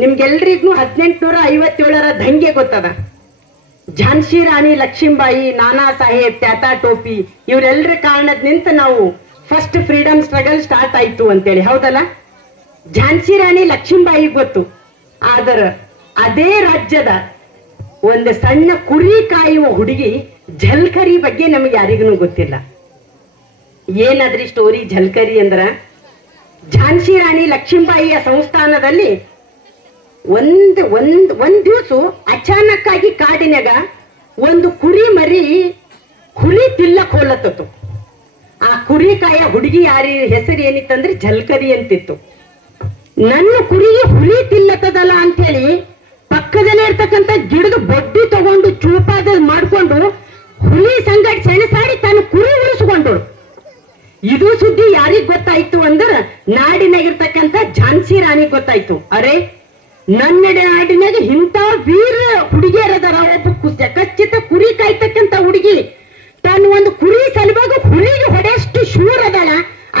ನಿಮ್ಗೆಲ್ರಿಗೂ 1857ರ ದಂಗೆ ಗೊತ್ತದ. ಝಾನ್ಸಿ ರಾಣಿ ಲಕ್ಷ್ಮೀಬಾಯಿ, ನಾನಾ ಸಾಹೇಬ್, ಟ್ಯಾತಾ ಟೋಪಿ ಇವರೆಲ್ಲರ ಕಾರಣದ ನಿಂತ ನಾವು ಫಸ್ಟ್ ಫ್ರೀಡಮ್ ಸ್ಟ್ರಗಲ್ ಸ್ಟಾರ್ಟ್ ಆಯ್ತು ಅಂತೇಳಿ, ಹೌದಲ್ಲ? ಝಾನ್ಸಿ ರಾಣಿ ಲಕ್ಷ್ಮೀಬಾಯಿ ಗೊತ್ತು, ಆದ್ರ ಅದೇ ರಾಜ್ಯದ ಒಂದು ಸಣ್ಣ ಕುರಿ ಕಾಯುವ ಹುಡುಗಿ ಝಲ್ಕರಿ ಬಗ್ಗೆ ನಮಗೆ ಯಾರಿಗೂ ಗೊತ್ತಿಲ್ಲ. ಏನಾದ್ರಿ ಸ್ಟೋರಿ ಝಲ್ಕರಿ ಅಂದ್ರ, ಝಾನ್ಸಿ ರಾಣಿ ಲಕ್ಷ್ಮೀಬಾಯಿಯ ಸಂಸ್ಥಾನದಲ್ಲಿ ಒಂದ್ ದಿವಸ ಅಚಾನಕ್ ಆಗಿ ಕಾಡಿನಾಗ ಒಂದು ಕುರಿ ಮರಿ ಹುಲಿ ತಿಲ್ಲಕ್ ಹೋಲತ್ತತ್ತು. ಆ ಕುರಿ ಕಾಯ ಹುಡುಗಿ ಹೆಸರು ಏನಿತ್ತಂದ್ರೆ ಝಲ್ಕರಿ ಅಂತಿತ್ತು. ನನ್ನ ಕುರಿಗೆ ಹುಲಿ ತಿಲ್ಲತ್ತದಲ್ಲ ಅಂತ ಹೇಳಿ ಪಕ್ಕದಲ್ಲೇ ಇರ್ತಕ್ಕಂಥ ಗಿಡದ ಬಡ್ಡಿ ತಗೊಂಡು ಚೂಪಾದ ಮಾಡ್ಕೊಂಡು ಹುಲಿ ಸಂಗಡ ಸೆಣಸಾಡಿ ತನ್ನ ಕುರಿ ಉಳಿಸ್ಕೊಂಡಳು. ಇದು ಸುದ್ದಿ ಯಾರಿಗ್ ಗೊತ್ತಾಯ್ತು ಅಂದ್ರ ನಾಡಿನಾಗಿರ್ತಕ್ಕಂಥ ಝಾನ್ಸಿ ರಾಣಿಗ್ ಗೊತ್ತಾಯ್ತು. ಅರೆ, ನನ್ನ ನಾಡಿನಾಗ ಇಂಥ ವೀರ ಹುಡುಗಿಯರದಾರ, ಒಬ್ಬ ಕಚ್ಚಿತ ಕುರಿ ಕಾಯ್ತಕ್ಕಂಥ ಹುಡುಗಿ ತನ್ನ ಒಂದು ಕುರಿ ಸಲುವಾಗಿ ಹುಲಿಗೆ ಹೊಡೆಯಷ್ಟು ಶೂರ್ ಅದಳ,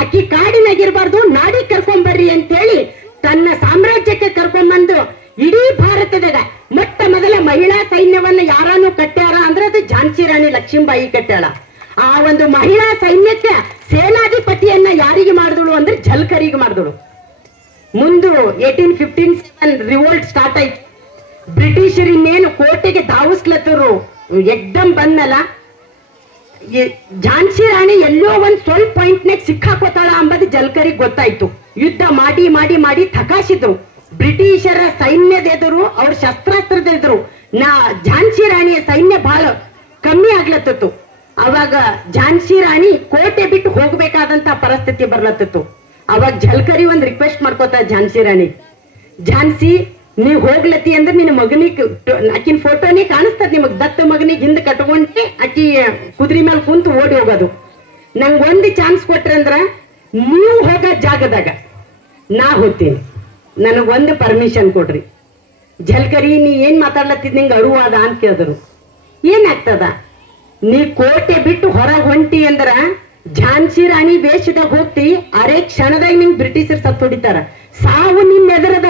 ಆಕಿ ಕಾಡಿನಾಗಿರ್ಬಾರ್ದು, ನಾಡಿಗೆ ಕರ್ಕೊಂಡ್ಬರ್ರಿ ಅಂತೇಳಿ ತನ್ನ ಸಾಮ್ರಾಜ್ಯಕ್ಕೆ ಕರ್ಕೊಂಡ್ಬಂದು ಇಡೀ ಭಾರತದಾಗ ಮೊಟ್ಟ ಮೊದಲ ಮಹಿಳಾ ಸೈನ್ಯವನ್ನ ಯಾರಾನು ಕಟ್ಟ್ಯಾರ ಅಂದ್ರೆ ಅದು ಝಾನ್ಸಿ ರಾಣಿ ಲಕ್ಷ್ಮೀಬಾಯಿ ಕಟ್ಟ್ಯಾಳ. ಆ ಒಂದು ಮಹಿಳಾ ಸೈನ್ಯಕ್ಕೆ ಸೇನಾಧಿಪತಿಯನ್ನ ಯಾರಿಗೆ ಮಾಡಿದಳು ಅಂದ್ರೆ ಝಲ್ಕರಿಗೆ ಮಾಡಿದಳು. ಮುಂದು 1857 ರಿವೋಲ್ಟ್ ಸ್ಟಾರ್ಟ್ ಆಯ್ತು. ಬ್ರಿಟಿಷರು ಇನ್ನೇನು ಕೋಟೆಗೆ ಧಾವಿಸ್ಲತ್ತರು, ಎಕ್ದಮ್ ಬಂದಲ್ಲ. ಝಾನ್ಸಿ ರಾಣಿ ಎಲ್ಲೋ ಒಂದ್ ಸ್ವಲ್ಪ ಪಾಯಿಂಟ್ನಾಗ ಸಿಕ್ಕಾಕೋತಾಳ ಅಂಬದು ಝಲ್ಕರಿಗೆ ಗೊತ್ತಾಯ್ತು. ಯುದ್ಧ ಮಾಡಿ ಮಾಡಿ ಮಾಡಿ ಥಕಾಸಿದ್ರು. ಬ್ರಿಟಿಷರ ಸೈನ್ಯದ ಎದುರು, ಅವ್ರ ಶಸ್ತ್ರಾಸ್ತ್ರದ ಎದುರು ಝಾನ್ಸಿ ರಾಣಿಯ ಸೈನ್ಯ ಬಹಳ ಕಮ್ಮಿ ಆಗ್ಲತ್ತಿತ್ತು. ಅವಾಗ ಝಾನ್ಸಿ ರಾಣಿ ಕೋಟೆ ಬಿಟ್ಟು ಹೋಗ್ಬೇಕಾದಂತ ಪರಿಸ್ಥಿತಿ ಬರ್ಲತ್ತಿತ್ತು. ಅವಾಗ ಝಲ್ಕರಿ ಒಂದ್ ರಿಕ್ವೆಸ್ಟ್ ಮಾಡ್ಕೋತ ಝಾನ್ಸಿ ರಾಣಿ, ಝಾನ್ಸಿ ನೀವ್ ಹೋಗ್ಲತ್ತಿ ಅಂದ್ರೆ ನಿನ್ನ ಮಗನಿಗೆ, ಆಕಿನ ಫೋಟೋನೇ ಕಾಣಿಸ್ತದ ನಿಮಗ್, ದತ್ತ ಮಗನಿಗೆ ಹಿಂದ್ ಕಟ್ಕೊಂಡೆ ಆಕಿ ಕುದುರೆ ಮೇಲೆ ಕುಂತು ಓಡಿ ಹೋಗೋದು. ನಂಗೆ ಒಂದು ಚಾನ್ಸ್ ಕೊಟ್ರಂದ್ರ ನೀವು ಹೋಗೋ ಜಾಗದಾಗ ನಾ ಹೋಗ್ತೀನಿ, ನನಗೊಂದು ಪರ್ಮಿಷನ್ ಕೊಡ್ರಿ. ಝಲ್ಕರಿ ನೀ ಏನ್ ಮಾತಾಡ್ಲತ್ತಿದ್ ನಿಂಗೆ ಅರುವಾದ ಅಂತ ಕೇಳಿದ್ರು. ಏನಾಗ್ತದ, ನೀ ಕೋಟೆ ಬಿಟ್ಟು ಹೊರಗೆ ಹೊಂಟಿ ಅಂದ್ರ ಝಾನ್ಸಿ ರಾಣಿ ವೇಷದಾಗ ಹೋಗ್ತಿ, ಅರೆ ಕ್ಷಣದಾಗ ನಿಂಗೆ ಬ್ರಿಟಿಷರ್ ಸತ್ತು ಹೊಡಿತಾರ, ಸಾವು ನಿನ್ನ ಎದುರದ,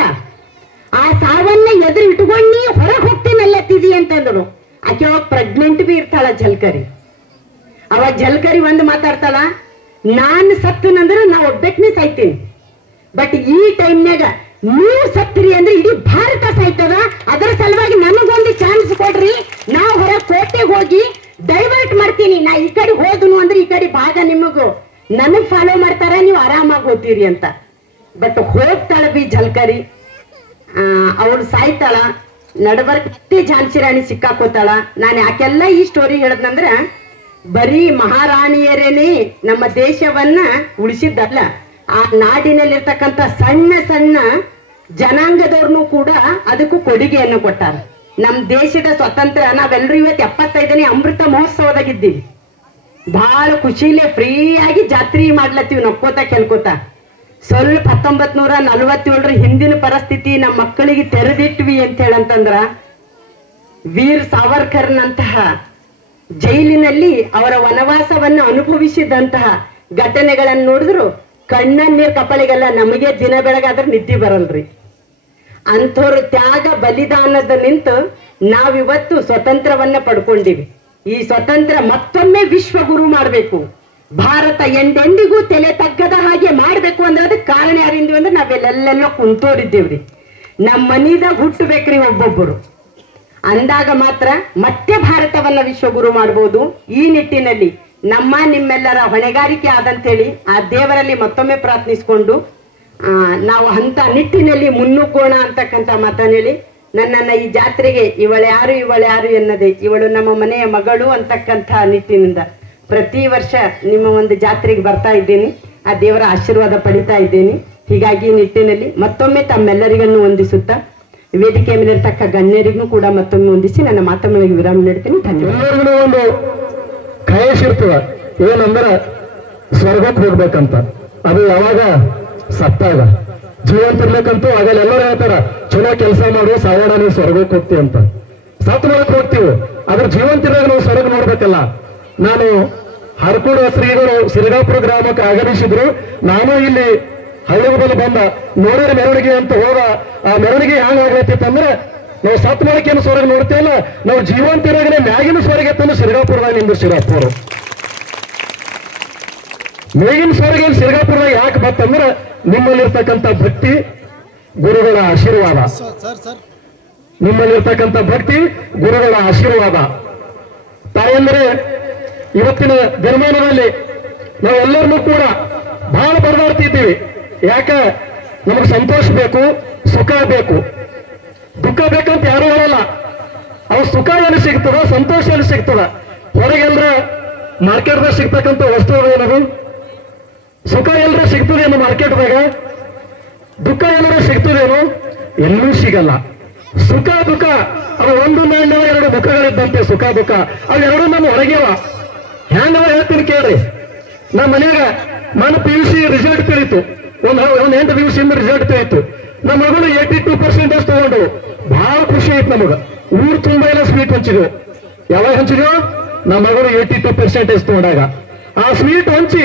ಆ ಸಾವನ್ನ ಎದುರು ಇಟ್ಕೊಂಡು ನೀ ಹೊರಗೆ ಹೋಗ್ತೀನಲ್ಲತ್ತಿದಿ ಅಂತಂದ್ರು. ಆಕೆ ಅವಾಗ ಪ್ರೆಗ್ನೆಂಟ್ ಬಿ ಇರ್ತಾಳ ಝಲ್ಕರಿ. ಅವಾಗ ಝಲ್ಕರಿ ಒಂದು ಮಾತಾಡ್ತಾಳ, ನಾನು ಸತ್ತನಂದ್ರ ನಾ ಒಬ್ಬೆಕ್ನೇ ಸಾಯ್ತೀನಿ, ಬಟ್ ಈ ಟೈಮ್ನಾಗ ನೀವು ಸತ್ರಿ ಅಂದ್ರೆ ಇಡೀ ಭಾರತ ಸಾಯ್ತದ, ಅದರ ಸಲುವಾಗಿ ನನಗೊಂದು ಚಾನ್ಸ್ ಕೊಡ್ರಿ, ನಾ ಹೊರ ಕೋಟೆಗೆ ಹೋಗಿ ಡೈವರ್ಟ್ ಮಾಡ್ತೀನಿ, ನಾ ಈ ಕಡೆ ಹೋದನು ಅಂದ್ರೆ ಈ ಕಡೆ ಭಾಗ ನಿಮಗೂ ನನಗ್ ಫಾಲೋ ಮಾಡ್ತಾರ, ನೀವು ಆರಾಮಾಗಿ ಹೋಗ್ತೀರಿ ಅಂತ. ಬಟ್ ಹೋಗ್ತಾಳ ಬಿ ಝಲ್ಕರಿ, ಅವಳು ಸಾಯ್ತಾಳ. ನಡಬರ್ಕತ್ತೆ ಝಾನ್ಸಿ ರಾಣಿ ಸಿಕ್ಕಾಕೋತಾಳ. ನಾನು ಯಾಕೆಲ್ಲ ಈ ಸ್ಟೋರಿ ಹೇಳದ್ನಂದ್ರ, ಬರೀ ಮಹಾರಾಣಿಯರೇನೆ ನಮ್ಮ ದೇಶವನ್ನ ಉಳಿಸಿದ್ದಲ್ಲ, ಆ ನಾಡಿನಲ್ಲಿರ್ತಕ್ಕಂಥ ಸಣ್ಣ ಸಣ್ಣ ಜನಾಂಗದವ್ರನ್ನು ಕೂಡ ಅದಕ್ಕೂ ಕೊಡುಗೆಯನ್ನು ಕೊಟ್ಟಾರ. ನಮ್ಮ ದೇಶದ ಸ್ವತಂತ್ರ ನಾವೆಲ್ಲರೂ ಇವತ್ತು 75ನೇ ಅಮೃತ ಮಹೋತ್ಸವದಾಗಿದ್ದೀವಿ. ಬಹಳ ಖುಷಿಲೇ ಫ್ರೀಯಾಗಿ ಜಾತ್ರೆ ಮಾಡ್ಲತ್ತೀವಿ, ನಕ್ಕೋತ ಕೆಲ್ಕೋತ. ಸ್ವಲ್ಪ 1947ರ ಹಿಂದಿನ ಪರಿಸ್ಥಿತಿ ನಮ್ಮ ಮಕ್ಕಳಿಗೆ ತೆರೆದಿಟ್ವಿ ಅಂತ ಹೇಳಂತಂದ್ರ, ವೀರ್ ಸಾವರ್ಕರ್ನಂತಹ ಜೈಲಿನಲ್ಲಿ ಅವರ ವನವಾಸವನ್ನು ಅನುಭವಿಸಿದಂತಹ ಘಟನೆಗಳನ್ನು ನೋಡಿದ್ರು ಕಣ್ಣನ್ನೀರ್ ಕಪ್ಪಳಿಗೆಲ್ಲ ನಮಗೆ ದಿನ ಬೆಳಗಾದ್ರೆ ನಿದ್ದೆ ಬರಲ್ರಿ. ಅಂಥವ್ರ ತ್ಯಾಗ ಬಲಿದಾನದ ನಿಂತು ನಾವಿವತ್ತು ಸ್ವತಂತ್ರವನ್ನ ಪಡ್ಕೊಂಡಿವಿ. ಈ ಸ್ವತಂತ್ರ ಮತ್ತೊಮ್ಮೆ ವಿಶ್ವಗುರು ಮಾಡಬೇಕು, ಭಾರತ ಎಂದೆಂದಿಗೂ ತಲೆ ತಗ್ಗದ ಹಾಗೆ ಮಾಡ್ಬೇಕು ಅಂದ್ರೆ ಅದಕ್ಕೆ ಕಾರಣ ಯಾರಿಂದ್ವಿ ಅಂದ್ರೆ ನಾವೆಲ್ಲೆಲ್ಲ ಕುಂತೋರಿದ್ದೇವ್ರಿ. ನಮ್ಮ ಮನಿದಾಗ ಹುಟ್ಟಬೇಕ್ರಿ ಒಬ್ಬೊಬ್ಬರು, ಅಂದಾಗ ಮಾತ್ರ ಮತ್ತೆ ಭಾರತವನ್ನ ವಿಶ್ವಗುರು ಮಾಡ್ಬೋದು. ಈ ನಿಟ್ಟಿನಲ್ಲಿ ನಿಮ್ಮೆಲ್ಲರ ಹೊಣೆಗಾರಿಕೆ ಆದಂತೇಳಿ ಆ ದೇವರಲ್ಲಿ ಮತ್ತೊಮ್ಮೆ ಪ್ರಾರ್ಥಿಸಿಕೊಂಡು ನಾವು ಅಂತ ನಿಟ್ಟಿನಲ್ಲಿ ಮುನ್ನುಗ್ಗೋಣ ಅಂತಕ್ಕಂಥ ಮಾತನ್ನ ಹೇಳಿ ನನ್ನನ್ನ ಈ ಜಾತ್ರೆಗೆ ಇವಳ್ಯಾರು ಎನ್ನದೆ ಇವಳು ನಮ್ಮ ಮನೆಯ ಮಗಳು ಅಂತಕ್ಕಂಥ ನಿಟ್ಟಿನಿಂದ ಪ್ರತಿ ವರ್ಷ ನಿಮ್ಮ ಒಂದು ಜಾತ್ರೆಗೆ ಬರ್ತಾ ಇದ್ದೀನಿ, ಆ ದೇವರ ಆಶೀರ್ವಾದ ಪಡಿತಾ ಇದ್ದೀನಿ. ಹೀಗಾಗಿ ಈ ನಿಟ್ಟಿನಲ್ಲಿ ಮತ್ತೊಮ್ಮೆ ತಮ್ಮೆಲ್ಲರಿಗನ್ನು ವಂದಿಸುತ್ತಾ ವೇದಿಕೆ ಮೇಲಿರ್ತಕ್ಕ ಗಣ್ಯರಿಗೂ ಕೂಡ ಮತ್ತೊಮ್ಮೆ ಹೊಂದಿಸಿ ನನ್ನ ಮಾತುಗಳಿಗೆ ವಿರಾಮ ನೀಡ್ತೀನಿ. ಧನ್ಯವಾದ. ಒಂದು ಕಾಯಸಿರ್ತದ ಏನಂದ್ರ ಸ್ವರ್ಗಕ್ಕೆ ಹೋಗ್ಬೇಕಂತ, ಅದು ಯಾವಾಗ ಸತ್ತಾಗ. ಜೀವಂತ ಇರ್ಬೇಕಂತೂ ಆಗಲ್ಲ. ಎಲ್ಲರೂ ಹೇಳ್ತಾರ ಚಲೋ ಕೆಲಸ ಮಾಡು ಸಾವಣ ನೀವು ಸ್ವರ್ಗಕ್ಕೆ ಹೋಗ್ತೀವಿ ಅಂತ. ಸತ್ ಮಾಡಕ್ ಹೋಗ್ತೀವಿ, ಆದ್ರೆ ಜೀವಂತ ಇರುವಾಗ ನಾವು ಸ್ವರ್ಗ ನೋಡ್ಬೇಕಲ್ಲ. ನಾನು ಹರಕೂಡು ಶ್ರೀಗಳು ಸಿರಿಗಾಪುರ ಗ್ರಾಮಕ್ಕೆ ಆಗಮಿಸಿದ್ರು. ನಾನು ಇಲ್ಲಿ ಹಳ್ಳಿಗಳಲ್ಲಿ ಬಂದ ನೋಡಿದ್ರೆ ಮೆರವಣಿಗೆ ಅಂತ ಹೋದ ಆ ಮೆರವಣಿಗೆ ಹ್ಯಾಂಗಾಗ್ಲತ್ತಿತ್ತು ಅಂದ್ರೆ ನಾವು ಸತ್ ಮಳಕೆಯನ್ನು ಸ್ವರ್ಗ ನೋಡ್ತೇವಲ್ಲ, ನಾವು ಜೀವಂತ ಇರಾಗಲೇ ಮ್ಯಾಗಿನ ಸ್ವರ್ಗ ತಂದು ಸಿರ್ಗಾಪುರದಾಗ ನಿಂದು ಸಿರಾಪುರ ಮೇಗಿನ ಸ್ವರ್ಗ ಸಿರ್ಗಾಪುರದಾಗ ಯಾಕೆ ಬತ್ತಂದ್ರೆ ನಿಮ್ಮಲ್ಲಿರ್ತಕ್ಕಂಥ ಭಕ್ತಿ, ಗುರುಗಳ ಆಶೀರ್ವಾದ. ನಿಮ್ಮಲ್ಲಿರ್ತಕ್ಕಂಥ ಭಕ್ತಿ, ಗುರುಗಳ ಆಶೀರ್ವಾದ. ತಾಯಂದ್ರೆ ಇವತ್ತಿನ ದಿನಮಾನದಲ್ಲಿ ನಾವೆಲ್ಲರನ್ನೂ ಕೂಡ ಬಹಳ ಬಡದಾಡ್ತಿದ್ದೀವಿ. ಯಾಕ? ನಮಗೆ ಸಂತೋಷ ಬೇಕು, ಸುಖ ಬೇಕು. ದುಃಖ ಬೇಕಂತ ಯಾರು ಹೇಳಲ್ಲ. ಅವ್ ಸುಖ ಎಲ್ಲಿ ಸಿಗ್ತದ, ಸಂತೋಷ ಎಲ್ಲಿ ಸಿಗ್ತದ? ಹೊರಗೆಲ್ರ ಮಾರ್ಕೆಟ್ದಾಗ ಸಿಗ್ತಕ್ಕಂಥ ವಸ್ತು ಏನದು? ಸುಖ ಎಲ್ಲರ ಸಿಗ್ತದೇನು ಮಾರ್ಕೆಟ್ದಾಗ? ದುಃಖ ಎಲ್ಲರ ಸಿಗ್ತದೇನು? ಎಲ್ಲೂ ಸಿಗಲ್ಲ. ಸುಖ ದುಃಖ ಅವು ಒಂದು ನಾಣ್ಯ ಎರಡು ಮುಖಗಳಿದ್ದಂತೆ. ಸುಖ ದುಃಖ ಅವೆರಡು ನಮ್ಮ ಹೊರಗೆವ. ಹ್ಯಾಂಗವ ಹೇಳ್ತೀನಿ ಕೇಳ್ರಿ. ನಮ್ಮ ಮನ್ಯಾಗ ನಾನು PUC ರಿಸಲ್ಟ್ ತಿಳಿತು. ಒಂದು 8 ದಿವಸದಿಂದ ರಿಸಲ್ಟ್ ತಿಳಿತು. ನಮ್ಮ ಮಗಳು 82% ತಗೊಂಡು ಬಹಳ ಖುಷಿ ಆಯ್ತು ನಮಗ. ಊರು ತುಂಬಾ ಎಲ್ಲ ಸ್ವೀಟ್ ಹಂಚಿದ್ವು. ಯಾವಾಗ ಹಂಚಿದ್ವು? ನಮ್ಮ ಮಗಳು 82% ತಗೊಂಡಾಗ ಆ ಸ್ವೀಟ್ ಹಂಚಿ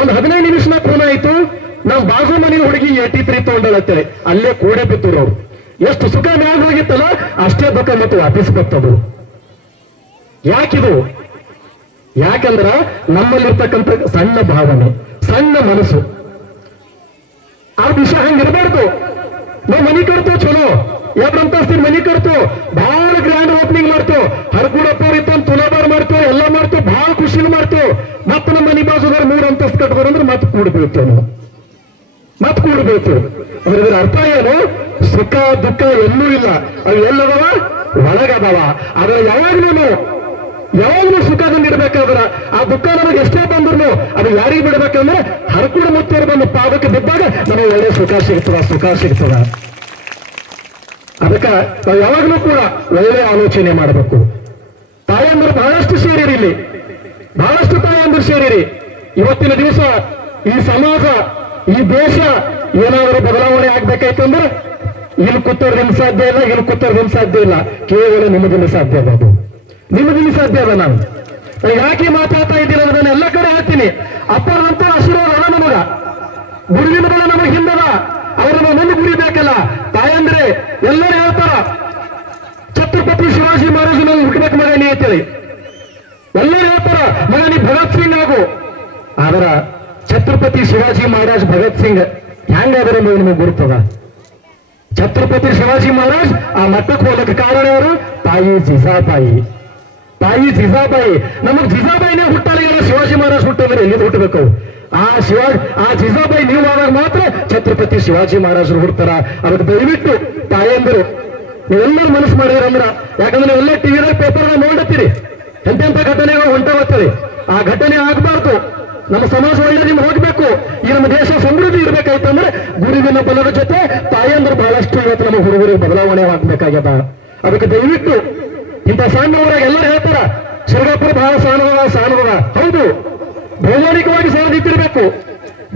ಒಂದು 15 ನಿಮಿಷನ ಫೋನ್ ಆಯ್ತು. ನಮ್ಮ ಬಾಜು ಮನೆ ಹುಡುಗಿ 83 ತಗೊಂಡಳತ್ತೇಳಿ ಅಲ್ಲೇ ಕೂಡೆ ಬಿತ್ತರು ಅವ್ರು. ಎಷ್ಟು ಸುಖ ಮ್ಯಾಗ ಹೋಗಿತ್ತಲ್ಲ ಅಷ್ಟೇ ದುಃಖ ಮತ್ತು ವಾಪಸ್ ಬರ್ತದು. ಯಾಕಿದು? ಯಾಕಂದ್ರ ನಮ್ಮಲ್ಲಿರ್ತಕ್ಕಂಥ ಸಣ್ಣ ಭಾವನೆ, ಸಣ್ಣ ಮನಸ್ಸು. ಆ ವಿಷಯ ಹಂಗಿರಬಾರ್ದು. ನಾವು ಮನಿ ಕಟ್ತೇವೆ ಚಲೋ, 2 ಅಂತಸ್ತಿನ ಮನಿ ಕಟ್ತೇವೆ, ಬಹಳ ಗ್ರ್ಯಾಂಡ್ ಓಪನಿಂಗ್ ಮಾಡ್ತೇವೆ, ಹರಕೂಡಪ್ಪವ್ರು ಇತ್ತು ತುಲಾಬಾರ್ ಮಾಡ್ತೇವೆ, ಎಲ್ಲ ಮಾಡ್ತೇವೆ, ಬಹಳ ಖುಷಿನ ಮಾಡ್ತೇವೆ. ಮತ್ತೆ ನಮ್ಮ ಮನಿ ಬಾಜುದಾರ 3 ಅಂತಸ್ತು ಕಟ್ತಾರಂದ್ರೆ ಮತ್ತೆ ಕೂಡ್ಬೀಳ್ತೇವೆ ನಾವು, ಮತ್ತೆ ಕೂಡ್ಬೇಕು. ಅದ್ರ ಅರ್ಥ ಏನು? ಸುಖ ದುಃಖ ಎಲ್ಲೂ ಇಲ್ಲ, ಅವು ಎಲ್ಲದವ ಒಳಗದವ. ಆದ್ರೆ ಯಾವಾಗ್ಲೂ ಸುಖದಿಂದ ಇರ್ಬೇಕಾದ್ರ ಆ ದುಃಖ ನಮಗೆ ಎಷ್ಟೇ ಬಂದ್ರು ಅದು ಯಾರಿಗೆ ಬಿಡ್ಬೇಕಂದ್ರೆ ಹರಕೂಡ ಮುತ್ತೇರು ಬಂದು ಪಾದಕ್ಕೆ ಬಿದ್ದಾಗ ನಮಗೆ ಒಳ್ಳೆ ಸುಖ ಸಿಗ್ತದ. ಅದಕ್ಕ ನಾವು ಯಾವಾಗ್ಲೂ ಕೂಡ ಒಳ್ಳೆ ಆಲೋಚನೆ ಮಾಡಬೇಕು. ತಾಯಂದ್ರು ಬಹಳಷ್ಟು ಸೇರಿರಿ, ಇಲ್ಲಿ ಬಹಳಷ್ಟು ತಾಯಂದ್ರು ಸೇರಿರಿ. ಇವತ್ತಿನ ದಿವಸ ಈ ಸಮಾಜ, ಈ ದೇಶ ಏನಾದರೂ ಬದಲಾವಣೆ ಆಗ್ಬೇಕಾಯ್ತಂದ್ರೆ ಇಲ್ಲಿ ಕೂತೋರ್ದಿಂದ ಸಾಧ್ಯ ಇಲ್ಲ, ಇಲ್ಲಿ ಕೂತೋರ್ದಿಂದ ಸಾಧ್ಯ ಇಲ್ಲ, ಕೇವಲ ನಿಮ್ಮದಿಂದ ಸಾಧ್ಯ ಅದ. ಅದು ನಿಮ್ಮದಿಂದ ಸಾಧ್ಯ ಅದ. ನಾನು ಯಾಕೆ ಮಾತಾಡ್ತಾ ಇದ್ದೀನಿ ಅನ್ನೋದನ್ನ ಎಲ್ಲ ಕಡೆ ಹೇಳ್ತೀನಿ. ಅಪ್ಪರಂತ ಆಶೀರ್ವಾದ ಅದ ನಮಗ, ಗುರುವಿನ ಬಲ ನಮಗೆ ಹಿಂದದ, ಅವ್ರನ್ನ ಮುಂದೆ ಗುರಿಬೇಕಲ್ಲ. ತಾಯಂದ್ರೆ ಎಲ್ಲರೂ ಹೇಳ್ತಾರ ಛತ್ರಪತಿ ಶಿವಾಜಿ ಮಹಾರಾಜನ ಹುಟ್ಟಬೇಕು ಮಗ ನೀ ಅಂತೇಳಿ. ಎಲ್ಲರೂ ಹೇಳ್ತಾರ ಮಗ ನೀ ಭಗತ್ ಸಿಂಗ್ ಆಗು. ಆದ್ರ ಛತ್ರಪತಿ ಶಿವಾಜಿ ಮಹಾರಾಜ್ ಭಗತ್ ಸಿಂಗ್ ಹೆಂಗಾದ್ರೆ ನಿಮಗೆ ಗುರುತದ? ಛತ್ರಪತಿ ಶಿವಾಜಿ ಮಹಾರಾಜ್ ಆ ಮಟ್ಟಕ್ಕೆ ಹೋಗಕ್ಕೆ ಕಾರಣ ಅವರು ತಾಯಿ ಜಿಜಾಬಾಯಿ. ನಮಗ್ ಜಿಜಾಬಾಯಿನೇ ಹುಟ್ಟಾಲಿಲ್ಲ, ಶಿವಾಜಿ ಮಹಾರಾಜ್ ಹುಟ್ಟಿದ್ರೆ ಎಲ್ಲಿಂದ ಹುಟ್ಟಬೇಕು? ಆ ಜಿಜಾಬಾಯಿ ನೀವು ಆದಾಗ ಮಾತ್ರ ಛತ್ರಪತಿ ಶಿವಾಜಿ ಮಹಾರಾಜರು ಹುಡ್ತಾರ. ಅದಕ್ಕೆ ದಯವಿಟ್ಟು ತಾಯಂದರು ನೀವೆಲ್ಲರೂ ಮನಸ್ಸು ಮಾಡಿದ್ರಂದ್ರ, ಯಾಕಂದ್ರೆ ನೀವೆಲ್ಲ ಟಿವಿದಾಗ ಪೇಪರ್ನ ನೋಡತ್ತೀರಿ ಎಂತೆಂಥ ಘಟನೆಗಳು ಹೊಂಟಾವತ್ತರಿ. ಆ ಘಟನೆ ಆಗಬಾರ್ದು. ನಮ್ಮ ಸಮಾಜ ಒಳ್ಳೆ ನಿಮ್ಗೆ ಹೋಗ್ಬೇಕು, ಈ ನಮ್ಮ ದೇಶ ಸಮೃದ್ಧಿ ಇರ್ಬೇಕಾಯ್ತಂದ್ರೆ ಗುರುವಿನ ಬಲದ ಜೊತೆ ತಾಯಂದ್ರು ಬಹಳಷ್ಟು ಇವತ್ತು ನಮ್ಮ ಹುಡುಗರಿಗೆ ಬದಲಾವಣೆ ಆಗ್ಬೇಕಾಗ್ಯದ. ಅದಕ್ಕೆ ದಯವಿಟ್ಟು ಇಂಥ ಸಣ್ಣ ಊರಾಗ ಎಲ್ಲರೂ ಹೇಳ್ತಾರ ಸಿರ್ಗಾಪುರ ಬಹಳ ಸಾಣದ. ಹೌದು, ಭೌಗೋಳಿಕವಾಗಿ ಸಾಣದಿತ್ತಿರ್ಬೇಕು.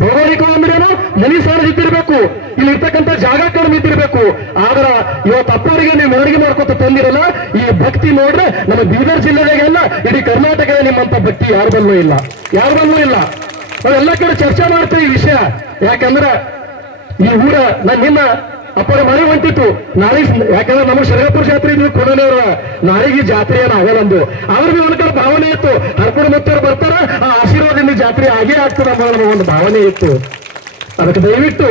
ಭೌಗೋಳಿಕ ಅಂದ್ರೇನು? ಮನಿ ಸಾಣದಿತ್ತಿರ್ಬೇಕು, ಇಲ್ಲಿ ಇರ್ತಕ್ಕಂಥ ಜಾಗ ಕಡಿಮೆ ಇದ್ದಿರ್ಬೇಕು. ಆದ್ರ ಇವತ್ತು ಅಪ್ಪವರಿಗೆ ನೀವು ಮೆರವಣಿಗೆ ಮಾಡ್ಕೊತ ತಂದಿರಲ್ಲ. ಈ ಭಕ್ತಿ ನೋಡ್ರೆ ನಮ್ಮ ಬೀದರ್ ಜಿಲ್ಲೆದಾಗೆಲ್ಲ ಇಡೀ ಕರ್ನಾಟಕದ ನಿಮ್ಮಂತ ಭಕ್ತಿ ಯಾರು ಬಲ್ಲೂ ಇಲ್ಲ. ನಾವೆಲ್ಲ ಕಡೆ ಚರ್ಚೆ ಮಾಡ್ತೇವೆ ಈ ವಿಷಯ. ಯಾಕಂದ್ರೆ ಈ ಊರ ನಿನ್ನ ಅಪ್ಪರ ಮಳೆ ಹೊಂಟಿತ್ತು ನಾಳೆ. ಯಾಕಂದ್ರೆ ನಮ್ಮ ಶರಗಪುರ ಜಾತ್ರೆ ನೀವು ಕೊಡಲೇವ್ರ, ನಾಳೆಗೆ ಜಾತ್ರೆ ಏನಾಗಲ್ಲಂದು ಅವ್ರಿಗೆ ಒಂದು ಕಡೆ ಭಾವನೆ ಇತ್ತು. ಹರ್ಕೊಂಡು ಮುತ್ತವ್ರು ಬರ್ತಾರ, ಆ ಆಶೀರ್ವಾದದಿಂದ ಜಾತ್ರೆ ಆಗೇ ಆಗ್ತದೆ ಅನ್ನೋ ನಮಗೆ ಒಂದು ಭಾವನೆ ಇತ್ತು. ಅದಕ್ಕೆ ದಯವಿಟ್ಟು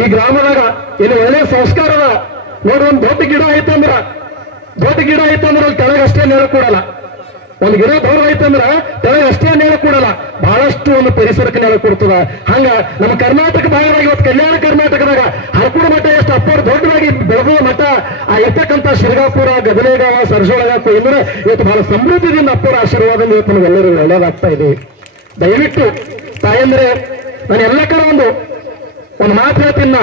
ಈ ಗ್ರಾಮದಾಗ ಇಲ್ಲಿ ಒಳ್ಳೆ ಸಂಸ್ಕಾರದ ನೋಡಿ. ಒಂದು ದೊಡ್ಡ ಗಿಡ ಐತಂದ್ರ ಅಲ್ಲಿ ಕೆಳಗಷ್ಟೇ ನೇರ ಕೊಡಲ್ಲ. ಒಂದು ಗಿಡ ದೊಡ್ಡ ಐತಂದ್ರ ಕೆಳಗಷ್ಟೇ ನೇರ ಕೊಡಲ್ಲ, ಬಹಳಷ್ಟು ಒಂದು ಪರಿಸರಕ್ಕೆ ನೇರ ಕೊಡ್ತದ. ಹಂಗ ನಮ್ಮ ಕರ್ನಾಟಕ ಭಾಗದಾಗ ಇವತ್ತು ಕಲ್ಯಾಣ ಕರ್ನಾಟಕದಾಗ ಹರಕೂಡ ಮಠ ಎಷ್ಟು ಅಪ್ಪರು ದೊಡ್ಡದಾಗಿ ಬೆಳೆದ ಮಠ ಆ ಇರ್ತಕ್ಕಂಥ ಶಿರಗಾಪುರ, ಗದಲೇಗಾವ, ಸರ್ಜೋಳಗಾಪ ಅಂದ್ರೆ ಇವತ್ತು ಬಹಳ ಸಮೃದ್ಧಿಯಿಂದ ಅಪ್ಪರ ಆಶೀರ್ವಾದದಿಂದ ಇವತ್ತು ನಮಗೆಲ್ಲರಿಗೂ ಒಳ್ಳೇದಾಗ್ತಾ ಇದೆ. ದಯವಿಟ್ಟು ತಾಯಂದ್ರೆ ನಾನು ಎಲ್ಲ ಕಡೆ ಒಂದು ಮಾತು ಹೇಳ್ತೀನ.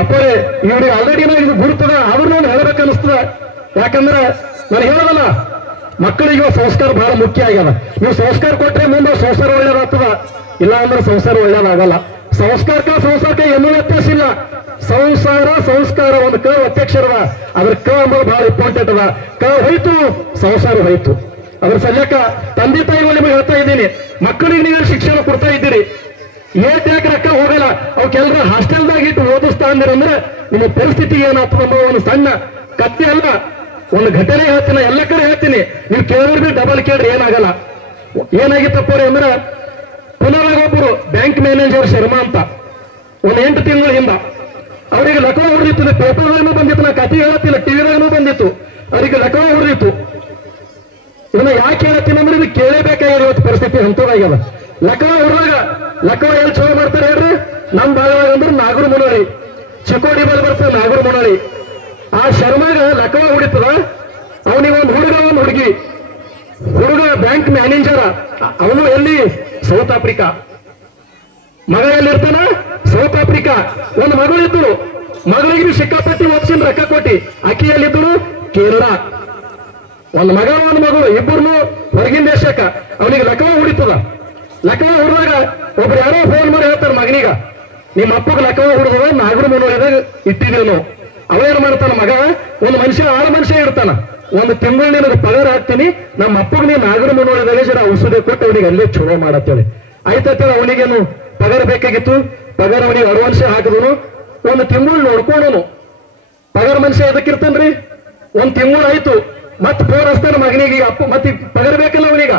ಅಪ್ಪರೇ ಇವ್ರಿಗೆ ಆಲ್ರೆಡಿ ಇದು ಗುರುತದ, ಅವ್ರನ್ನ ಒಂದು ಹೇಳ್ಬೇಕನ್ನಿಸ್ತದ. ಯಾಕಂದ್ರೆ ನಾನು ಹೇಳೋದಲ್ಲ, ಮಕ್ಕಳಿಗೆ ಸಂಸ್ಕಾರ ಬಹಳ ಮುಖ್ಯ ಆಗ್ಯದ. ನೀವು ಸಂಸ್ಕಾರ ಕೊಟ್ರೆ ಮುಂದೆ ಸಂಸಾರ ಒಳ್ಳೇದಾಗ್ತದ, ಇಲ್ಲ ಅಂದ್ರೆ ಸಂಸಾರ ಒಳ್ಳೇದಾಗಲ್ಲ. ಸಂಸ್ಕಾರಕ್ಕೆ ಏನೂ ವ್ಯತ್ಯಾಸ ಇಲ್ಲ. ಸಂಸ್ಕಾರ ಒಂದು ಕ ಅಧ್ಯಕ್ಷರದ, ಅದ್ರ ಕ ಅಂಬುದು ಬಹಳ ಇಂಪಾರ್ಟೆಂಟ್ ಅದ. ಕ ಹೋಯ್ತು, ಸಂಸಾರ ಹೋಯ್ತು. ಅದ್ರ ಸಲ್ಯಕ ತಂದೆ ತಾಯಿಗಳು ನಿಮಗೆ ಹೇಳ್ತಾ ಇದ್ದೀನಿ, ಮಕ್ಕಳಿಗೆ ನೀವು ಶಿಕ್ಷಣ ಕೊಡ್ತಾ ಇದ್ದೀರಿ. ಏಟ್ ಯಾಕೆ ರೊಕ್ಕ ಹೋಗಲ್ಲ, ಅವಕ್ಕೆಲ್ಲರ ಹಾಸ್ಟೆಲ್ದಾಗ ಇಟ್ಟು ಓದಿಸ್ತಾ ಅಂದಿರಂದ್ರೆ ನಿಮ್ಮ ಪರಿಸ್ಥಿತಿ ಏನಾಗ್ತದೆ ಅನ್ನೋ ಒಂದು ಸಣ್ಣ ಕತ್ತೆ ಅಲ್ಲ, ಒಂದು ಘಟನೆ ಹೇಳ್ತೀನಿ, ಎಲ್ಲ ಕಡೆ ಹೇಳ್ತೀನಿ, ನೀವು ಕೇಳಿದ್ರೆ ಡಬಲ್ ಕೇಳ್ರಿ ಏನಾಗಲ್ಲ. ಏನಾಗಿತ್ತಪ್ಪ ಅಂದ್ರೆ ಪುನರಾಗ ಒಬ್ಬರು ಬ್ಯಾಂಕ್ ಮ್ಯಾನೇಜರ್ ಶರ್ಮಾ ಅಂತ ಒಂದು 8 ತಿಂಗಳ ಹಿಂದ ಅವರಿಗೆ ಲಕವ ಹೊಡೆದಿತ್ತು. ಪೇಪರ್ಗಳನ್ನೂ ಬಂದಿತ್ತು, ನಾ ಕತೆ ಹೇಳತ್ತಿಲ್ಲ, ಟಿವಿದಾಗೂ ಬಂದಿತ್ತು, ಅವರಿಗೆ ಲಕವ ಹೊಡೆದಿತ್ತು. ಇದನ್ನ ಯಾಕೆ ಹೇಳ್ತೀನಿ ಅಂದ್ರೆ ಇದು ಕೇಳಬೇಕಾಗಿದೆ. ಇವತ್ತು ಪರಿಸ್ಥಿತಿ ಅಂತದಾಗ್ಯದ. ಲಕವ ಹೊಡೆದಾಗ ಲಕವ ಎಲ್ಲಿ ಚಲೋ ಮಾಡ್ತಾರೆ ಹೇಳ್ರಿ? ನಮ್ಮ ಭಾಗದಾಗ ಅಂದ್ರೆ ನಾಗರ ಮುನೋಳಿ, ಚಿಕ್ಕೋಡಿ ಬಲ್ ಬರ್ತದೆ ನಾಗರ ಮುನೋಳಿ. ಆ ಶರ್ಮಾಗ ಲಕವ ಹೊಡಿತದ. ಅವನಿಗೆ ಒಂದು ಹುಡುಗ ಒಂದು ಹುಡುಗಿ, ಹುಡುಗ ಬ್ಯಾಂಕ್ ಮ್ಯಾನೇಜರ, ಅವನು ಎಲ್ಲಿ? South Africa. ಮಗ ಎಲ್ಲಿರ್ತಾನ? South Africa. ಒಂದು ಮಗಳಿದ್ದಳು, ಮಗಳಿಗೆ ಸಿಕ್ಕಾಪಟ್ಟಿ ಓದಿಸಿನ ರೊಕ್ಕ ಕೊಟ್ಟಿ. ಅಕ್ಕಿ ಎಲ್ಲಿದ್ದಳು? ಕೇರಳ. ಒಂದು ಮಗ ಒಂದು ಮಗಳು ಇಬ್ಬರು ಹೊರಗಿನ ದೇಶಕ್ಕ. ಅವನಿಗೆ ಲಕವ ಹೊಡಿತದ. ಲಕವ ಹೊಡೆದಾಗ ಒಬ್ರು ಯಾರೋ ಫೋನ್ ಮಾಡಿ ಹೇಳ್ತಾರೆ ಮಗನಿಗ, ನಿಮ್ಮ ಅಪ್ಪಗೆ ಲಕವ ಹೊಡೆದವ ನಾಗರ ಮುನೋಳಿದಾಗ ಇಟ್ಟಿದ್ದೀವಿ ನಾವು. ಅವೇನು ಮಾಡ್ತಾನ ಮಗ? ಒಂದು ಮನುಷ್ಯ 6 ಮನುಷ್ಯ ಇರ್ತಾನ. ಒಂದು ತಿಂಗಳು ನಿನಗೆ ಪಗಾರ ಹಾಕ್ತೀನಿ, ನಮ್ಮ ಅಪ್ಪಗೆ ನೀನು ನಾಗರ ಮುನೋಳಿದಾಗ ಜರ ಔಷಧಿ ಕೊಟ್ಟು ಅವನಿಗೆ ಅಲ್ಲೇ ಚಲೋ ಮಾಡತ್ತೇಳಿ. ಆಯ್ತೇಳಿ ಅವನಿಗೇನು ಪಗಾರ ಬೇಕಾಗಿತ್ತು. ಪಗಾರ ಅವನಿಗೆ ಅಡ್ವಾನ್ಸ್ ಹಾಕಿದನು. ಒಂದು ತಿಂಗಳು ನೋಡ್ಕೊಂಡನು. ಪಗಾರ ಮನುಷ್ಯ ಎದಕ್ಕಿರ್ತಾನ್ರಿ? ಒಂದು ತಿಂಗಳು ಆಯ್ತು, ಮತ್ತೆ ಫೋನ್ ಹಚ್ತಾನ ಮಗನಿಗೆ. ಅಪ್ಪ ಮತ್ತೆ ಪಗಾರ ಬೇಕಲ್ಲ ಅವನೀಗ,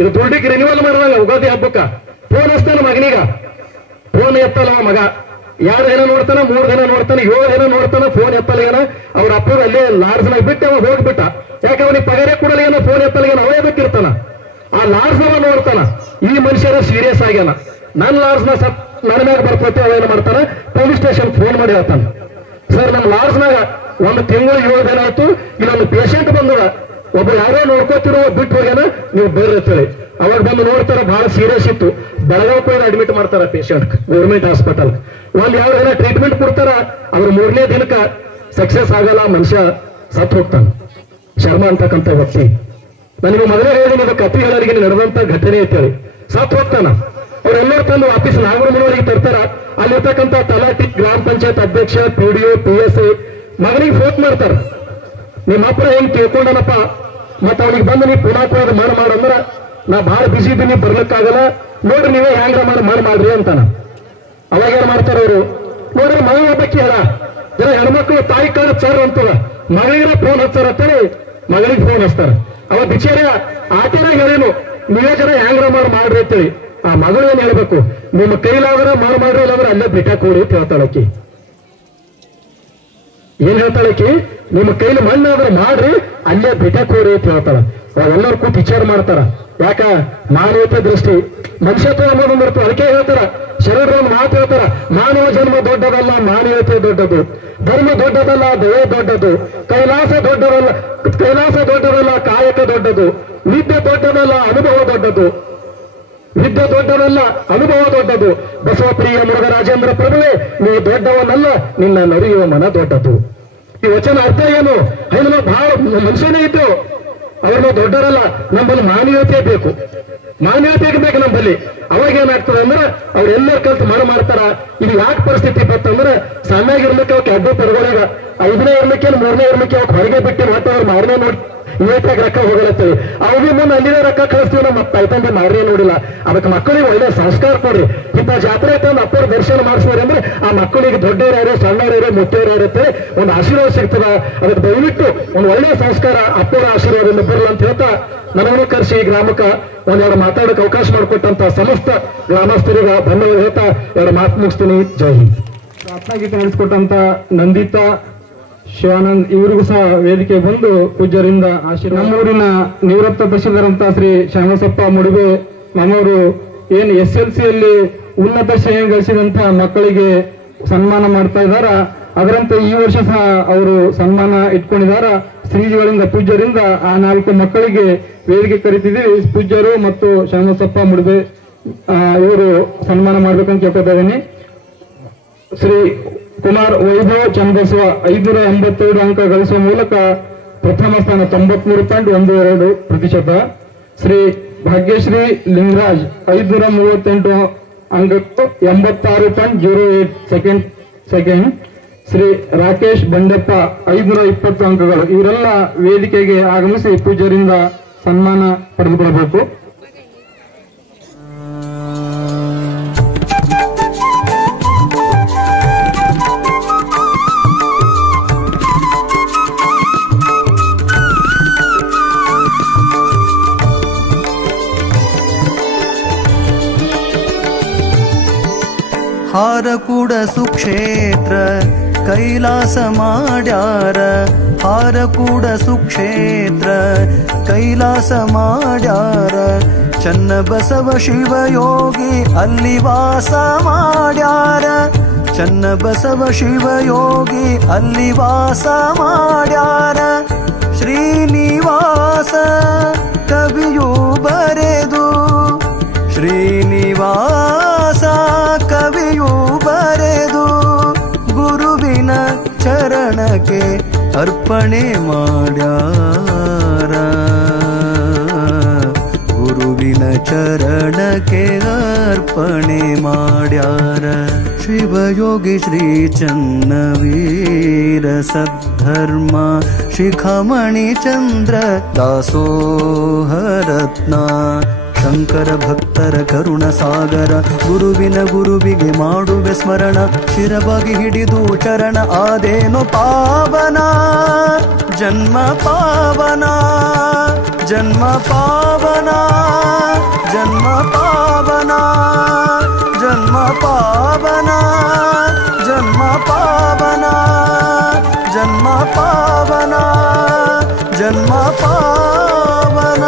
ಇದು ದುಡ್ಡಿಗೆ ರಿನ್ಯೂವಲ್ ಮಾಡಿದಾಗ ಉಗಾದಿ ಹಬ್ಬಕ್ಕ ಫೋನ್ ಹಚ್ತಾನ ಮಗನಿಗ. ಫೋನ್ ಎತ್ತಲ್ಲ ಮಗ. 2 ದಿನ ನೋಡ್ತಾನ, 3 ದಿನ ನೋಡ್ತಾನ, 7 ದಿನ ನೋಡ್ತಾನ, ಫೋನ್ ಎತ್ತಲ್ಗೇನ. ಅವ್ರ ಅಪ್ಪಗ ಅಲ್ಲೇ ಲಾಡ್ಜ್ನಾಗ ಬಿಟ್ಟು ಅವ ಹೋಗ್ಬಿಟ್ಟ. ಯಾಕೆ ಅವನಿಗೆ ಪಗಾರ ಕೊಡಲೇನೋ, ಫೋನ್ ಎತ್ತಲ್ಗೇನ, ಅವ ಎದಕ್ಕಿರ್ತಾನ? ಆ ಲಾಡ್ಜ್ನವ ನೋಡ್ತಾನ, ಈ ಮನುಷ್ಯರ ಸೀರಿಯಸ್ ಆಗ್ಯಾನ, ನನ್ನ ಲಾಡ್ಜ್ನ ನನ್ನ ಮ್ಯಾಗ ಬರ್ತೈತೆ. ಅವ ಏನು ಮಾಡ್ತಾನ? ಪೊಲೀಸ್ ಸ್ಟೇಷನ್ ಫೋನ್ ಮಾಡಿ ಹೇಳ್ತಾನ, ಸರ್ ನಮ್ಮ ಲಾಡ್ಜ್ನಾಗ 1 ತಿಂಗಳು 7 ದಿನ ಆಯ್ತು, ಇಲ್ಲೊಂದು ಪೇಷಂಟ್ ಬಂದದ, ಒಬ್ರು ಯಾರೋ ನೋಡ್ಕೋತಿರೋ ಬಿಟ್ಟು ಹೋಗ್ಯಾನ, ನೀವು ಬೇರೆ ಅಂತೇಳಿ. ಅವಾಗ ಬಂದು ನೋಡ್ತಾರ, ಬಹಳ ಸೀರಿಯಸ್ ಇತ್ತು. ಬೆಳಗಾವಿ ಅಡ್ಮಿಟ್ ಮಾಡ್ತಾರ ಪೇಷಂಟ್ ಗೌರ್ಮೆಂಟ್ ಹಾಸ್ಪಿಟಲ್. 1-2 ದಿನ ಟ್ರೀಟ್ಮೆಂಟ್ ಕೊಡ್ತಾರ. ಅವ್ರ 3ನೇ ದಿನಕ್ಕ ಸಕ್ಸಸ್ ಆಗಲ್ಲ, ಮನುಷ್ಯ ಸತ್ತು ಹೋಗ್ತಾನ. ಶರ್ಮಾ ಅಂತಕ್ಕಂಥ ವ್ಯಕ್ತಿ. ನನಗೆ ಮೊದಲೇ ಹೇಳಿದೀನಿ, ಇದು ಕತಿ ಹೇಳೋರಿಗೆ ನಡೆದಂತ ಘಟನೆ ಅಂತೇಳಿ. ಸತ್ತು ಹೋಗ್ತಾನ. ಅವ್ರೆಲ್ಲರೂ ತಂದು ವಾಪಸ್ ನಾಗರ ಮುನೋಳಿಗೆ ತರ್ತಾರ. ಅಲ್ಲಿರ್ತಕ್ಕಂಥ ತಲಾಟಿ, ಗ್ರಾಮ ಪಂಚಾಯತ್ ಅಧ್ಯಕ್ಷ, PDO, PSI ಮಗನಿಗೆ ಫೋನ್ ಮಾಡ್ತಾರ, ನಿಮ್ಮ ಅಪ್ಪ ಹೆಂಗ್ ತಿಳ್ಕೊಂಡನಪ್ಪ, ಮತ್ತ ಅವನಿಗೆ ಬಂದು ನೀವು ಪುನಃ ಮಾಡಂದ್ರ ನಾ ಬಹಳ ಬಿಸಿ ಇದ್ದೀನಿ, ಬರ್ಲಿಕ್ಕಾಗಲ್ಲ, ನೋಡ್ರಿ ನೀವೇ ಹ್ಯಾಂಗ್ರ ಮಾಡ್ರಿ ಅಂತಾನ. ಅವಾಗ ಏನ್ ಮಾಡ್ತಾರ ಅವರು? ನೋಡ್ರಿ ಮಗ ಒಬ್ಬಕ್ಕೆ ಹೇಳ, ಜನ ಹೆಣ್ಮಕ್ಳು ತಾಯಿ ಕಾಲ ಸರ್ ಅಂತದ, ಮಗಳಿಗೆ ಫೋನ್ ಹಚ್ಚಾರ ಅಂತೇಳಿ ಮಗಳಿಗೆ ಫೋನ್ ಹಚ್ತಾರ. ಅವ ಬಿಚಾರ ಆಟೇನ ಹೇಳೇನು, ನೀವೇ ಜನ ಹ್ಯಾಂಗ್ರ ಮಾಡ್ರಿ ಅಂತೇಳಿ. ಆ ಮಗಳು ಏನ್ ಹೇಳ್ಬೇಕು? ನಿಮ್ಮ ಕೈಲಾದ್ರೆ ಮಾಡ್ರಿ, ಇಲ್ಲಾಂದ್ರೆ ಅಲ್ಲೇ ಬಿಟ್ಟಾಕ್ ಕೊಡಿ ಅಂತ ಹೇಳ್ತಾಳಕ್ಕಿ. ಏನ್ ಹೇಳ್ತಾಳಕ್ಕಿ? ನಿಮ್ಮ ಕೈಲಿ ಮಣ್ಣಾದ್ರೆ ಮಾಡ್ರಿ, ಅಲ್ಲೇ ಬಿಟ್ಟಾಕ್ ಕೊಡಿ ಅಂತ ಹೇಳ್ತಾಳ. ಅವೆಲ್ಲರೂ ಕೂತ್ ವಿಚಾರ ಮಾಡ್ತಾರ. ಯಾಕ? ಮಾನವೀಯತೆ ದೃಷ್ಟಿ, ಮನುಷ್ಯತ್ವ ಅನ್ನೋದು ಬರ್ತದೆ. ಅದಕ್ಕೆ ಹೇಳ್ತಾರ, ಶರಣರು ಒಂದು ಮಾತು ಹೇಳ್ತಾರ, ಮಾನವ ಜನ್ಮ ದೊಡ್ಡದಲ್ಲ, ಮಾನವೀಯತೆ ದೊಡ್ಡದು. ಧರ್ಮ ದೊಡ್ಡದಲ್ಲ, ದಯೆ ದೊಡ್ಡದು. ಕೈಲಾಸ ದೊಡ್ಡದಲ್ಲ, ಕಾಯಕ ದೊಡ್ಡದು. ವಿದ್ಯೆ ದೊಡ್ಡದಲ್ಲ, ಅನುಭವ ದೊಡ್ಡದು. ವಿದ್ಯೆ ದೊಡ್ಡದಲ್ಲ, ಅನುಭವ ದೊಡ್ಡದು. ಬಸವಪ್ರಿಯ ಮುರುಘರಾಜೇಂದ್ರ ಪ್ರಭುವೇ, ನೀವು ದೊಡ್ಡವನಲ್ಲ, ನಿನ್ನ ನರಿಯುವ ಮನ ದೊಡ್ಡದು. ಈ ವಚನ ಅರ್ಥ ಏನು? ಹೆಣ್ಣು ಬಹಳ ಮನುಷ್ಯನೇ ಇದ್ದು ಅವ್ರನ್ನ ದೊಡ್ಡರಲ್ಲ, ನಮ್ಮಲ್ಲಿ ಮಾನವೀಯತೆ ಬೇಕು, ಮಾನವೀಯತೆ ಬೇಕು ನಮ್ಮಲ್ಲಿ. ಅವಾಗ ಏನಾಗ್ತದೆ ಅಂದ್ರೆ ಅವ್ರೆಲ್ಲರೂ ಕಲ್ತು ಮಾಡ್ತಾರ. ಇದು ಯಾಕೆ ಪರಿಸ್ಥಿತಿ ಬರ್ತಂದ್ರೆ, ಸಣ್ಣಾಗಿರ್ಲಿಕ್ಕೆ ಅವಕ್ಕೆ ಅಡ್ಡ ಪರಗೊಳಗ 5ನೇ ಇರ್ಲಿಕ್ಕೆ 3ನೇ ಇರ್ಲಿಕ್ಕೆ ಅವ್ರು ಹೊರಗೆ ಬಿಟ್ಟು ಮತ್ತೆ ಅವ್ರು ಮಾರನೇ ನೋಡಿ ಇವತ್ತಾಗ ರೊಕ್ಕ ಹೋಗಲತ್ತೇಳಿ. ಅವ್ರಿಗೆ ಮುಂದೆ ಅಲ್ಲಿನೇ ರೊಕ್ಕ ಕಳಿಸ್ತೀವಿ, ನಮ್ಮ ತಾಯ್ತಂದೆ ಮಾರನೇ ನೋಡಿಲ್ಲ. ಅದಕ್ಕೆ ಮಕ್ಕಳಿಗೆ ಒಳ್ಳೆ ಸಂಸ್ಕಾರ ಕೊಡ್ರಿ. ಇಂಥ ಜಾತ್ರೆ ತಂದು ಅಪ್ಪರ ದರ್ಶನ ಮಾಡಿಸ್ತಾರೆ ಅಂದ್ರೆ ಆ ಮಕ್ಕಳಿಗೆ ದೊಡ್ಡವರಾರು, ಸಣ್ಣವರಾರು, ಮುತ್ತವರಾರು ಅಂತೇಳಿ ಒಂದು ಆಶೀರ್ವಾದ ಸಿಗ್ತದ. ಅದಕ್ಕೆ ದಯವಿಟ್ಟು ಒಂದು ಒಳ್ಳೆಯ ಸಂಸ್ಕಾರ ಅಪ್ಪರ ಆಶೀರ್ವಾದದಿಂದ ಬರಲ್ಲ ಅಂತ ಹೇಳ್ತಾ, ನನಗೂ ಕರೆಸಿ ಈ ಗ್ರಾಮಕ್ಕೆ 1-2 ಮಾತಾಡೋಕೆ ಅವಕಾಶ ಮಾಡಿಕೊಟ್ಟಂತ ಸಮಸ್ತ ಗ್ರಾಮಸ್ಥರಿಗೆ ಧನ್ಯವಾದ ಹೇಳ್ತಾ 2 ಮಾತು ಮುಗಿಸ್ತೀನಿ. ಜೈ ಹಿಂದ್. ರತ್ನಗೀತೆ ನಡೆಸಿಕೊಟ್ಟಂತ ನಂದಿತಾ, ಶಿವಾನಂದ್ ಇವರಿಗೂ ಸಹ ವೇದಿಕೆ ಬಂದು ಪೂಜ್ಯರಿಂದ ಆಶೀರ್ವಾದ. ನಮ್ಮೂರಿನ ನಿವೃತ್ತ ತಹಶೀಲ್ದಾರ್ ಶ್ರೀ ಶ್ಯಾಮಸಪ್ಪ ಮುಡಿಬೆ ನಮ್ಮವರು ಏನು SLCಯಲ್ಲಿ ಉನ್ನತ ಶ್ರೇಣಿ ಗಳಿಸಿದಂತ ಮಕ್ಕಳಿಗೆ ಸನ್ಮಾನ ಮಾಡ್ತಾ ಇದ್ದಾರ. ಅದರಂತೆ ಈ ವರ್ಷ ಸಹ ಅವರು ಸನ್ಮಾನ ಇಟ್ಕೊಂಡಿದಾರ. ಶ್ರೀಜಿಗಳಿಂದ ಪೂಜ್ಯರಿಂದ ಆ 4 ಮಕ್ಕಳಿಗೆ ವೇದಿಕೆ ಕರಿತಿದ್ದೀವಿ. ಪೂಜ್ಯರು ಮತ್ತು ಶ್ಯಾಮಸಪ್ಪ ಮುಡಿಬೆ ಇವರು ಸನ್ಮಾನ ಮಾಡ್ಬೇಕಂತ ಕೇಳ್ಕೊತಾ ಇದ್ದೀನಿ. ಶ್ರೀ ಕುಮಾರ್ ವೈಭವ್ ಚಂದಸ್ವ 582 ಅಂಕ ಗಳಿಸುವ ಮೂಲಕ ಪ್ರಥಮ ಸ್ಥಾನ 93.12%. ಶ್ರೀ ಭಾಗ್ಯಶ್ರೀ ಲಿಂಗರಾಜ್ 538 ಅಂಕಕ್ಕೆ 86.08 ಸೆಕೆಂಡ್. ಶ್ರೀ ರಾಕೇಶ್ ಬಂಡೆಪ್ಪ 520 ಅಂಕಗಳು. ಇವರೆಲ್ಲ ವೇದಿಕೆಗೆ ಆಗಮಿಸಿ ಪೂಜ್ಯರಿಂದ ಸನ್ಮಾನ ಪಡೆದುಕೊಳ್ಳಬೇಕು. ಹಾರಕೂಡ ಸುಕ್ಷೇತ್ರ ಕೈಲಾಸ ಮಾಡ್ಯಾರ ಹಾರಕೂಡ ಸುಕ್ಷೇತ್ರ ಕೈಲಾಸ ಮಾಡ್ಯಾರ ಚನ್ನ ಬಸವ ಶಿವಯೋಗಿ ಅಲ್ಲಿ ವಾಸ ಮಾಡ್ಯಾರ ಚನ್ನ ಬಸವ ಶಿವಯೋಗಿ ಅಲ್ಲಿ ವಾಸ ಮಾಡ್ಯಾರ ಶ್ರೀನಿವಾಸ ಕವಿಯು ಬರೆದು ಶ್ರೀನಿವಾಸ ಕವಿಯು ಬರೆದು ಗುರುವಿನ ಚರಣಕ್ಕೆ ಅರ್ಪಣೆ ಮಾಡ್ಯಾರ ಗುರುವಿನ ಚರಣಕ್ಕೆ ಅರ್ಪಣೆ ಮಾಡ್ಯಾರ ಶಿವಯೋಗಿ ಶ್ರೀ ಚನ್ನವೀರ ಸದ್ಧರ್ಮ ಶಿಖಾಮಣಿ ಚಂದ್ರ ದಾಸೋಹರತ್ನ ಶಂಕರ ಭಕ್ತರ ಕರುಣ ಸಾಗರ ಗುರುವಿಗೆ ಮಾಡುವೆ ಸ್ಮರಣ ಶಿರವಾಗಿ ಹಿಡಿದು ಚರಣ ಆದೇನು ಪಾವನ ಜನ್ಮ ಪಾವನ ಜನ್ಮ ಪಾವನ ಜನ್ಮ ಪಾವನ ಜನ್ಮ ಪಾವನ ಜನ್ಮ ಪಾವನ ಜನ್ಮ ಪಾವನ ಜನ್ಮ ಪಾವನ.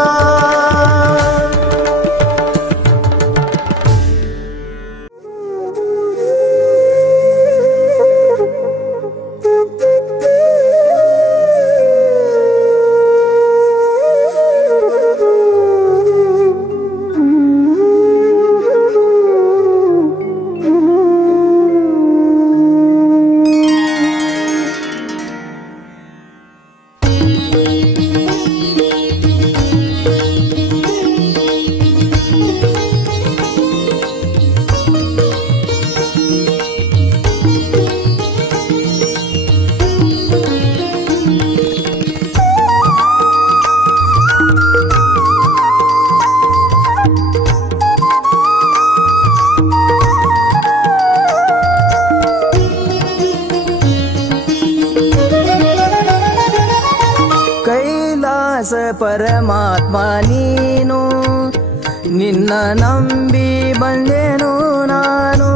ಪರಮಾತ್ಮ ನೀನು ನಿನ್ನ ನಂಬಿ ಬಂದೆನು ನಾನು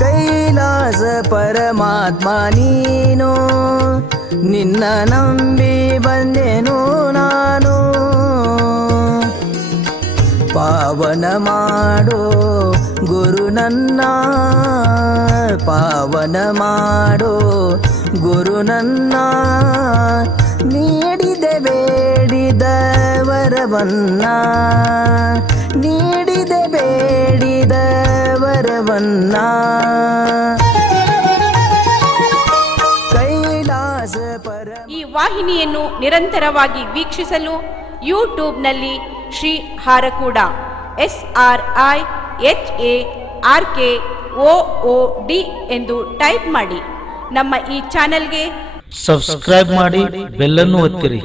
ಕೈಲಾಸ ಪರಮಾತ್ಮ ನೀನು ನಿನ್ನ ನಂಬಿ ಬಂದೆನು ನಾನು ಪಾವನ ಮಾಡೋ ಗುರು ನನ್ನ ಪಾವನ ಮಾಡೋ ಗುರು ನನ್ನ ನೀಡಿದೆ ಬೇಡಿದ ವರವನ್ನ ನೀಡಿದೆ ಬೇಡಿದ ವರವನ್ನ ಕೈಲಾಸ ಪರ. ಈ ವಾಹಿನಿಯನ್ನು ನಿರಂತರವಾಗಿ ವೀಕ್ಷಿಸಲು ಯೂಟ್ಯೂಬ್ನಲ್ಲಿ ಶ್ರೀ ಹಾರಕೂಡ SRIHARKOOD ಎಂದು ಟೈಪ್ ಮಾಡಿ. ನಮ್ಮ ಈ ಚಾನೆಲ್ಗೆ ಸಬ್ಸ್ಕ್ರೈಬ್ ಮಾಡಿ, ಬೆಲ್ ಅನ್ನು ಒತ್ತಿರಿ.